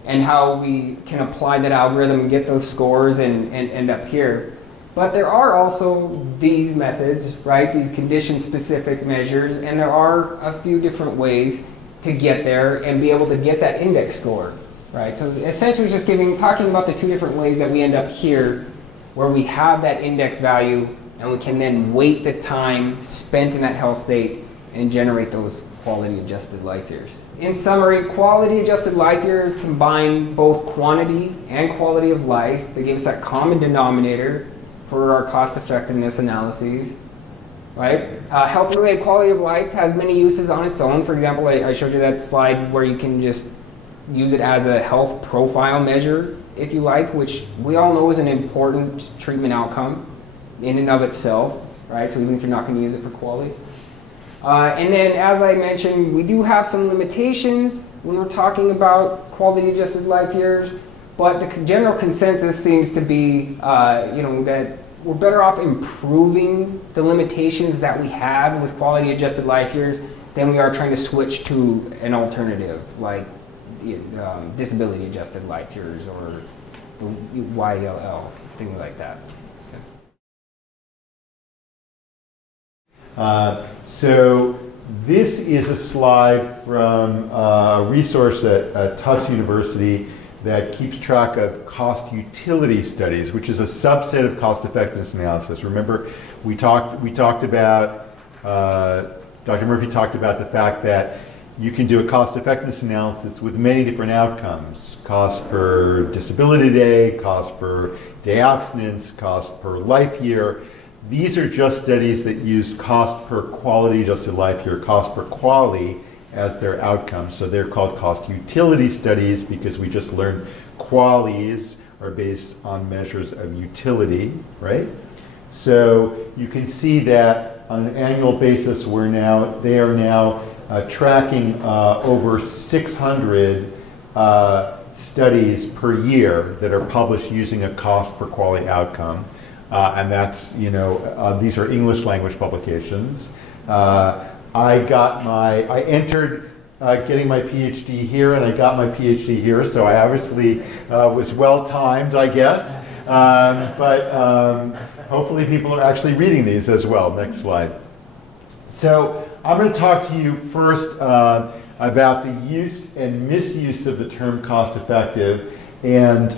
and how we can apply that algorithm and get those scores and end up here. But there are also these methods, right? These condition-specific measures, and there are a few different ways to get there and be able to get that index score, right? So essentially it's just talking about the two different ways that we end up here, where we have that index value and we can then weight the time spent in that health state and generate those quality-adjusted life years. In summary, quality-adjusted life years combine both quantity and quality of life. They give us that common denominator for our cost-effectiveness analyses, right? Health-related quality of life has many uses on its own. For example, I showed you that slide where you can just use it as a health profile measure, if you like, which we all know is an important treatment outcome in and of itself, right? So even if you're not going to use it for qualities. And then, as I mentioned, we do have some limitations when we're talking about quality-adjusted life years. But the general consensus seems to be, that we're better off improving the limitations that we have with quality-adjusted life years than we are trying to switch to an alternative, like disability-adjusted life years or the YLL, things like that. So this is a slide from a resource at Tufts University that keeps track of cost utility studies, which is a subset of cost effectiveness analysis. Remember, we talked about, Dr. Murphy talked about the fact that you can do a cost effectiveness analysis with many different outcomes. Cost per disability day, cost per day abstinence, cost per life year. These are just studies that use cost per quality adjusted life year, cost per quality as their outcome. So they're called cost utility studies because we just learned qualities are based on measures of utility, right? So you can see that on an annual basis, they are now tracking over 600 studies per year that are published using a cost per quality outcome. And that's, these are English language publications. I entered getting my PhD here, and I got my PhD here, so I obviously was well-timed, I guess. But hopefully people are actually reading these as well. Next slide. So I'm going to talk to you first about the use and misuse of the term cost-effective and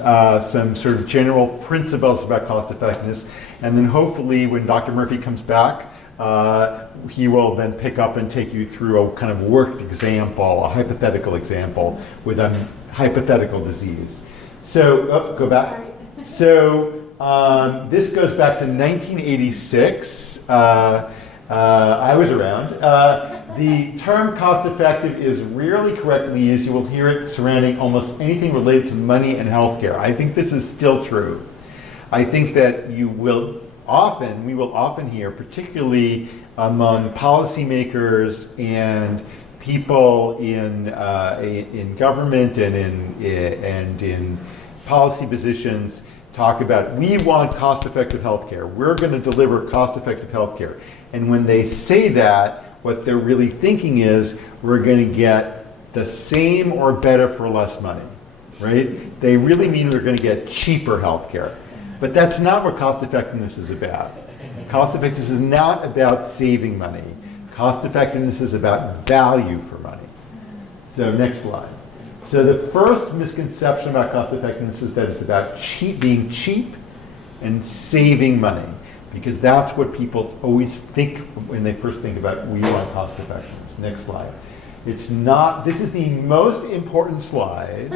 some sort of general principles about cost-effectiveness. And then hopefully when Dr. Murphy comes back, he will then pick up and take you through a kind of worked example, a hypothetical example with a hypothetical disease. So, go back. So, this goes back to 1986. I was around. The term cost-effective is rarely correctly used. You will hear it surrounding almost anything related to money and healthcare. I think this is still true. I think that we will often hear, particularly among policymakers and people in government and in policy positions, talk about, we want cost-effective healthcare. We're going to deliver cost-effective healthcare. And when they say that, what they're really thinking is, we're going to get the same or better for less money, right? They really mean we're going to get cheaper healthcare. But that's not what cost-effectiveness is about. Cost-effectiveness is not about saving money. Cost-effectiveness is about value for money. So next slide. So the first misconception about cost-effectiveness is that it's about being cheap and saving money, because that's what people always think when they first think about we want cost-effectiveness. Next slide. It's not, this is the most important slide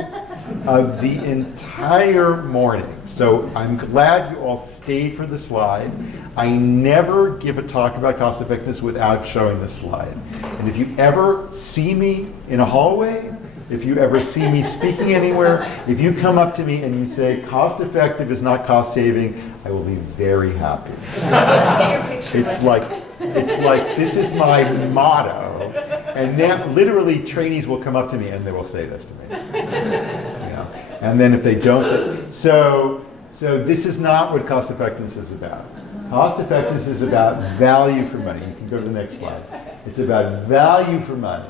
of the entire morning. So I'm glad you all stayed for the slide. I never give a talk about cost effectiveness without showing this slide. And if you ever see me in a hallway, if you ever see me speaking anywhere, if you come up to me and you say cost effective is not cost saving, I will be very happy. Let's get your picture. It's like this is my motto. And now, literally, trainees will come up to me and they will say this to me. And then if they don't, so this is not what cost effectiveness is about. Cost effectiveness is about value for money. You can go to the next slide. It's about value for money.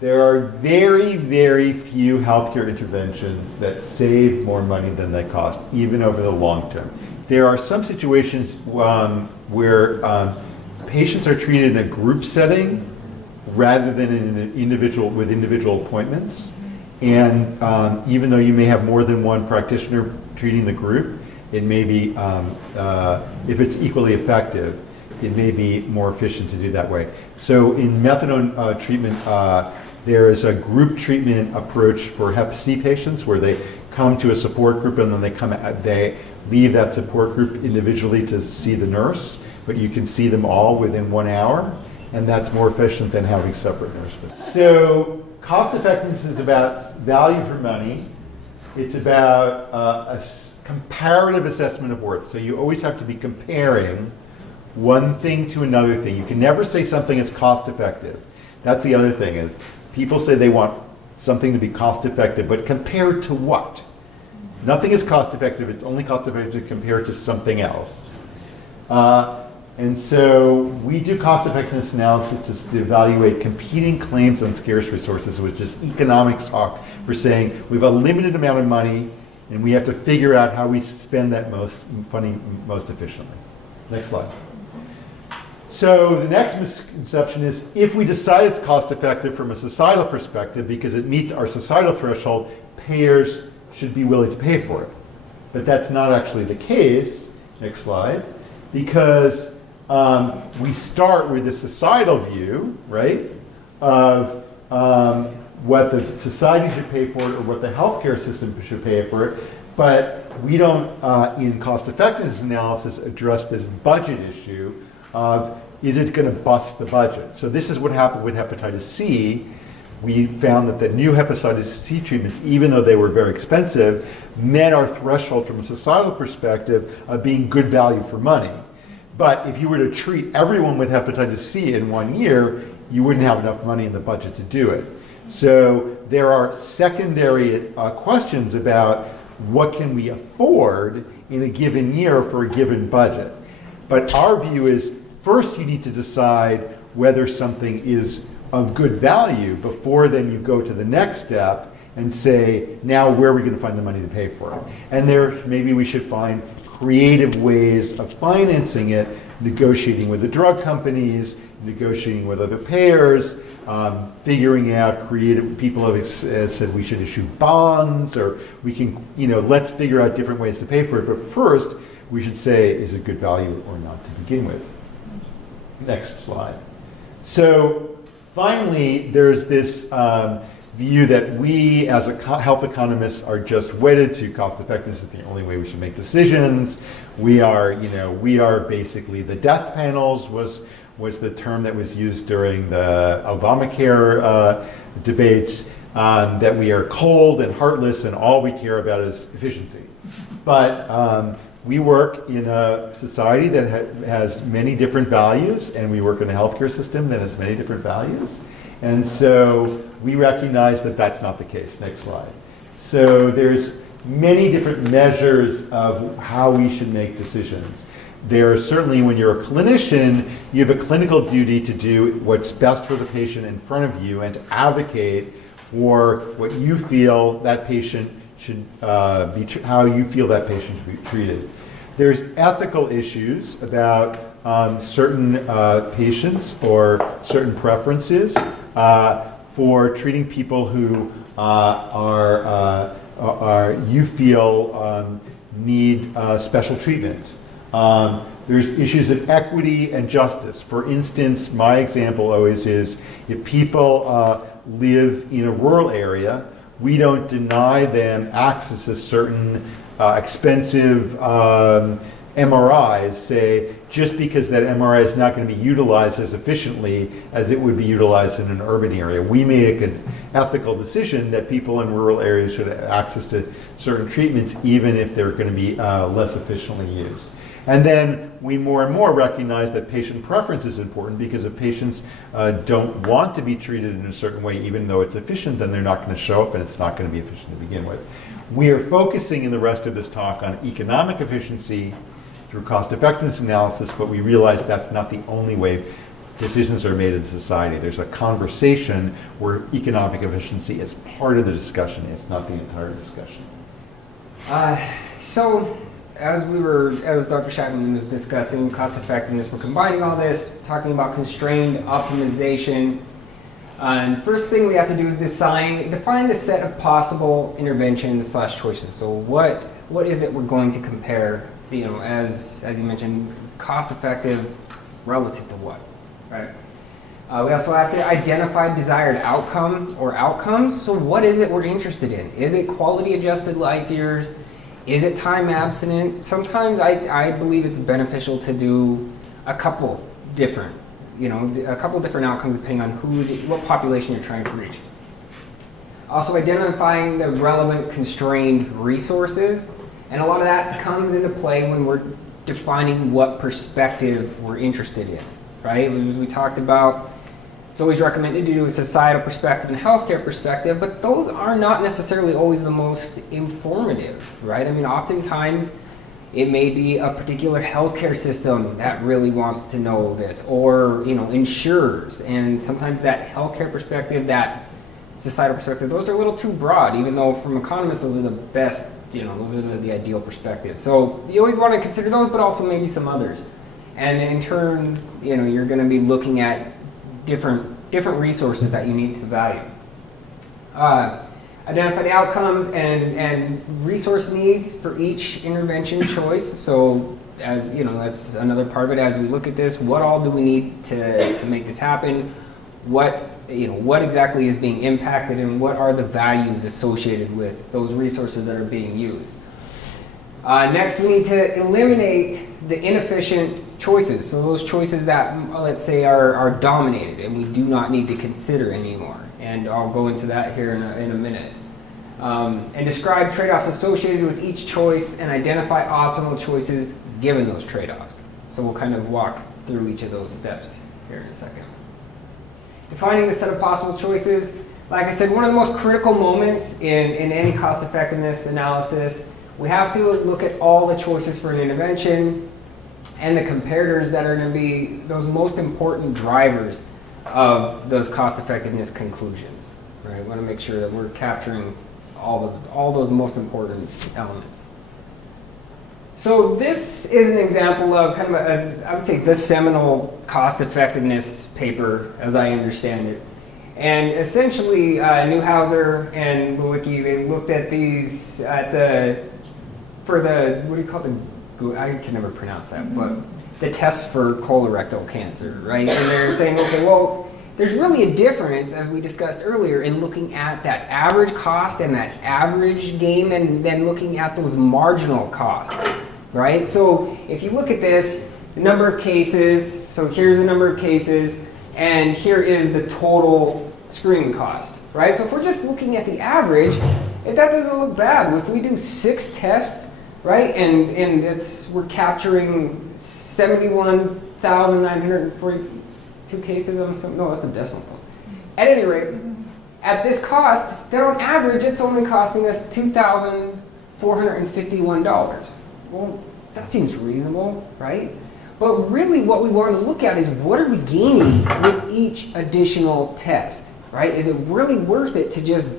There are very, very few healthcare interventions that save more money than they cost, even over the long term. There are some situations where patients are treated in a group setting rather than in an individual appointments. And even though you may have more than one practitioner treating the group, it may be, if it's equally effective, it may be more efficient to do that way. So in methadone treatment, there is a group treatment approach for Hep C patients where they come to a support group and then they leave that support group individually to see the nurse, but you can see them all within 1 hour, and that's more efficient than having separate nurses. So cost effectiveness is about value for money. It's about a comparative assessment of worth. So you always have to be comparing one thing to another thing. You can never say something is cost effective. That's the other thing is, people say they want something to be cost effective, but compared to what? Nothing is cost effective, it's only cost effective compared to something else. And so we do cost effectiveness analysis to evaluate competing claims on scarce resources, which is economics talk for saying we have a limited amount of money and we have to figure out how we spend that most efficiently. Next slide. So the next misconception is if we decide it's cost effective from a societal perspective because it meets our societal threshold, payers should be willing to pay for it. But that's not actually the case, next slide, because we start with the societal view, right, of what the society should pay for it or what the healthcare system should pay for it, but we don't, in cost effectiveness analysis, address this budget issue of is it going to bust the budget? So this is what happened with hepatitis C. We found that the new hepatitis C treatments, even though they were very expensive, met our threshold from a societal perspective of being good value for money. But if you were to treat everyone with hepatitis C in 1 year, you wouldn't have enough money in the budget to do it. So there are secondary questions about what can we afford in a given year for a given budget. But our view is, first you need to decide whether something is of good value before then you go to the next step and say, now where are we going to find the money to pay for it? And maybe we should find creative ways of financing it, negotiating with the drug companies, negotiating with other payers, figuring out creative, people have said we should issue bonds, or we can, let's figure out different ways to pay for it. But first, we should say, is it good value or not to begin with? Next slide. So finally, there's this view that we as health economists are just wedded to cost effectiveness. It's the only way we should make decisions. We are basically the death panels was was the term that was used during the Obamacare debates, that we are cold and heartless and all we care about is efficiency. But we work in a society that has many different values, and we work in a healthcare system that has many different values. And so we recognize that that's not the case. Next slide. So there's many different measures of how we should make decisions. There are certainly, when you're a clinician, you have a clinical duty to do what's best for the patient in front of you and to advocate for what you feel that patient should how you feel that patient should be treated. There's ethical issues about certain patients or certain preferences for treating people who you feel need special treatment. There's issues of equity and justice. For instance, my example always is if people live in a rural area, we don't deny them access to certain expensive MRIs, say, just because that MRI is not going to be utilized as efficiently as it would be utilized in an urban area. We make an ethical decision that people in rural areas should have access to certain treatments, even if they're going to be less efficiently used. And then we more and more recognize that patient preference is important, because if patients don't want to be treated in a certain way, even though it's efficient, then they're not going to show up and it's not going to be efficient to begin with. We are focusing in the rest of this talk on economic efficiency through cost effectiveness analysis, but we realize that's not the only way decisions are made in society. There's a conversation where economic efficiency is part of the discussion. It's not the entire discussion. So as Dr. Chapman was discussing cost effectiveness, we're combining all this, talking about constrained optimization. And first thing we have to do is define the set of possible interventions / choices. So what is it we're going to compare? You know, as you mentioned, cost effective relative to what, right? We also have to identify desired outcome or outcomes. So what is it we're interested in? Is it quality adjusted life years? Is it time abstinent? Sometimes I believe it's beneficial to do a couple different outcomes depending on what population you're trying to reach. Also identifying the relevant constrained resources, and a lot of that comes into play when we're defining what perspective we're interested in, right? As we talked about, it's always recommended to do a societal perspective and healthcare perspective, but those are not necessarily always the most informative, right? I mean, oftentimes it may be a particular healthcare system that really wants to know this, or insurers, and sometimes that healthcare perspective, that societal perspective, those are a little too broad, even though from economists those are the best, those are the ideal perspectives. So you always want to consider those, but also maybe some others. And in turn, you're going to be looking at different resources that you need to value. Identify the outcomes and resource needs for each intervention choice. So as that's another part of it. As we look at this, what all do we need to make this happen? What exactly is being impacted, and what are the values associated with those resources that are being used? Next, we need to eliminate the inefficient choices. So those choices that, let's say, are dominated and we do not need to consider anymore. And I'll go into that here in a minute. And describe trade-offs associated with each choice and identify optimal choices given those trade-offs. So we'll kind of walk through each of those steps here in a second. Defining the set of possible choices. Like I said, one of the most critical moments in any cost-effectiveness analysis, we have to look at all the choices for an intervention and the comparators that are going to be those most important drivers of those cost-effectiveness conclusions. Right? We want to make sure that we're capturing all those most important elements. So this is an example of kind of I would say the seminal cost-effectiveness paper, as I understand it. And essentially, Neuhauser and Lewicki, they looked at these what do you call it? I can never pronounce that, but the tests for colorectal cancer, right? And they're saying, okay, well, there's really a difference, as we discussed earlier, in looking at that average cost and that average gain, and then looking at those marginal costs, right? So if you look at this, the number of cases, So here's the number of cases, and here is the total screening cost, right? So if we're just looking at the average, that doesn't look bad. If we do 6 tests, right, and we're capturing 71,942 cases of some, no, that's a decimal point. At any rate, at this cost, then on average, it's only costing us $2,451. Well, that seems reasonable, right? But really what we want to look at is what are we gaining with each additional test, right? Is it really worth it to just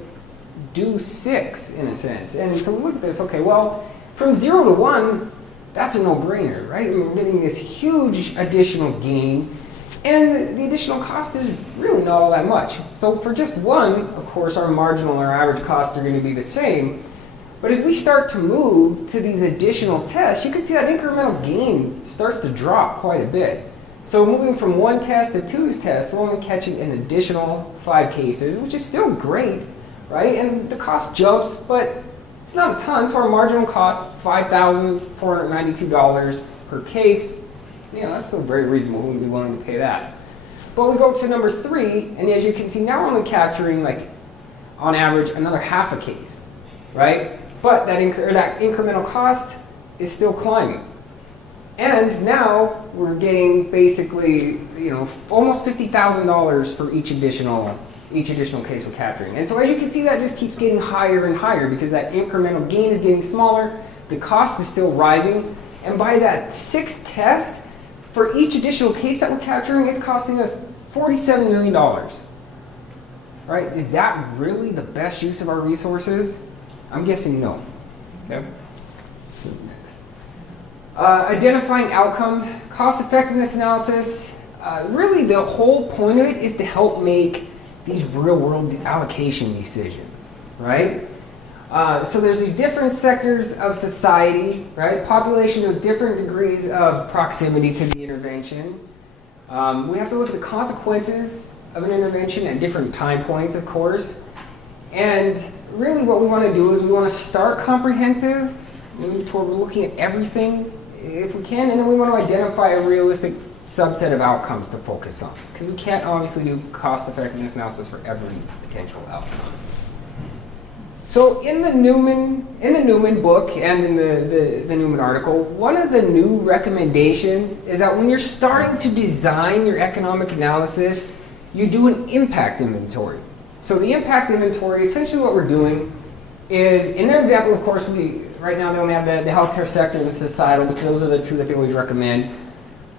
do 6 in a sense? And so look at this, okay, well, from 0 to 1, that's a no-brainer, right? We're getting this huge additional gain, and the additional cost is really not all that much. So for just 1, of course, our marginal or average costs are going to be the same. But as we start to move to these additional tests, you can see that incremental gain starts to drop quite a bit. So moving from 1 test to 2 test, we're only catching an additional 5 cases, which is still great, right? And the cost jumps, but it's not a ton. So our marginal cost, $5,492 per case. That's still very reasonable. Who would be willing to pay that? But we go to number 3, and as you can see, now we're only capturing, like, on average, another half a case, right? But that incremental cost is still climbing. And now we're getting basically, almost $50,000 for each additional case we're capturing. And so as you can see, that just keeps getting higher and higher because that incremental gain is getting smaller, the cost is still rising, and by that 6th test, for each additional case that we're capturing, it's costing us $47 million. Right? Is that really the best use of our resources? I'm guessing no. Okay. Identifying outcomes, cost effectiveness analysis. Really the whole point of it is to help make these real world allocation decisions, right? So there's these different sectors of society, right? Population with different degrees of proximity to the intervention. We have to look at the consequences of an intervention at different time points, of course. And really what we want to do is we want to start comprehensive, moving toward we're looking at everything if we can, and then we want to identify a realistic subset of outcomes to focus on. Because we can't obviously do cost effectiveness analysis for every potential outcome. So in the Newman book and in the Newman article, one of the new recommendations is that when you're starting to design your economic analysis, you do an impact inventory. So the impact inventory, essentially what we're doing is, in their example, of course, right now they only have the healthcare sector and the societal, because those are the 2 that they always recommend.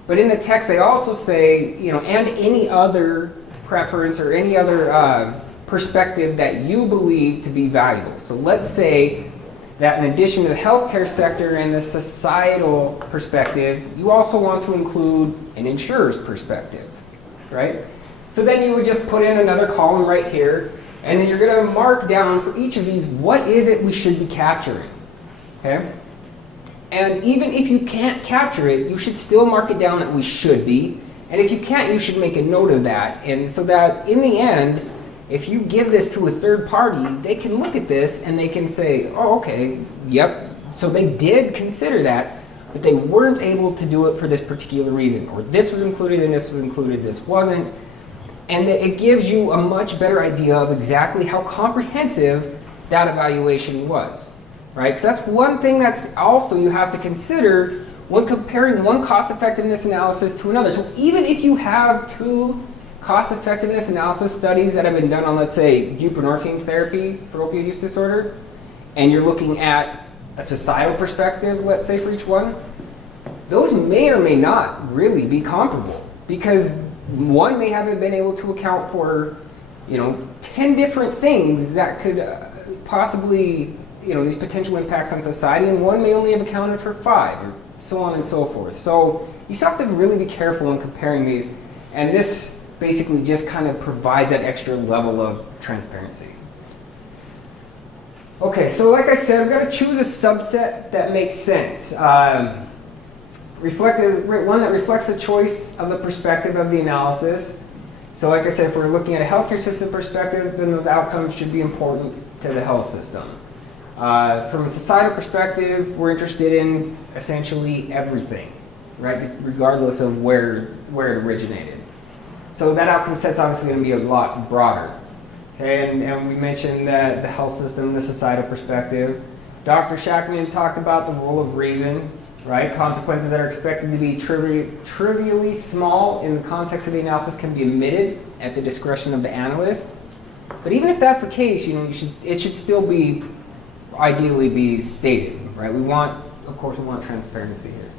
But in the text, they also say, and any other preference or any other perspective that you believe to be valuable. So let's say that in addition to the healthcare sector and the societal perspective, you also want to include an insurer's perspective, right? So then you would just put in another column right here, and then you're going to mark down for each of these, what is it we should be capturing, okay? And even if you can't capture it, you should still mark it down that we should be. And if you can't, you should make a note of that. And so that in the end, if you give this to a third party, they can look at this and they can say, oh, okay, yep. So they did consider that, but they weren't able to do it for this particular reason. Or this was included and this was included, this wasn't. And it gives you a much better idea of exactly how comprehensive that evaluation was. Right? Because that's one thing that's also you have to consider when comparing one cost effectiveness analysis to another. So even if you have 2 cost effectiveness analysis studies that have been done on, let's say, buprenorphine therapy for opioid use disorder, and you're looking at a societal perspective, let's say, for each one, those may or may not really be comparable, because one may haven't been able to account for, 10 different things that could possibly, these potential impacts on society, and one may only have accounted for 5, or so on and so forth. So you still have to really be careful when comparing these, and this basically just kind of provides that extra level of transparency. Okay, so like I said, we've got to choose a subset that makes sense. One that reflects the choice of the perspective of the analysis. So like I said, if we're looking at a healthcare system perspective, then those outcomes should be important to the health system. From a societal perspective, we're interested in essentially everything, right? Regardless of where where it originated. So that outcome set's obviously going to be a lot broader. Okay, and we mentioned that the health system, the societal perspective. Dr. Shackman talked about the role of reason, right? Consequences that are expected to be trivially small in the context of the analysis can be omitted at the discretion of the analyst. But even if that's the case, it should still be, ideally be stated, right? Of course, we want transparency here.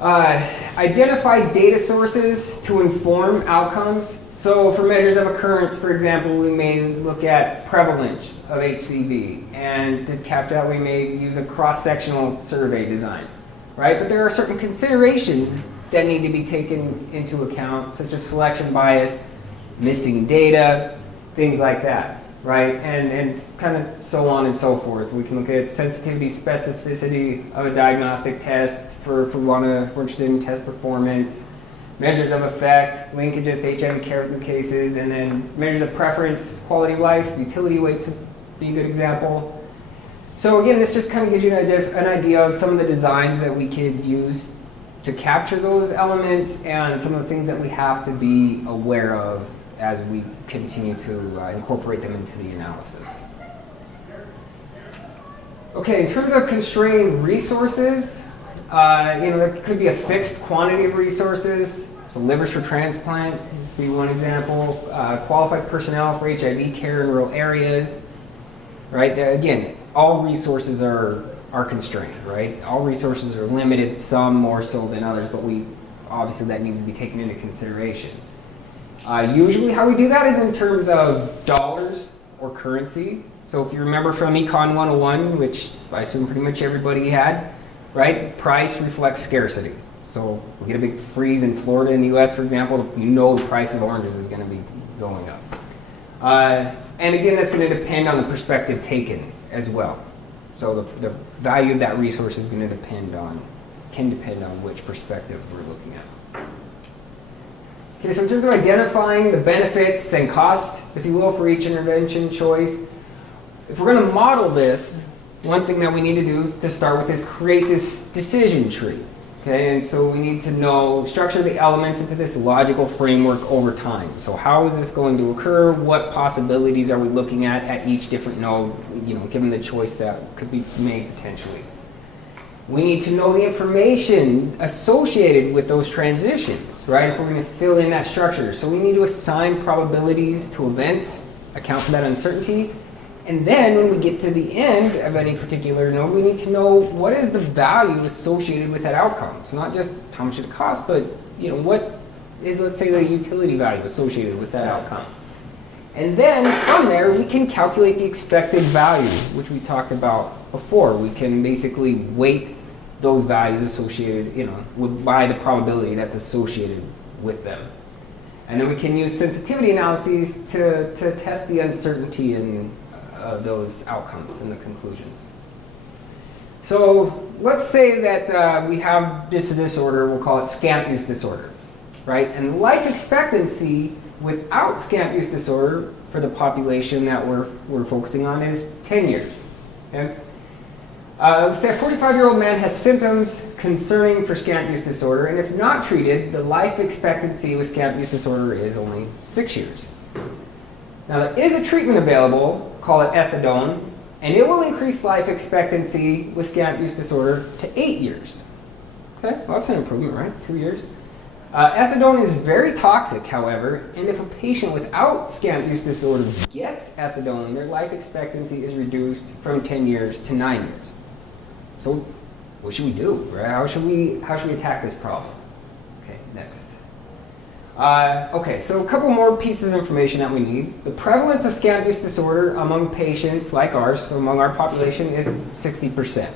Identify data sources to inform outcomes. So for measures of occurrence, for example, we may look at prevalence of HCV, and to capture that we may use a cross-sectional survey design, right? But there are certain considerations that need to be taken into account, such as selection bias, missing data, things like that, right? And kind of so on and so forth. We can look at sensitivity, specificity of a diagnostic test if we're interested in test performance, measures of effect, linkages to HIV care cases, and then measures of preference, quality of life, utility weight to be a good example. So again, this just kind of gives you an idea of some of the designs that we could use to capture those elements and some of the things that we have to be aware of as we continue to incorporate them into the analysis. Okay, in terms of constrained resources, there could be a fixed quantity of resources. So livers for transplant would be one example. Qualified personnel for HIV care in rural areas, right? Again, all resources are constrained, right? All resources are limited, some more so than others, but obviously that needs to be taken into consideration. Usually how we do that is in terms of dollars or currency. So if you remember from Econ 101, which I assume pretty much everybody had, right? Price reflects scarcity. So we get a big freeze in Florida in the US, for example, the price of oranges is going to be going up. And again, that's going to depend on the perspective taken as well. So the value of that resource is going to can depend on which perspective we're looking at. Okay, so in terms of identifying the benefits and costs, if you will, for each intervention choice, if we're going to model this, one thing that we need to do to start with is create this decision tree. Okay, and so we need to structure the elements into this logical framework over time. So how is this going to occur? What possibilities are we looking at each different node, given the choice that could be made potentially? We need to know the information associated with those transitions, right? If we're going to fill in that structure. So we need to assign probabilities to events, account for that uncertainty. And then when we get to the end of any particular node, we need to know what is the value associated with that outcome. So not just how much it costs, but what is, let's say, the utility value associated with that outcome. And then from there, we can calculate the expected value, which we talked about before. We can basically weight those values associated, by the probability that's associated with them. And then we can use sensitivity analyses to test the uncertainty in those outcomes and the conclusions. So let's say that we have this disorder, we'll call it scant use disorder, right? And life expectancy without scant use disorder for the population that we're focusing on is 10 years. Okay? Let's say a 45-year-old man has symptoms concerning for scant use disorder, and if not treated, the life expectancy with scant use disorder is only 6 years. Now there is a treatment available, call it ethadone, and it will increase life expectancy with scant use disorder to 8 years. Okay, well that's an improvement, right? 2 years. Ethadone is very toxic, however, and if a patient without scant use disorder gets ethadone, their life expectancy is reduced from 10 years to 9 years. So what should we do, right? How should we attack this problem? Okay, next. Okay, so a couple more pieces of information that we need. The prevalence of scant use disorder among patients like ours, so among our population, is 60%.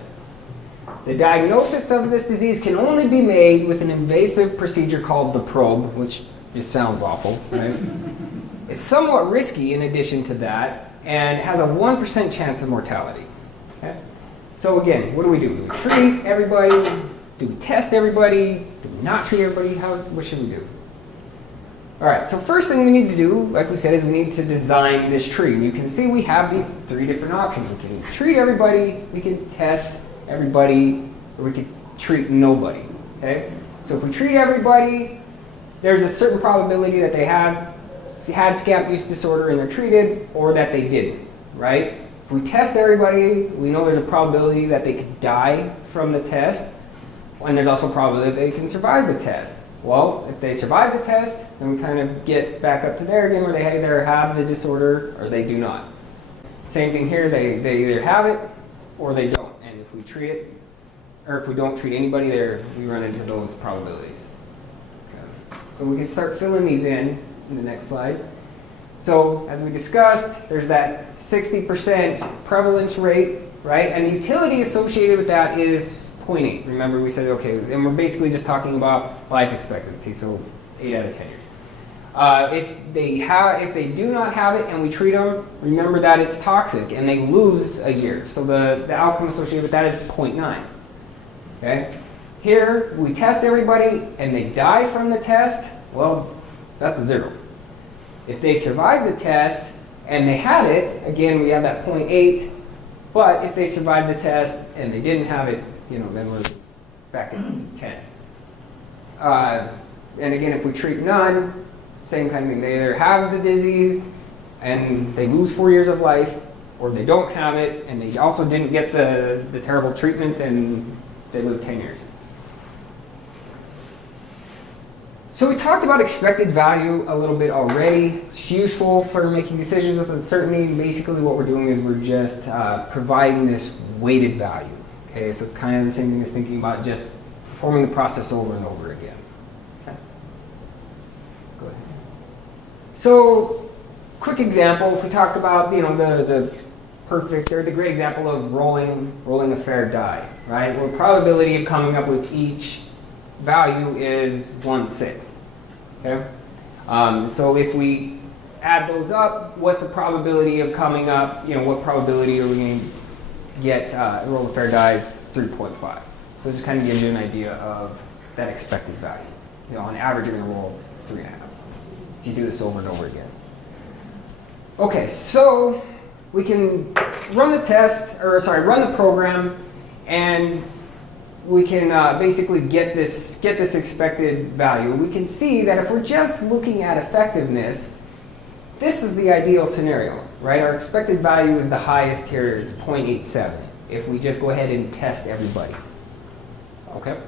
The diagnosis of this disease can only be made with an invasive procedure called the probe, which just sounds awful, right? It's somewhat risky in addition to that, and has a 1% chance of mortality. Okay? So again, what do? Do we treat everybody? Do we test everybody? Do we not treat everybody? What should we do? All right, so first thing we need to do, like we said, is we need to design this tree. And you can see we have these 3 different options. We can treat everybody, we can test everybody, or we could treat nobody, okay? So if we treat everybody, there's a certain probability that they had scamp use disorder and they're treated, or that they didn't, right? If we test everybody, we know there's a probability that they could die from the test, and there's also a probability that they can survive the test. Well, if they survive the test, then we kind of get back up to there again, where they either have the disorder or they do not. Same thing here, they either have it or they don't. And if we treat it, or if we don't treat anybody there, we run into those probabilities. Okay. So we can start filling these in the next slide. So as we discussed, there's that 60% prevalence rate, right? And the utility associated with that is 0.8. Remember we said, okay, and we're basically just talking about life expectancy, so 8 out of 10 years. If they do not have it and we treat them, remember that it's toxic and they lose a year. So the outcome associated with that is 0.9. Okay? Here, we test everybody and they die from the test, well, that's a 0. If they survive the test and they had it, again, we have that 0.8. But if they survived the test and they didn't have it, then we're back at 10. And again, if we treat none, same kind of thing. They either have the disease and they lose 4 years of life, or they don't have it and they also didn't get the terrible treatment and they live 10 years. So we talked about expected value a little bit already. It's useful for making decisions with uncertainty. Basically what we're doing is we're just providing this weighted value. Okay, so it's kind of the same thing as thinking about just performing the process over and over again. Okay. Go ahead. So, quick example, if we talk about, the perfect, or the great example of rolling a fair die, right? Well, the probability of coming up with each value is 1/6. Okay? So if we add those up, what's the probability of coming up, what probability are we going to get roll a fair die is 3.5. So it just kind of gives you an idea of that expected value. On average, you're going to roll 3.5 if you do this over and over again. Okay, so we can run the program, and we can basically get this expected value. We can see that if we're just looking at effectiveness, this is the ideal scenario, right? Our expected value is the highest here, it's 0.87, if we just go ahead and test everybody. Okay?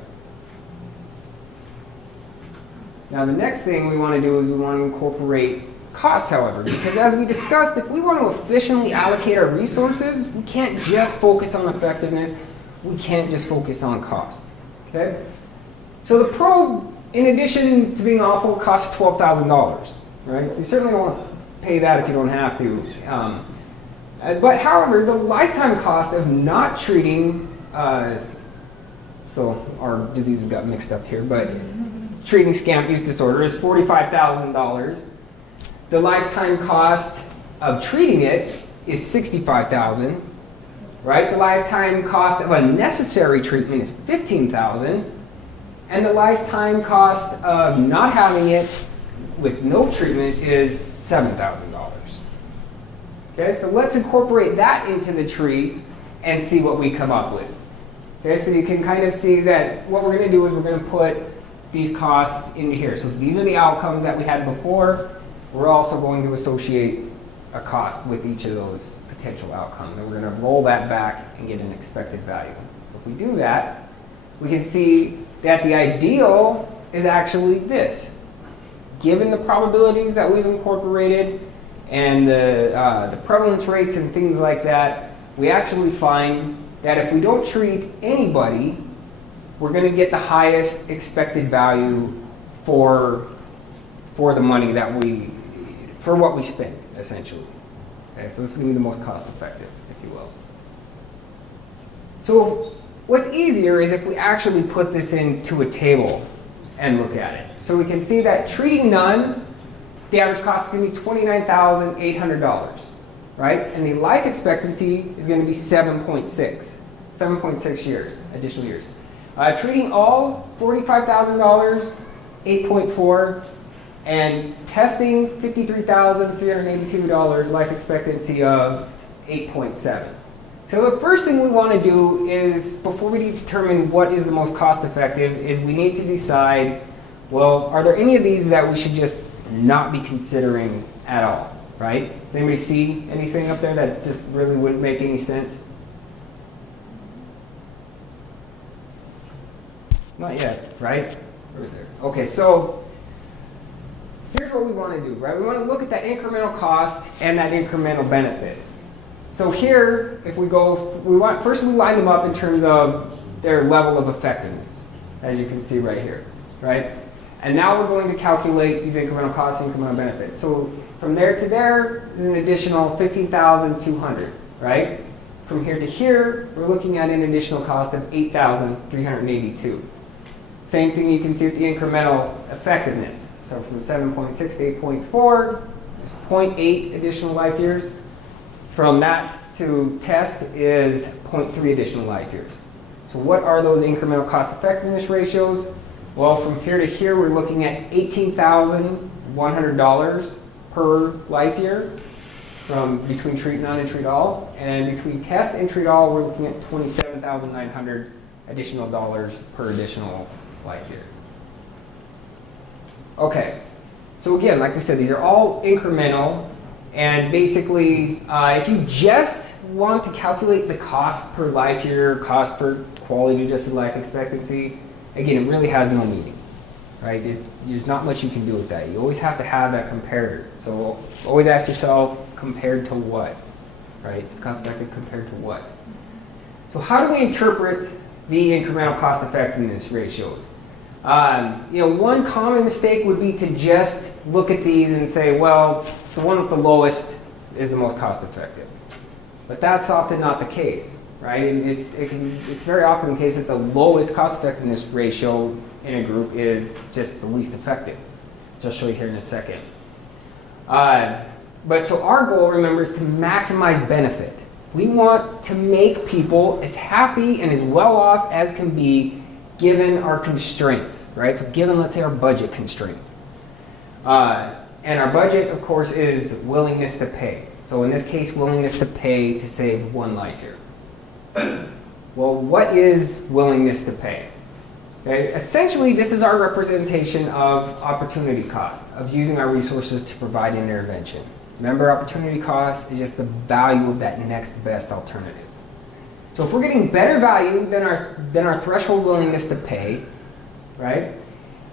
Now the next thing we want to do is we want to incorporate costs, however, because as we discussed, if we want to efficiently allocate our resources, we can't just focus on effectiveness, we can't just focus on cost. Okay? So the probe, in addition to being awful, costs $12,000, right? So you certainly don't want to pay that if you don't have to. But however, the lifetime cost of not treating, so our diseases got mixed up here, but treating scamp use disorder is $45,000. The lifetime cost of treating it is $65,000, right? The lifetime cost of unnecessary treatment is $15,000, and the lifetime cost of not having it with no treatment is $7,000. Okay, so let's incorporate that into the tree and see what we come up with. Okay, so you can kind of see that what we're going to do is we're going to put these costs into here. So these are the outcomes that we had before. We're also going to associate a cost with each of those potential outcomes, and we're going to roll that back and get an expected value. So if we do that, we can see that the ideal is actually this. Given the probabilities that we've incorporated and the prevalence rates and things like that, we actually find that if we don't treat anybody, we're going to get the highest expected value for the money for what we spend, essentially. Okay, so this is going to be the most cost effective, if you will. So what's easier is if we actually put this into a table and look at it. So we can see that treating none, the average cost is going to be $29,800, right? And the life expectancy is going to be 7.6 years, additional years. Treating all, $45,000, 8.4, and testing, $53,382, life expectancy of 8.7. So the first thing we want to do is, before we determine what is the most cost effective, is we need to decide, well, are there any of these that we should just not be considering at all, right? Does anybody see anything up there that just really wouldn't make any sense? Not yet, right? Right there. Okay, so here's what we want to do, right? We want to look at that incremental cost and that incremental benefit. So here, if we go, first we line them up in terms of their level of effectiveness, as you can see right here, right? And now we're going to calculate these incremental costs and incremental benefits. So from there to there is an additional 15,200, right? From here to here, we're looking at an additional cost of 8,382. Same thing you can see with the incremental effectiveness. So from 7.6 to 8.4 is 0.8 additional life years. From that to test is 0.3 additional life years. So what are those incremental cost effectiveness ratios? Well, from here to here, we're looking at $18,100 per life year from between treat none and treat all. And between test and treat all, we're looking at $27,900 additional dollars per additional life year. Okay, so again, like we said, these are all incremental. And basically, if you just want to calculate the cost per life year, cost per quality adjusted life expectancy, again, it really has no meaning, right? There's not much you can do with that. You always have to have that comparator. So always ask yourself, compared to what, right? It's cost effective compared to what? So how do we interpret the incremental cost effectiveness ratios? One common mistake would be to just look at these and say, well, the one with the lowest is the most cost effective. But that's often not the case, right? And it's very often the case that the lowest cost effectiveness ratio in a group is just the least effective, which I'll show you here in a second. But so our goal, remember, is to maximize benefit. We want to make people as happy and as well off as can be given our constraints, right? So given, let's say, our budget constraint. And our budget, of course, is willingness to pay. So in this case, willingness to pay to save one life year. Well, what is willingness to pay? Okay? Essentially, this is our representation of opportunity cost, of using our resources to provide an intervention. Remember, opportunity cost is just the value of that next best alternative. So if we're getting better value than our threshold willingness to pay, right?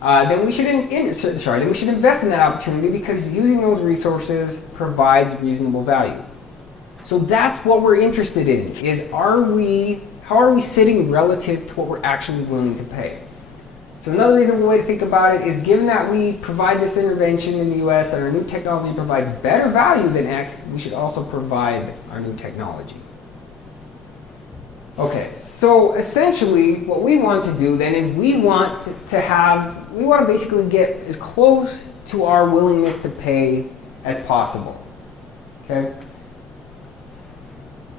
Then we should invest in that opportunity because using those resources provides reasonable value. So that's what we're interested in: is how are we sitting relative to what we're actually willing to pay? So another reasonable way to think about it is, given that we provide this intervention in the U.S. and our new technology provides better value than X, we should also provide our new technology. Okay, so essentially what we want to do then is we want to basically get as close to our willingness to pay as possible. Okay?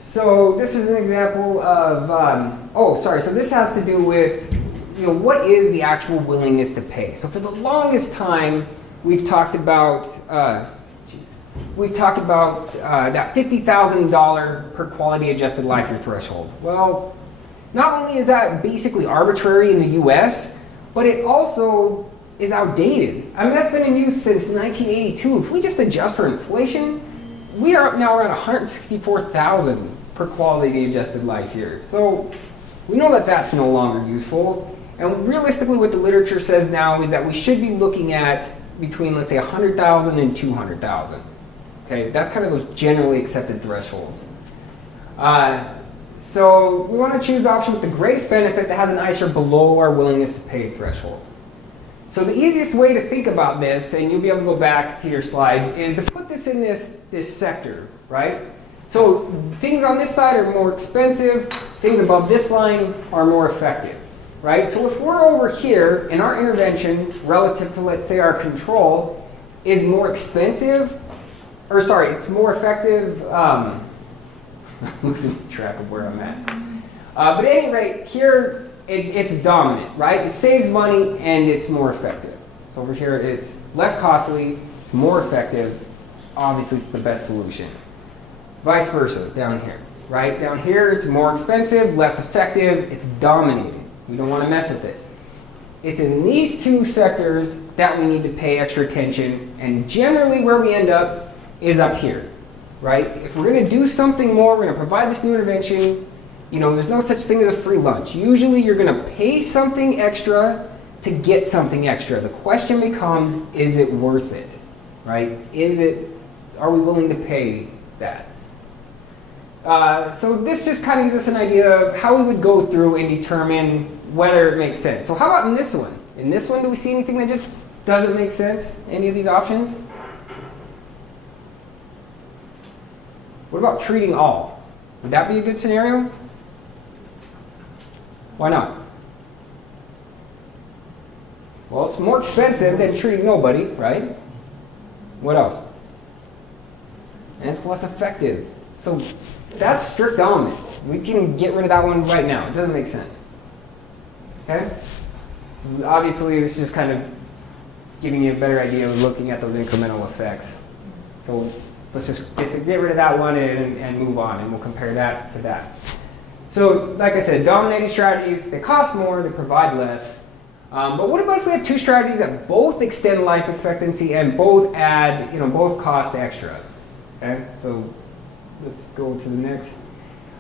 So this is an example of, so this has to do with, what is the actual willingness to pay? So for the longest time, we've talked about that $50,000 per quality adjusted life year threshold. Well, not only is that basically arbitrary in the US, but it also is outdated. I mean, that's been in use since 1982. If we just adjust for inflation, we are now around 164,000 per quality adjusted life year. So we know that that's no longer useful. And realistically, what the literature says now is that we should be looking at between, let's say, 100,000 and 200,000. Okay, that's kind of those generally accepted thresholds. So we want to choose the option with the greatest benefit that has an ICER below our willingness to pay threshold. So the easiest way to think about this, and you'll be able to go back to your slides, is to put this in this sector, right? So things on this side are more expensive, things above this line are more effective, right? So if we're over here and our intervention relative to, let's say, our control is more expensive, it's more effective. I'm losing track of where I'm at. But at any rate, here it's dominant, right? It saves money and it's more effective. So over here, it's less costly, it's more effective. Obviously, it's the best solution. Vice versa, down here. right? Down here, it's more expensive, less effective, it's dominating. We don't want to mess with it. It's in these two sectors that we need to pay extra attention, and generally where we end up is up here, right? If we're going to do something more, we're going to provide this new intervention, you know, there's no such thing as a free lunch. Usually you're going to pay something extra to get something extra. The question becomes, is it worth it, right? Are we willing to pay that? So this just kind of gives us an idea of how we would go through and determine whether it makes sense. So how about in this one? In this one, do we see anything that just doesn't make sense? Any of these options? What about treating all? Would that be a good scenario? Why not? Well, it's more expensive than treating nobody, right? What else? And it's less effective. So that's strict dominance. We can get rid of that one right now. It doesn't make sense. Okay? So obviously, it's just kind of giving you a better idea of looking at those incremental effects. So let's just get rid of that one and move on, and we'll compare that to that. So like I said, dominating strategies, they cost more, they provide less. But what about if we have two strategies that both extend life expectancy and both add, both cost extra? Okay, so let's go to the next.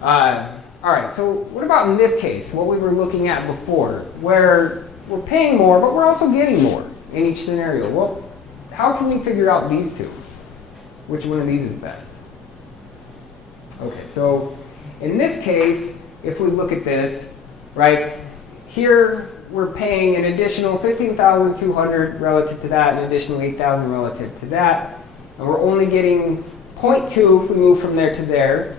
All right, so what about in this case, what we were looking at before, where we're paying more, but we're also getting more in each scenario? Well, how can we figure out these two? Which one of these is best? Okay, so in this case, if we look at this, right, here we're paying an additional $15,200 relative to that, an additional $8,000 relative to that, and we're only getting 0.2 if we move from there to there,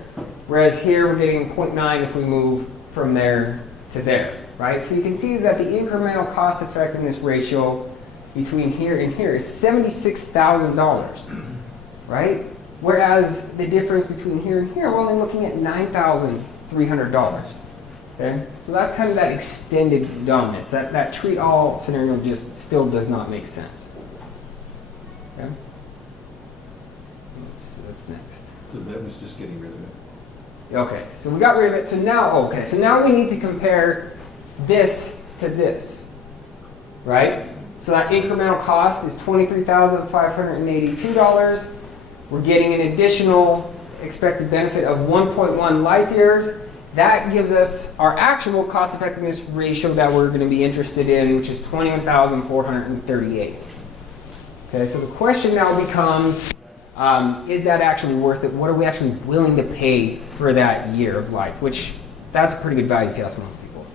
whereas here we're getting 0.9 if we move from there to there, right? So you can see that the incremental cost effectiveness ratio between here and here is $76,000, right? Whereas the difference between here and here, we're only looking at $9,300. Okay, so that's kind of that extended dominance. That treat all scenario just still does not make sense. Okay, what's next? So that was just getting rid of it. Okay, so we got rid of it. So now, so now we need to compare this to this, right? So that incremental cost is $23,582. We're getting an additional expected benefit of 1.1 life years. That gives us our actual cost effectiveness ratio that we're going to be interested in, which is 21,438. Okay, so the question now becomes, is that actually worth it? What are we actually willing to pay for that year of life? Which, that's a pretty good value if you ask most people.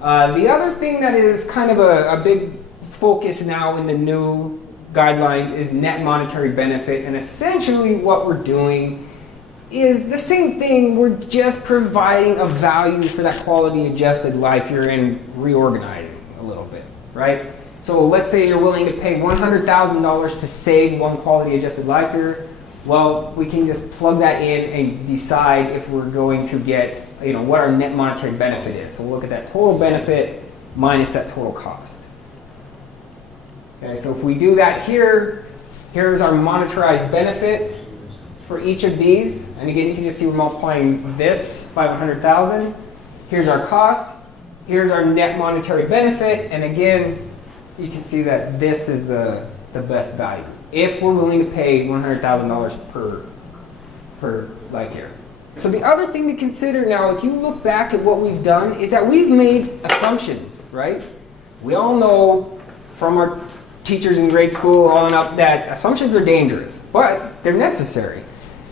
The other thing that is kind of a big focus now in the new guidelines is net monetary benefit. And essentially what we're doing is the same thing, we're just providing a value for that quality adjusted life year and reorganizing a little bit, right? So let's say you're willing to pay $100,000 to save one quality adjusted life year. Well, we can just plug that in and decide if we're going to get, what our net monetary benefit is. So we'll look at that total benefit minus that total cost. Okay, so if we do that here, here's our monetarized benefit for each of these. And again, you can just see we're multiplying this by 100,000. Here's our cost. Here's our net monetary benefit. And again, you can see that this is the best value if we're willing to pay $100,000 per life year. So the other thing to consider now, if you look back at what we've done, is that we've made assumptions, right? We all know from our teachers in grade school on up that assumptions are dangerous, but they're necessary.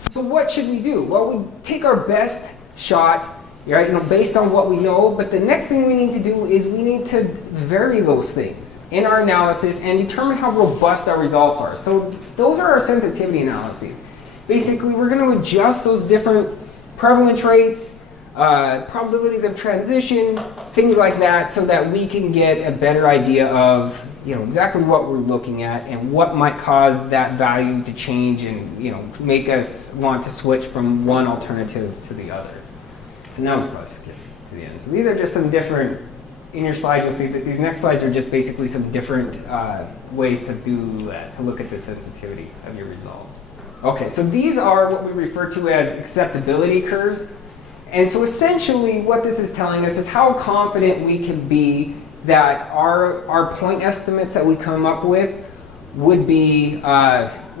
So what should we do? Well, we take our best shot, right, based on what we know, but the next thing we need to do is we need to vary those things in our analysis and determine how robust our results are. So those are our sensitivity analyses. Basically, we're going to adjust those different prevalence rates, probabilities of transition, things like that, so that we can get a better idea of exactly what we're looking at and what might cause that value to change and make us want to switch from one alternative to the other. So now we'll probably skip to the end. So these are just some different, in your slides you'll see that these next slides are just basically some different ways to do that, to look at the sensitivity of your results. Okay, so these are what we refer to as acceptability curves. And so essentially what this is telling us is how confident we can be that our point estimates that we come up with would be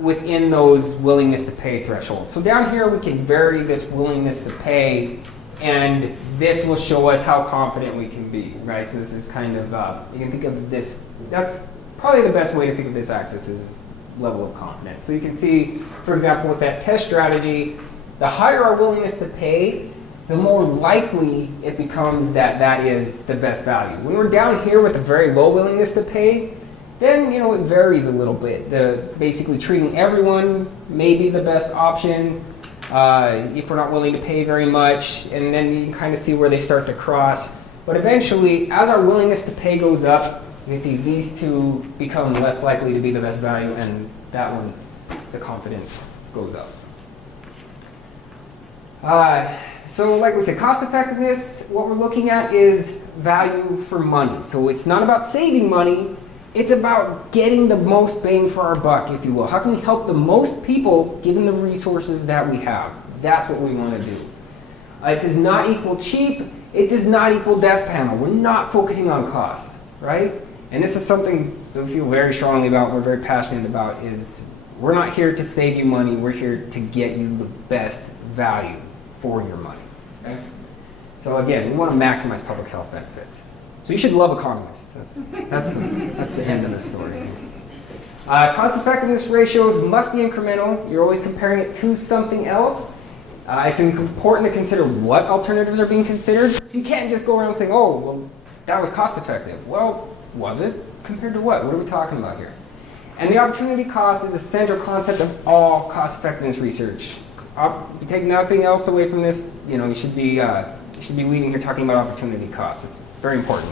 within those willingness to pay thresholds. So down here we can vary this willingness to pay, and this will show us how confident we can be, right? So this is kind of, you can think of this, that's probably the best way to think of this axis is level of confidence. So you can see, for example, with that test strategy, the higher our willingness to pay, the more likely it becomes that that is the best value. When we're down here with a very low willingness to pay, then it varies a little bit. Basically treating everyone may be the best option if we're not willing to pay very much, and then you can kind of see where they start to cross. But eventually, as our willingness to pay goes up, you can see these two become less likely to be the best value, and that one, the confidence goes up. So like we said, cost effectiveness, what we're looking at is value for money. So it's not about saving money, it's about getting the most bang for our buck, if you will. How can we help the most people given the resources that we have? That's what we want to do. It does not equal cheap, it does not equal death panel. We're not focusing on cost, right? And this is something that we feel very strongly about, we're very passionate about, is we're not here to save you money, we're here to get you the best value for your money. Okay? So again, we want to maximize public health benefits. So you should love economists. That's the end of the story. Cost effectiveness ratios must be incremental. You're always comparing it to something else. It's important to consider what alternatives are being considered. So you can't just go around saying, oh, well, that was cost effective. Well, was it? Compared to what? What are we talking about here? And the opportunity cost is a central concept of all cost effectiveness research. If you take nothing else away from this, you should be leaving here talking about opportunity costs. It's very important.